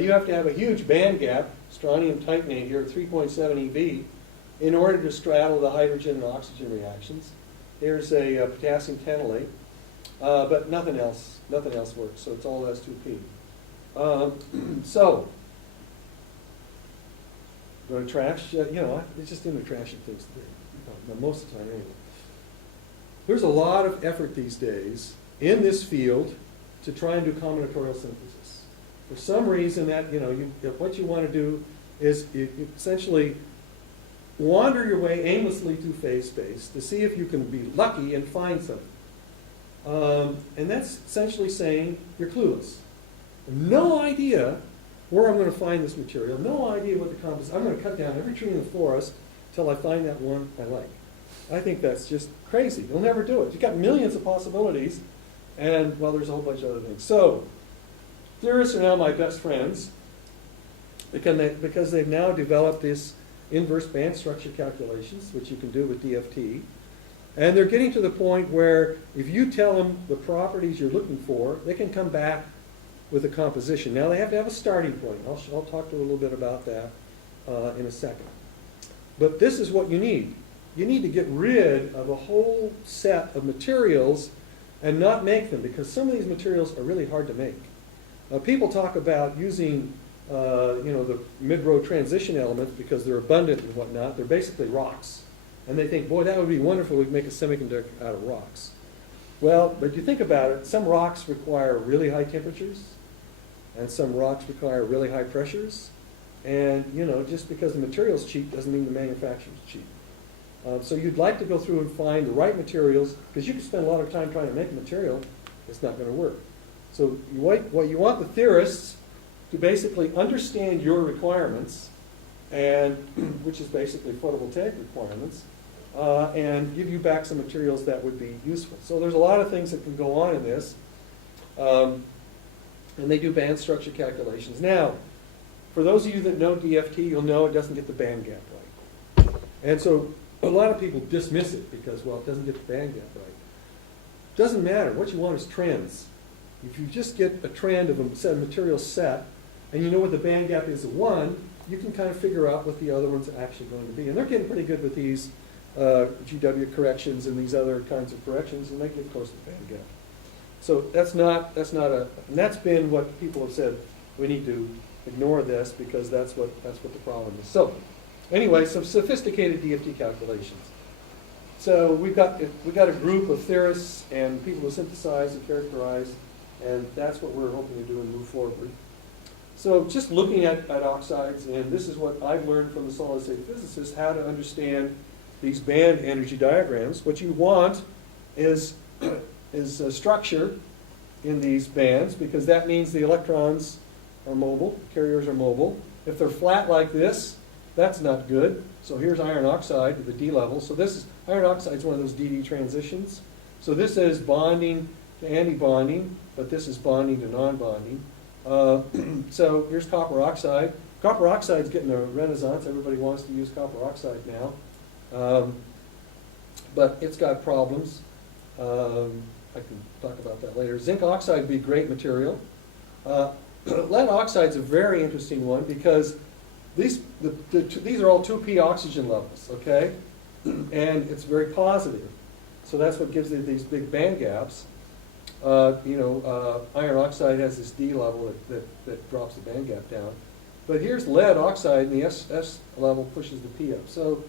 you have to have a huge band gap, strontium titanate here, 3.7 eV, in order to straddle the hydrogen and oxygen reactions. Here's a potassium tenylate, but nothing else works, so it's all S2P. So, going to trash, it's just into trashing things today, most of the time anyway. There's a lot of effort these days in this field to try and do combinatorial synthesis. For some reason that, what you want to do is you essentially wander your way aimlessly through phase space to see if you can be lucky and find something. And that's essentially saying you're clueless. No idea where I'm going to find this material, no idea what the composition. I'm going to cut down every tree in the forest till I find that one I like. I think that's just crazy. You'll never do it. You've got millions of possibilities, and, well, there's a whole bunch of other things. So, theorists are now my best friends because they've now developed this inverse band structure calculations, which you can do with DFT. And they're getting to the point where if you tell them the properties you're looking for, they can come back with a composition. Now, they have to have a starting point. I'll talk to you a little bit about that in a second. But this is what you need. You need to get rid of a whole set of materials and not make them, because some of these materials are really hard to make. People talk about using the mid-row transition elements because they're abundant and whatnot. They're basically rocks. And they think, boy, that would be wonderful if we could make a semiconductor out of rocks. Well, but you think about it, some rocks require really high temperatures, and some rocks require really high pressures. And, just because the material's cheap doesn't mean the manufacturer's cheap. So you'd like to go through and find the right materials, because you can spend a lot of time trying to make a material, it's not going to work. So what you want the theorists to basically understand your requirements, and which is basically photovoltaic requirements, and give you back some materials that would be useful. So there's a lot of things that can go on in this, and they do band structure calculations. Now, for those of you that know DFT, you'll know it doesn't get the band gap right. And so a lot of people dismiss it because, well, it doesn't get the band gap right. Doesn't matter. What you want is trends. If you just get a trend of a set of materials set, and you know what the band gap is at 1, you can kind of figure out what the other ones are actually going to be. And they're getting pretty good with these GW corrections and these other kinds of corrections, and they get close to the band gap. So that's been what people have said, we need to ignore this because that's what the problem is. So anyway, some sophisticated DFT calculations. So we've got a group of theorists and people who synthesize and characterize, and that's what we're hoping to do and move forward. So just looking at oxides, and this is what I've learned from the solid-state physicists, how to understand these band energy diagrams. What you want is a structure in these bands, because that means the electrons are mobile, carriers are mobile. If they're flat like this, that's not good. So here's iron oxide at the D level. So iron oxide is one of those DD transitions. So this is bonding to anti-bonding, but this is bonding to non-bonding. So here's copper oxide. Copper oxide is getting a renaissance. Everybody wants to use copper oxide now. But it's got problems. I can talk about that later. Zinc oxide would be a great material. Lead oxide is a very interesting one because these are all 2p oxygen levels, okay? And it's very positive. So that's what gives it these big band gaps. Iron oxide has this D level that drops the band gap down. But here's lead oxide, and the S level pushes the P up. So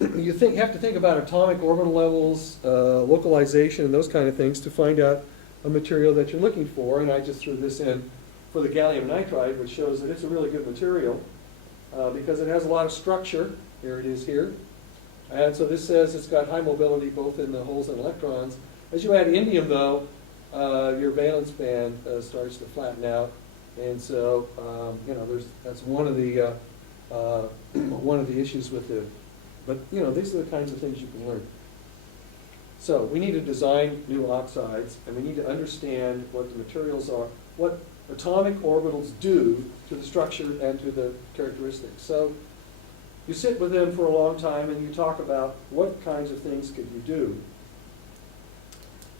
you have to think about atomic orbital levels, localization, and those kind of things to find out a material that you're looking for. And I just threw this in for the gallium nitride, which shows that it's a really good material because it has a lot of structure. Here it is here. And so this says it's got high mobility both in the holes and electrons. As you add indium, though, your valence band starts to flatten out. And so, that's one of the issues with it. But, these are the kinds of things you can learn. So we need to design new oxides, and we need to understand what the materials are, what atomic orbitals do to the structure and to the characteristics. So you sit with them for a long time, and you talk about what kinds of things could you do.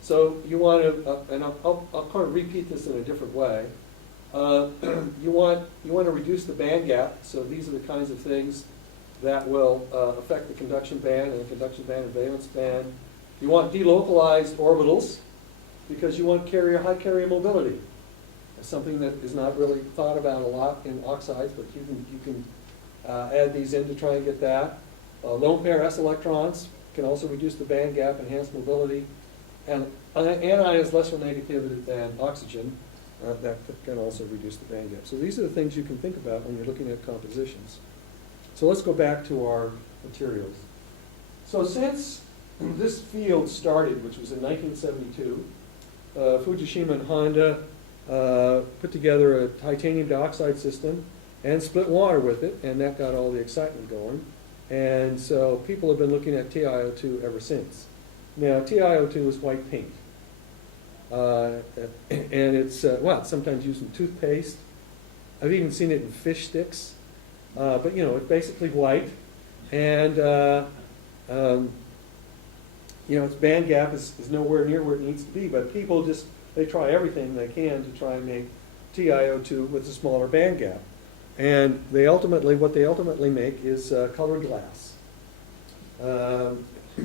So you want to, and I'll kind of repeat this in a different way. You want to reduce the band gap. So these are the kinds of things that will affect the conduction band and the conduction band and valence band. You want delocalized orbitals because you want high carrier mobility. That's something that is not really thought about a lot in oxides, but you can add these in to try and get that. Lone pair S electrons can also reduce the band gap, enhance mobility. And anion has lesser negativity than oxygen. that can also reduce the band gap. So these are the things you can think about when you're looking at compositions. So let's go back to our materials. So since this field started, which was in 1972, Fukushima and Honda put together a titanium dioxide system and split water with it, and that got all the excitement going. And so people have been looking at TiO2 ever since. Now, TiO2 is white paint. And it's, well, it's sometimes used in toothpaste. I've even seen it in fish sticks. But, you know, it's basically white. And, you know, its band gap is nowhere near where it needs to be. But people just, they try everything they can to try and make TiO2 with a smaller band gap. And they ultimately, what they ultimately make is colored glass.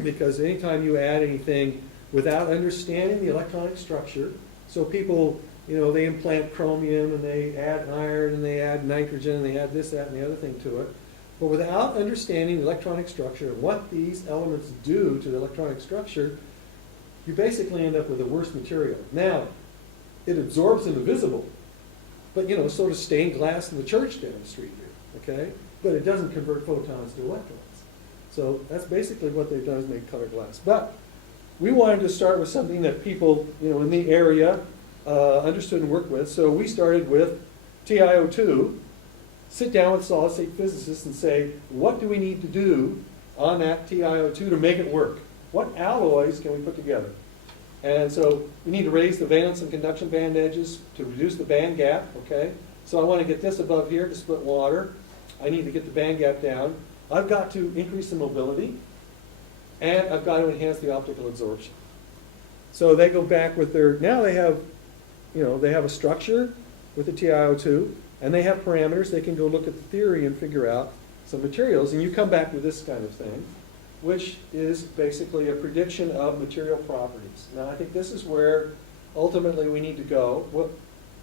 Because anytime you add anything without understanding the electronic structure, so people, you know, they implant chromium and they add iron and they add nitrogen and they add this, that, and the other thing to it. But without understanding the electronic structure and what these elements do to the electronic structure, you basically end up with the worst material. Now, it absorbs into visible. But, you know, so does stained glass in the church down the street here, okay? But it doesn't convert photons to electrons. So that's basically what they've done is make colored glass. But we wanted to start with something that people, you know, in the area understood and worked with. So we started with TiO2, sit down with solid-state physicists and say, what do we need to do on that TiO2 to make it work? What alloys can we put together? And so we need to raise the valence and conduction band edges to reduce the band gap, okay? So I want to get this above here to split water. I need to get the band gap down. I've got to increase the mobility, and I've got to enhance the optical absorption. So they go back with their, now they have, you know, they have a structure with the TiO2, and they have parameters. They can go look at the theory and figure out some materials, and you come back with this kind of thing, which is basically a prediction of material properties. Now, I think this is where ultimately we need to go. Well,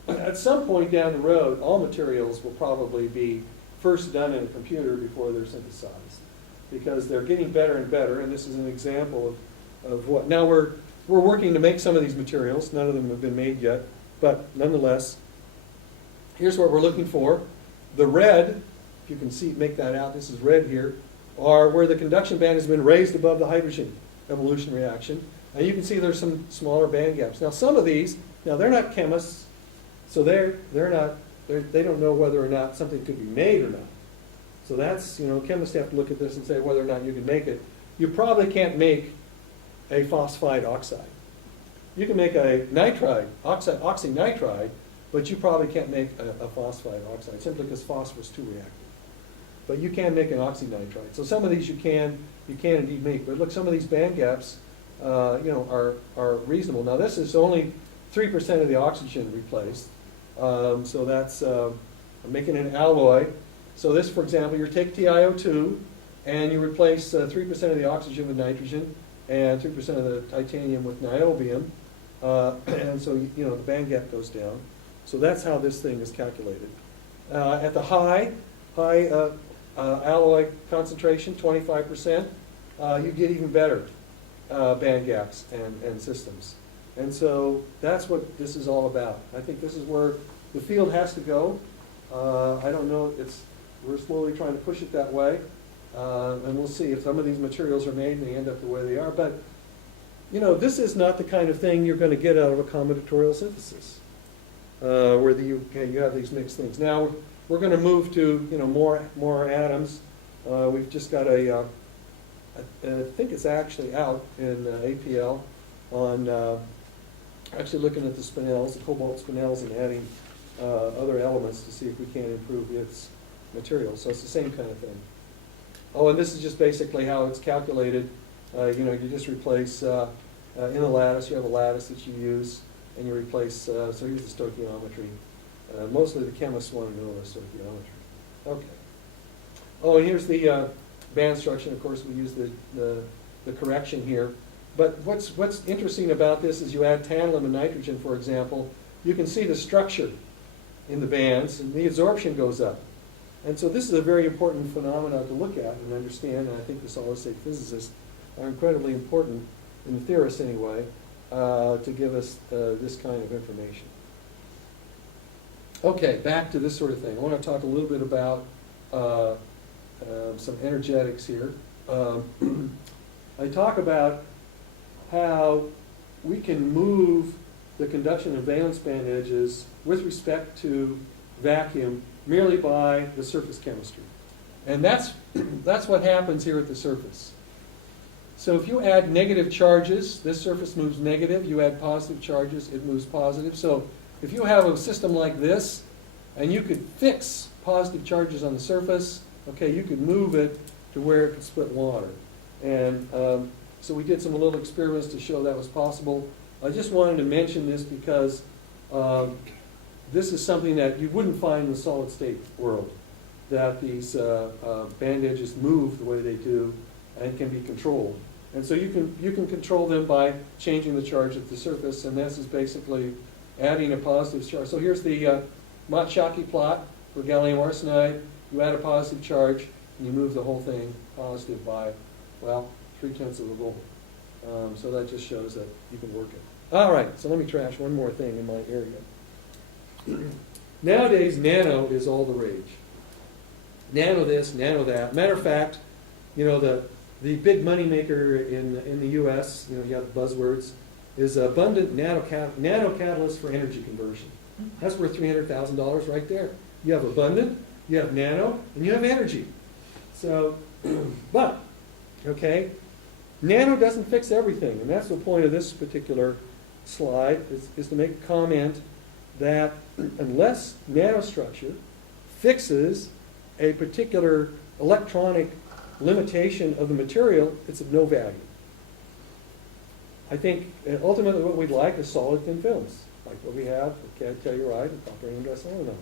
at some point down the road, all materials will probably be first done in a computer before they're synthesized, because they're getting better and better, and this is an example of what. Now, we're working to make some of these materials. None of them have been made yet, but nonetheless, here's what we're looking for. The red, if you can see, make that out, this is red here, are where the conduction band has been raised above the hydrogen evolution reaction. And you can see there's some smaller band gaps. Now some of these, now they're not chemists, so they don't know whether or not something could be made or not. So that's, you know, chemists have to look at this and say whether or not you can make it. You probably can't make a phosphide oxide. You can make a nitride, oxynitride, but you probably can't make a phosphide oxide simply because phosphorus is too reactive. But you can make an oxynitride. So some of these you can indeed make. But look, some of these band gaps, you know, are reasonable. Now this is only 3% of the oxygen replaced. So that's making an alloy. So this, for example, you take TiO2 and you replace 3% of the oxygen with nitrogen and 3% of the titanium with niobium. And so, you know, the band gap goes down. So that's how this thing is calculated. At the high alloy concentration, 25%, you get even better band gaps and systems. And so that's what this is all about. I think this is where the field has to go. I don't know, we're slowly trying to push it that way. And we'll see if some of these materials are made and they end up the way they are. But, you know, this is not the kind of thing you're going to get out of a combinatorial synthesis, where you have these mixed things. Now, we're going to move to, you know, more atoms. We've just got I think it's actually out in APL on actually looking at the spinels, the cobalt spinels, and adding other elements to see if we can improve its material. So it's the same kind of thing. Oh, and this is just basically how it's calculated. You know, you just replace, in a lattice, you have a lattice that you use, and you replace, so here's the stoichiometry. Mostly the chemists want to know the stoichiometry. Okay. Oh, and here's the band structure. Of course, we use the correction here. But what's interesting about this is you add tantalum and nitrogen, for example, you can see the structure in the bands, and the absorption goes up. And so this is a very important phenomenon to look at and understand, and I think the solid-state physicists are incredibly important, in the theorists anyway, to give us this kind of information. Okay, back to this sort of thing. I want to talk a little bit about some energetics here. I talk about how we can move the conduction and valence band edges with respect to vacuum merely by the surface chemistry. And that's what happens here at the surface. So if you add negative charges, this surface moves negative. You add positive charges, it moves positive. So if you have a system like this, and you could fix positive charges on the surface, okay, you could move it to where it could split water. And so we did some little experiments to show that was possible. I just wanted to mention this because this is something that you wouldn't find in the solid state world, that these band edges move the way they do and can be controlled. And so you can control them by changing the charge at the surface, and this is basically adding a positive charge. So here's the Matsaki plot for gallium arsenide. You add a positive charge, and you move the whole thing positive by, well, 0.3 of a volt. So that just shows that you can work it. All right, so let me trash one more thing in my area. Nowadays, nano is all the rage. Nano this, nano that. Matter of fact, you know, the big money maker in the U.S., you know, you have the buzzwords, is abundant nano catalyst for energy conversion. That's worth $300,000 right there. You have abundant, you have nano, and you have energy. So, but, okay, nano doesn't fix everything, and that's the point of this particular slide, is to make a comment that unless nanostructure fixes a particular electronic limitation of the material, it's of no value. I think ultimately what we'd like is solid thin films, like what we have with cadmium telluride and copper anhydride.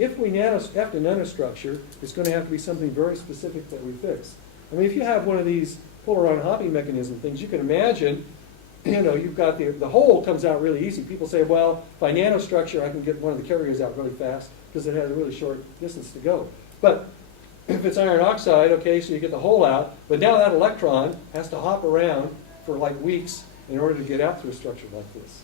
If we have to nanostructure, it's going to have to be something very specific that we fix. I mean, if you have one of these polaron hopping mechanism things, you can imagine, you know, you've got the hole comes out really easy. People say, well, if I nanostructure, I can get one of the carriers out really fast because it has a really short distance to go. But if it's iron oxide, okay, so you get the hole out, but now that electron has to hop around for like weeks in order to get out through a structure like this.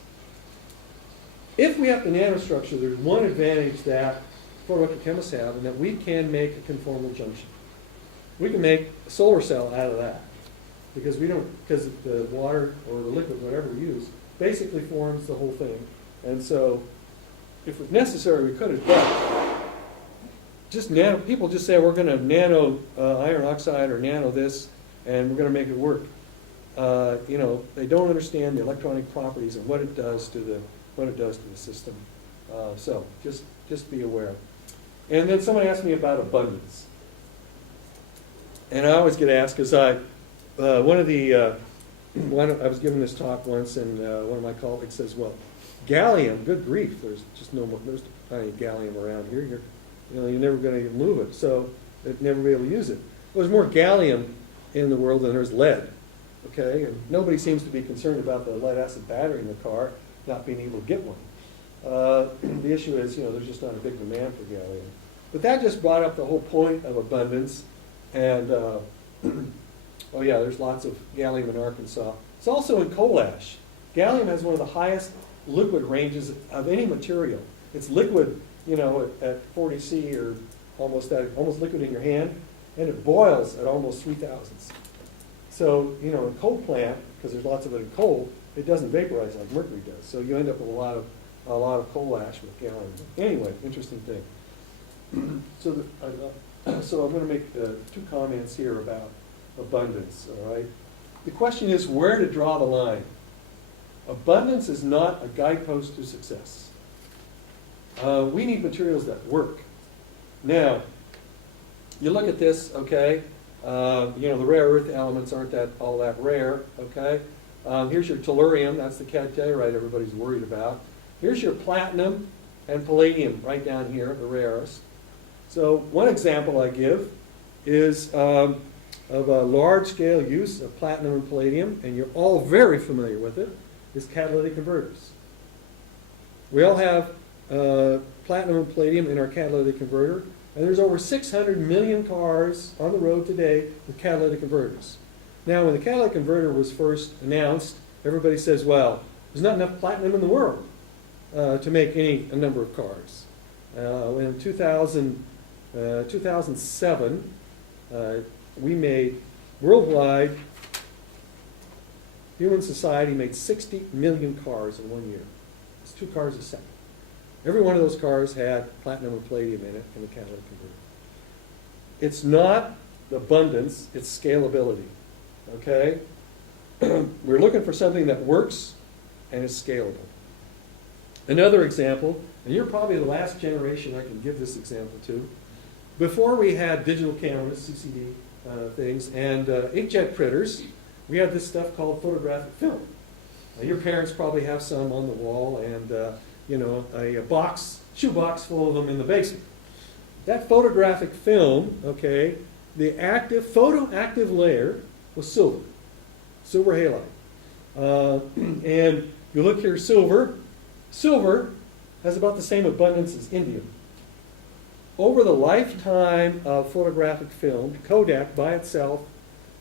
If we have to nanostructure, there's one advantage that photoelectrochemists have, and that we can make a conformal junction. We can make a solar cell out of that because the water or the liquid, whatever we use, basically forms the whole thing. And so, if it's necessary, we could have done it. Just nano. People just say we're going to nano iron oxide or nano this, and we're going to make it work. You know, they don't understand the electronic properties and what it does to the system. So just be aware. And then someone asked me about abundance, and I always get asked because I was giving this talk once, and one of my colleagues says, "Well, gallium, good grief, there's plenty of gallium around here. You're never going to move it, so they'd never be able to use it." Well, there's more gallium in the world than there's lead, okay? And nobody seems to be concerned about the lead-acid battery in the car not being able to get one. The issue is, there's just not a big demand for gallium. But that just brought up the whole point of abundance. And, oh yeah, there's lots of gallium in Arkansas. It's also in coal ash. Gallium has one of the highest liquid ranges of any material. It's liquid, at 40 C or almost liquid in your hand, and it boils at almost 3,000. So, in a coal plant, because there's lots of it in coal, it doesn't vaporize like mercury does. So you end up with a lot of coal ash with gallium. Anyway, interesting thing. So I'm going to make 2 comments here about abundance. All right. The question is where to draw the line. Abundance is not a guidepost to success. We need materials that work. Now, you look at this, okay? The rare earth elements aren't all that rare, okay? Here's your tellurium, that's the cadmium everybody's worried about. Here's your platinum and palladium right down here, the rarest. So one example I give is of a large-scale use of platinum and palladium, and you're all very familiar with it, is catalytic converters. We all have platinum and palladium in our catalytic converter, and there's over 600 million cars on the road today with catalytic converters. Now, when the catalytic converter was first announced, everybody says, well, there's not enough platinum in the world. to make a number of cars. In 2007, we made, worldwide, human society made 60 million cars in 1 year. It's 2 cars a second. Every one of those cars had platinum or palladium in it and a catalytic converter. It's not abundance, it's scalability, okay? We're looking for something that works and is scalable. Another example, and you're probably the last generation I can give this example to. Before we had digital cameras, CCD things, and inkjet printers, we had this stuff called photographic film. Your parents probably have some on the wall, and you know, a shoebox full of them in the basement. That photographic film, okay, the photoactive layer was silver halide. And you look here, silver has about the same abundance as indium. Over the lifetime of photographic film, Kodak by itself,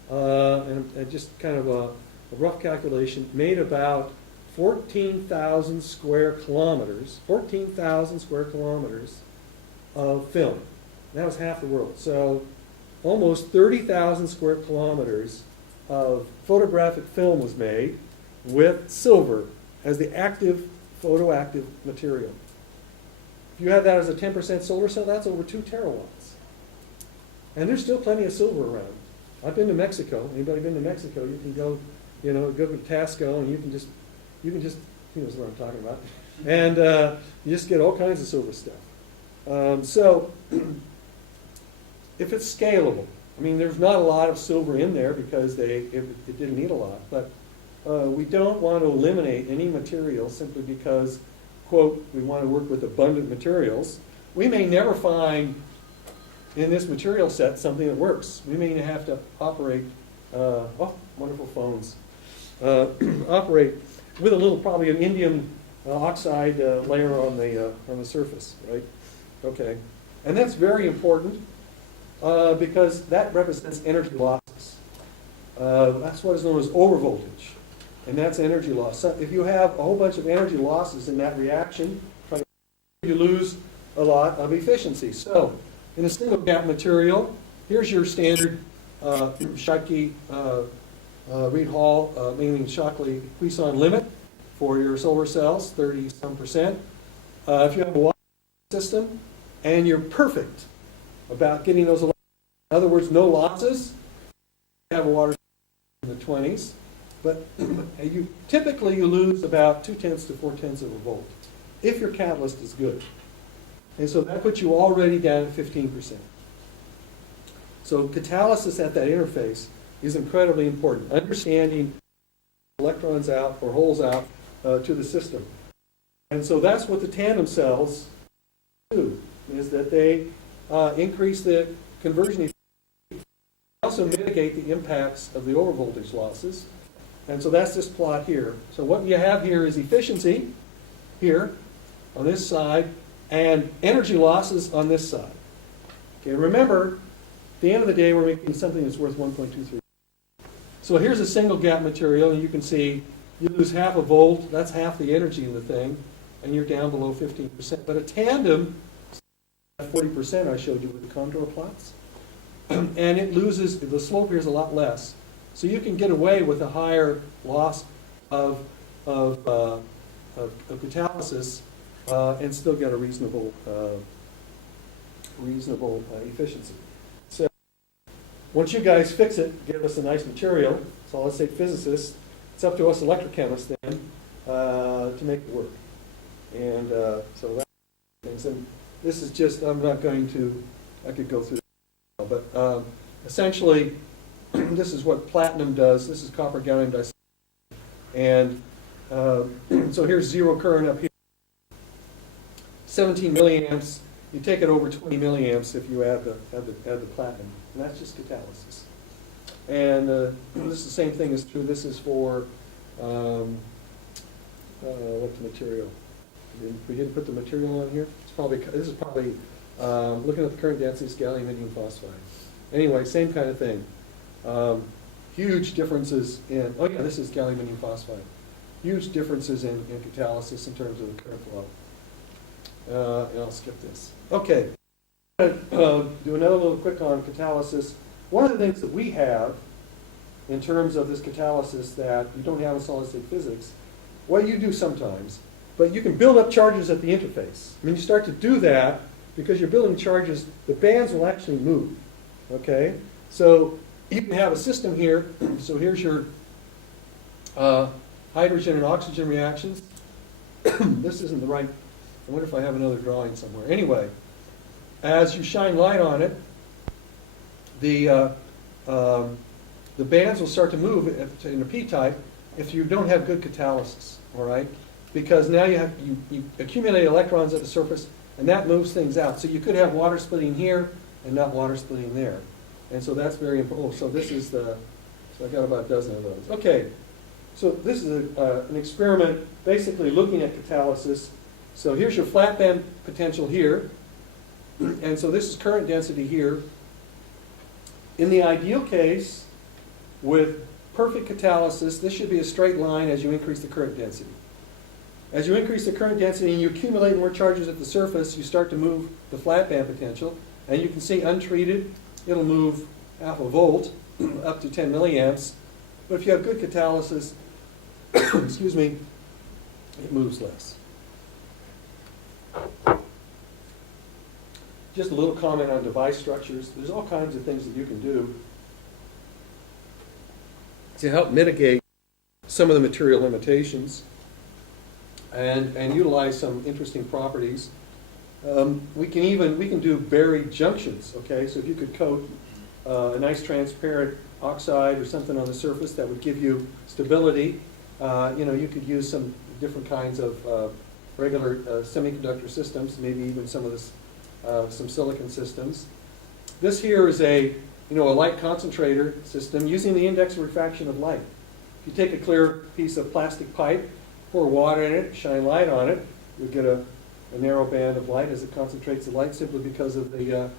and just kind of a rough calculation, made about 14,000 square kilometers of film. That was half the world. So almost 30,000 square kilometers of photographic film was made with silver as the photoactive material. If you have that as a 10% solar cell, that's over 2 terawatts. And there's still plenty of silver around. I've been to Mexico. Anybody been to Mexico? You can go, go to Tasco, and you can just, he knows what I'm talking about. And you just get all kinds of silver stuff. So if it's scalable, I mean, there's not a lot of silver in there because it didn't need a lot, but we don't want to eliminate any material simply because, quote, we want to work with abundant materials. We may never find in this material set something that works. We may have to operate, wonderful phones, operate with a little, probably an indium oxide layer on the surface, right? Okay, and that's very important because that represents energy losses. That's what is known as overvoltage, and that's energy loss. So if you have a whole bunch of energy losses in that reaction, you lose a lot of efficiency. So in a single gap material, here's your standard Schottky Reed-Hall, meaning Shockley-Quisson limit for your solar cells, 30-some%. If you have a water system and you're perfect about getting those, in other words, no losses, you have a water system in the 20s, but typically you lose about 0.2 to 0.4 of a volt if your catalyst is good. And so that puts you already down at 15%. So catalysis at that interface is incredibly important. Understanding electrons out or holes out to the system. And so that's what the tandem cells do, is that they increase the conversion efficiency. They also mitigate the impacts of the overvoltage losses. And so that's this plot here. So what you have here is efficiency here on this side and energy losses on this side. Okay, remember, at the end of the day, we're making something that's worth 1.23. So here's a single gap material, and you can see you lose half a volt, that's half the energy in the thing, and you're down below 15%. But a tandem, 40% I showed you with the contour plots, and it loses, the slope here is a lot less. So you can get away with a higher loss of catalysis and still get a reasonable efficiency. So once you guys fix it, give us a nice material, so let's say physicists, it's up to us electrochemists then to make it work. And so that's things. And this is just, I'm not going to, I could go through this, but essentially this is what platinum does. This is copper gallium disulfide. And so here's zero current up here. 17 milliamps. You take it over 20 milliamps if you add the platinum, and that's just catalysis. And this is the same thing is true. This is for what's the material? We didn't put the material on here. It's probably this is probably looking at the current densities, gallium indium phosphide. Anyway, same kind of thing. Huge differences in. Oh yeah, this is gallium indium phosphide. huge differences in catalysis in terms of the current flow. And I'll skip this. Okay. Do another little quick on catalysis. One of the things that we have in terms of this catalysis that you don't have in solid-state physics, well, you do sometimes, but you can build up charges at the interface. When you start to do that, because you're building charges, the bands will actually move, okay? So you can have a system here. So here's your hydrogen and oxygen reactions. This isn't the right, I wonder if I have another drawing somewhere. Anyway, as you shine light on it, the bands will start to move in a p-type if you don't have good catalysis, all right? Because now you accumulate electrons at the surface, and that moves things out. So you could have water splitting here and not water splitting there. And so that's very important. Oh, so this is so I got about a dozen of those. Okay, so this is an experiment basically looking at catalysis. So here's your flat band potential here. And so this is current density here. In the ideal case, with perfect catalysis, this should be a straight line as you increase the current density. As you increase the current density and you accumulate more charges at the surface, you start to move the flat band potential. And you can see untreated, it'll move half a volt up to 10 milliamps. But if you have good catalysis, excuse me, it moves less. Just a little comment on device structures. There's all kinds of things that you can do to help mitigate some of the material limitations and utilize some interesting properties. We can do buried junctions, okay? So if you could coat a nice transparent oxide or something on the surface that would give you stability, you could use some different kinds of regular semiconductor systems, maybe even some of this, some silicon systems. This here is a light concentrator system using the index of refraction of light. If you take a clear piece of plastic pipe, pour water in it, shine light on it, you'll get a narrow band of light as it concentrates the light simply because of the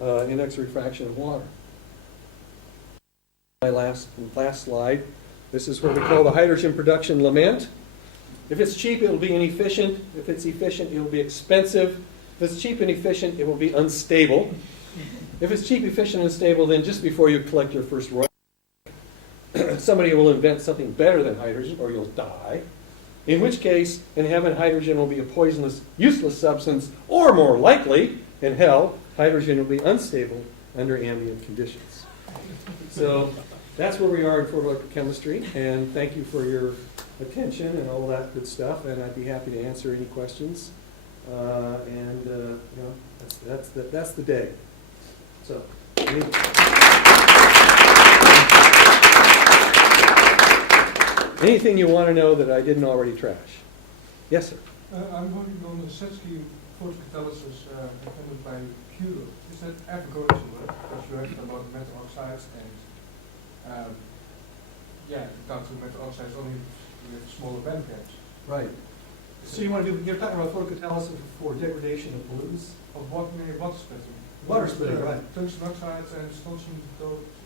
index of refraction of water. My last slide. This is what we call the hydrogen production lament. If it's cheap, it'll be inefficient. If it's efficient, it'll be expensive. If it's cheap and efficient, it will be unstable. If it's cheap, efficient, and unstable, then just before you collect your first royalty, somebody will invent something better than hydrogen, or you'll die. In which case, in heaven, hydrogen will be a poisonous, useless substance, or more likely, in hell, hydrogen will be unstable under ambient conditions. So that's where we are in photoelectrochemistry, and thank you for your attention and all that good stuff, and I'd be happy to answer any questions. That's the day. So. Anything you want to know that I didn't already trash? Yes, sir. I'm working on the Setsky photocatalysis recommended by Pure. Is that ever going to work? Because you have a lot of metal oxides and down to metal oxides only with smaller band gaps. Right. So you're talking about photocatalysis for degradation of pollutants? Of water splitting. Water splitting, right. Tungsten oxides and strontium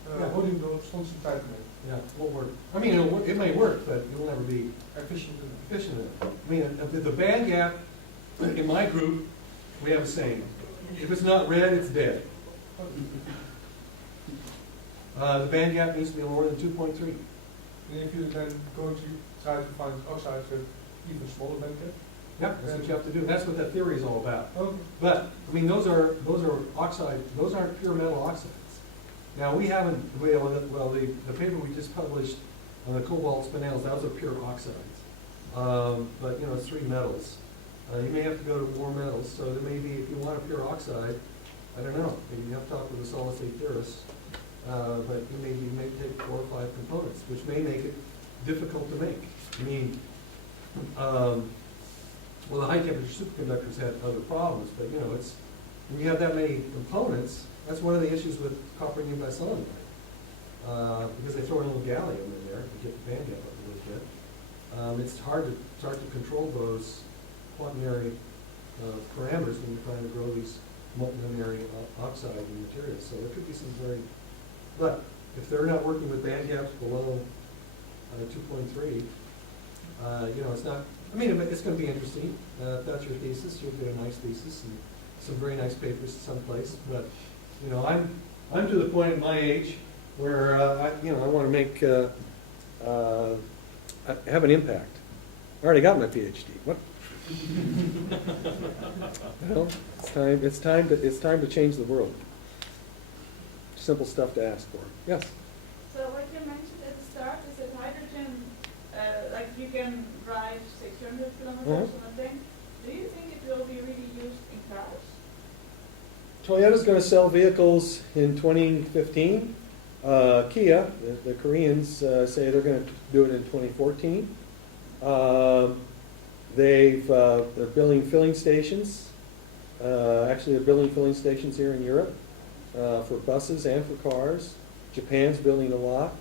Yeah. strontium titanate. Yeah, won't work. I mean, it may work, but it will never be Efficient enough. efficient enough. I mean, the band gap, in my group, we have a saying, if it's not red, it's dead. The band gap needs to be more than 2.3. And if you're then going to try to find oxides with even smaller band gap? Yeah, that's what you have to do. That's what that theory is all about. Okay. But, I mean, those are oxide, those aren't pure metal oxides. Now, we haven't, the paper we just published on the cobalt spinels, those are pure oxides. But, it's 3 metals. You may have to go to more metals, so there may be, if you want a pure oxide, I don't know, maybe you have to talk with a solid state theorist, but you may take 4 or 5 components, which may make it difficult to make. I mean, the high temperature superconductors had other problems, but it's, when you have that many components, that's one of the issues with copper and biselenite, because they throw in a little gallium in there to get the band gap up a little bit. It's hard to start to control those quaternary parameters when you're trying to grow these multilinear oxide materials. So there could be some but if they're not working with band gaps below 2.3, You know, it's not, I mean, it's going to be interesting. If that's your thesis, you'll get a nice thesis and some very nice papers someplace. But, you know, I'm to the point at my age where, I want to make, have an impact. I already got my PhD. What? Well, it's time to change the world. Simple stuff to ask for. Yes? So what you mentioned at the start is that hydrogen, like you can drive 600 kilometers on a thing. Do you think it will be really used in cars? Toyota's going to sell vehicles in 2015. Kia, the Koreans, say they're going to do it in 2014. They're building filling stations. Actually, they're building filling stations here in Europe for buses and for cars. Japan's building a lot.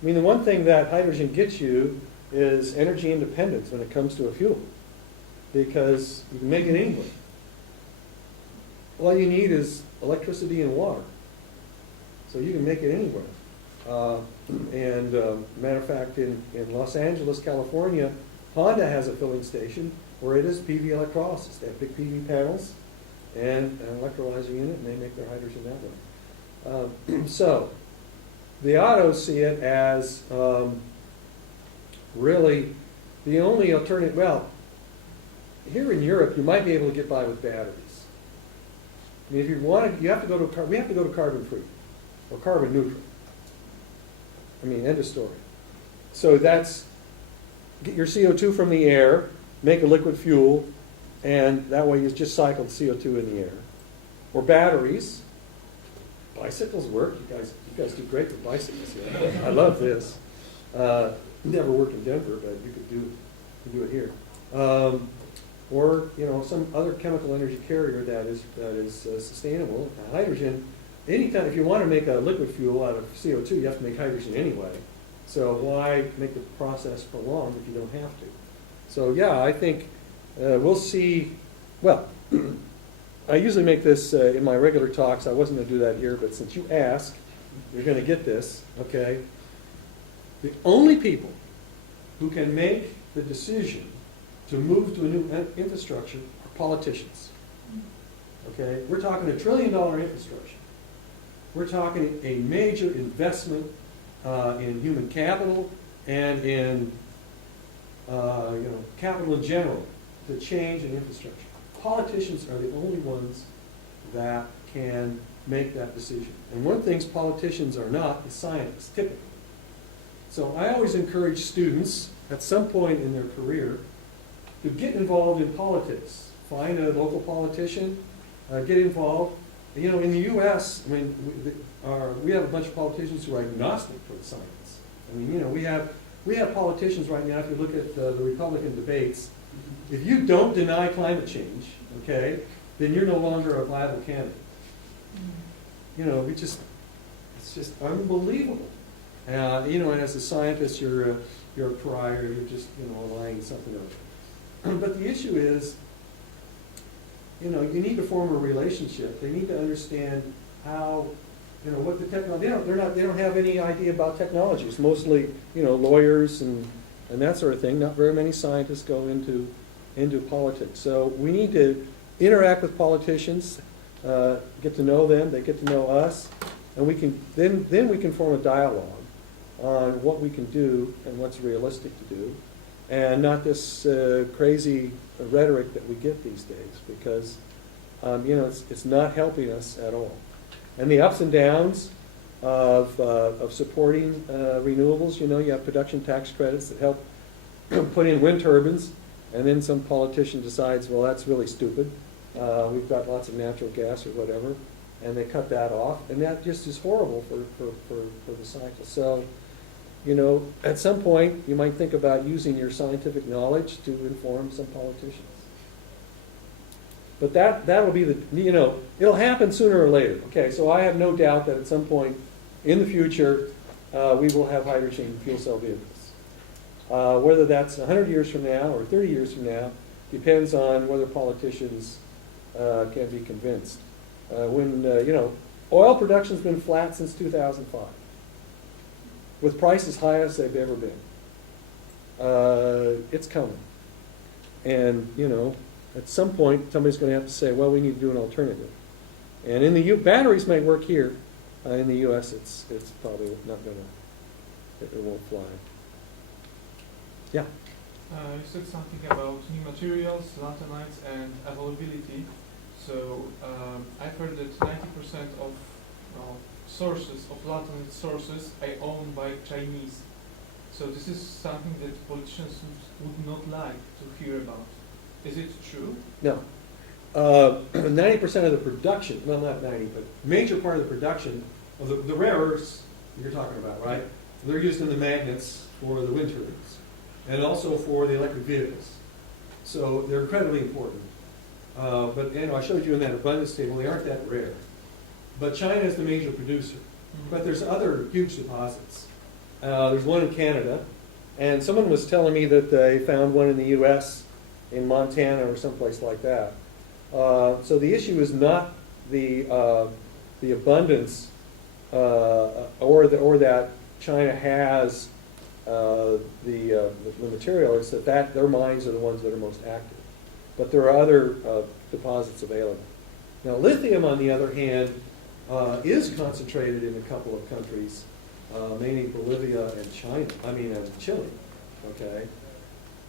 I mean, the one thing that hydrogen gets you is energy independence when it comes to a fuel, because you can make it anywhere. All you need is electricity and water, so you can make it anywhere. Matter of fact, in Los Angeles, California, Honda has a filling station where it is PV electrolysis. They have big PV panels and an electrolyzer unit, and they make their hydrogen that way. So the autos see it as really the only alternative. Well, here in Europe, you might be able to get by with batteries. I mean, if you want, you have to go to we have to go to carbon free or carbon neutral. I mean, end of story. So that's get your CO2 from the air, make a liquid fuel, and that way you just cycle the CO2 in the air. Or batteries. Bicycles work. You guys do great with bicycles here. I love this. Never worked in Denver, but you could do it here. Or some other chemical energy carrier that is sustainable. Hydrogen. Anytime if you want to make a liquid fuel out of CO2, you have to make hydrogen anyway. So why make the process prolonged if you don't have to? So yeah, I think we'll see. Well, I usually make this in my regular talks. I wasn't going to do that here, but since you asked, you're going to get this, okay? The only people who can make the decision to move to a new infrastructure are politicians. Okay? We're talking $1 trillion infrastructure. We're talking a major investment in human capital and in capital in general to change an infrastructure. Politicians are the only ones that can make that decision. And one of the things politicians are not is scientists, typically. So I always encourage students at some point in their career to get involved in politics. Find a local politician, get involved. In the U.S., I mean, we have a bunch of politicians who are agnostic toward science. I mean, we have politicians right now. If you look at the Republican debates, if you don't deny climate change, okay, then you're no longer a viable candidate. It's just unbelievable. And as a scientist, you're a pariah. You're just lying something over. But the issue is, you need to form a relationship. They need to understand how, what the technology. They don't have any idea about technology. It's mostly, lawyers and that sort of thing. Not very many scientists go into politics. So we need to interact with politicians, get to know them. They get to know us, and we can then we can form a dialogue on what we can do and what's realistic to do, and not this crazy rhetoric that we get these days, because it's not helping us at all. And the ups and downs of supporting renewables, you have production tax credits that help put in wind turbines, and then some politician decides, well, that's really stupid. We've got lots of natural gas or whatever, and they cut that off, and that just is horrible for the scientists. So, at some point, you might think about using your scientific knowledge to inform some politicians. But that'll be it'll happen sooner or later. Okay, so I have no doubt that at some point in the future, we will have hydrogen fuel cell vehicles. Whether that's 100 years from now or 30 years from now depends on whether politicians can be convinced. Oil production's been flat since 2005. With prices highest they've ever been. it's coming. And, you know, at some point, somebody's going to have to say, well, we need to do an alternative. And in the batteries might work here. In the U.S., it's probably not going to, it won't fly. Yeah. You said something about new materials, lanthanides, and availability. So I've heard that 90% of sources, of lanthanide sources, are owned by Chinese. So this is something that politicians would not like to hear about. Is it true? No. 90% of the production, well, not 90, but major part of the production of the rare earths you're talking about, right? They're used in the magnets for the wind turbines and also for the electric vehicles. So they're incredibly important. But you know, I showed you in that abundance table, they aren't that rare. But China is the major producer. But there's other huge deposits. There's one in Canada, and someone was telling me that they found one in the U.S., in Montana or someplace like that. So the issue is not the abundance or that China has the material. It's that their mines are the ones that are most active. But there are other deposits available. Now, lithium, on the other hand, is concentrated in a couple of countries, mainly Bolivia and Chile. Okay,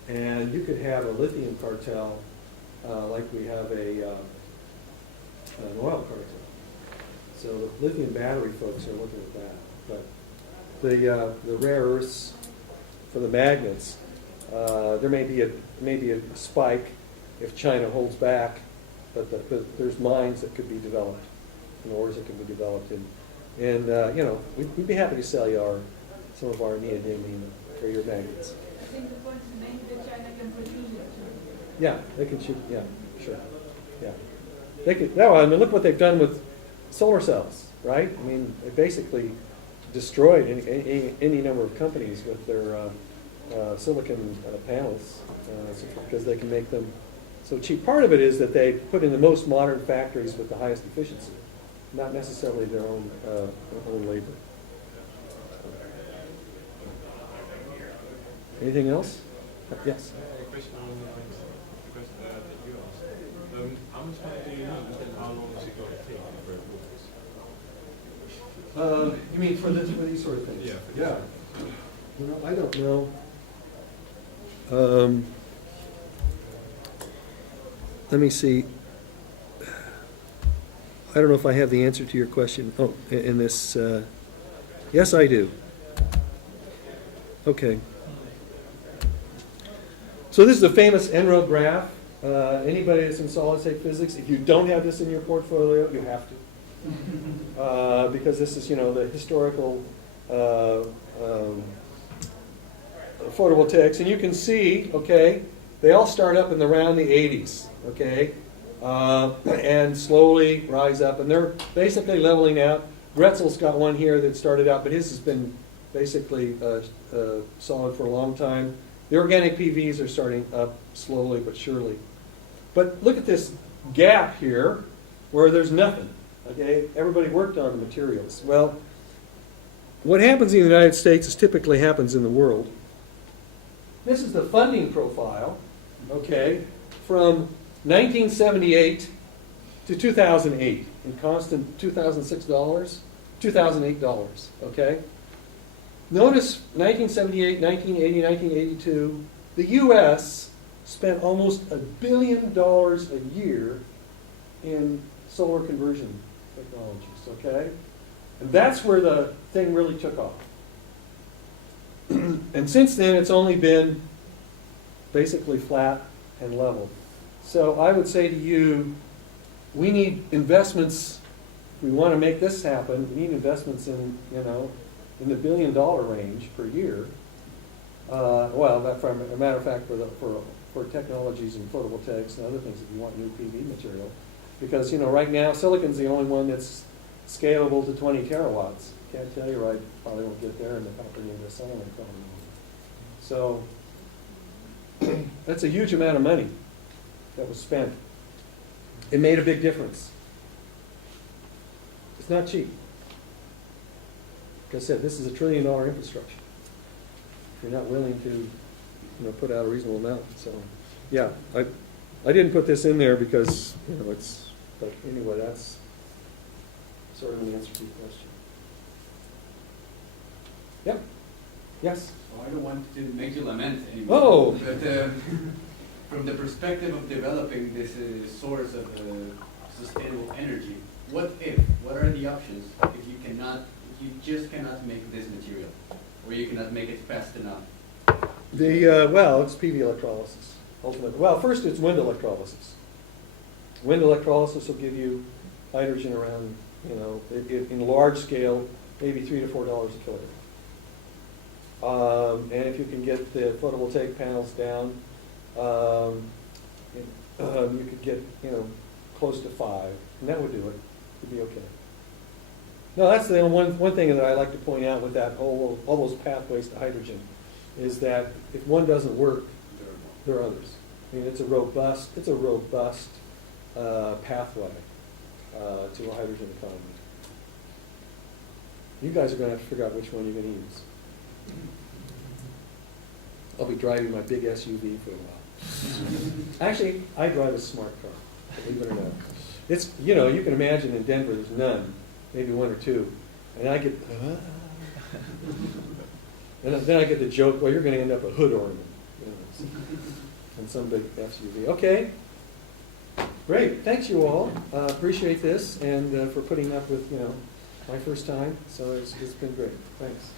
and you could have a lithium cartel like we have an oil cartel. So the lithium battery folks are looking at that. But the rare earths for the magnets, there may be a spike if China holds back, but there's mines that could be developed, and ores that can be developed, and you know, we'd be happy to sell you some of our neodymium or your magnets. I think the point is mainly that China can produce it. Yeah, they can shoot. Yeah, sure. Yeah, they could. No, I mean, look what they've done with solar cells, right? I mean, they basically destroyed any number of companies with their silicon panels because they can make them so cheap. Part of it is that they put in the most modern factories with the highest efficiency, not necessarily their own labor. Anything else? Yes. A question along the lines of the question that you asked. How much money do you need and how long is it going to take for it works? You mean for these sort of things? Yeah. Yeah. You know, I don't know. Let me see. I don't know if I have the answer to your question. Oh, in this. Yes, I do. Okay. So this is a famous En-ROAD graph. Anybody that's in solid-state physics, if you don't have this in your portfolio, you have to. Because this is, you know, the historical photovoltaics. And you can see, okay, they all start up in around the 80s, okay, and slowly rise up. And they're basically leveling out. Gretzel's got one here that started out, but his has been basically solid for a long time. The organic PVs are starting up slowly but surely. But look at this gap here where there's nothing. Okay, everybody worked on the materials. Well, what happens in the United States is typically happens in the world. This is the funding profile, okay, from 1978 to 2008 in constant $2006, $2008, okay? Notice 1978, 1980, 1982, the U.S. spent almost $1 billion a year in solar conversion technologies, okay? And that's where the thing really took off. And since then, it's only been basically flat and level. So I would say to you, we need investments. If we want to make this happen, we need investments in, you know, in the $1 billion range per year. Well, that from a matter of fact, for technologies and photovoltaics and other things, if you want new PV material, because, you know, right now silicon's the only one that's scalable to 20 terawatts. Can't tell you, I probably won't get there in the company in the summer. So that's a huge amount of money that was spent. It made a big difference. It's not cheap. Like I said, this is $1 trillion infrastructure. If you're not willing to put out a reasonable amount. So, yeah, I didn't put this in there because, it's, but anyway, that's sort of an answer to your question. Yep. Yes? Well, I don't want to make you lament anymore. Oh! But from the perspective of developing this source of sustainable energy, what are the options if you just cannot make this material, or you cannot make it fast enough? Well, it's PV electrolysis, ultimately. Well, first it's wind electrolysis. Wind electrolysis will give you hydrogen around, in large scale, maybe $3 to $4 a kilogram. And if you can get the photovoltaic panels down, you could get, close to 5, and that would do it. It'd be okay. No, that's the one thing that I like to point out with that all those pathways to hydrogen, is that if one doesn't work, there are others. I mean, it's a robust pathway to a hydrogen economy. You guys are going to have to figure out which one you're going to use. I'll be driving my big SUV for a while. Actually, I drive a smart car, believe it or not. It's, you can imagine in Denver there's none, maybe 1 or 2, and I get, and then I get the joke, well, you're going to end up a hood ornament, and some big SUV. Okay, great, thanks you all. Appreciate this, and for putting up with, my first time, so it's been great. Thanks.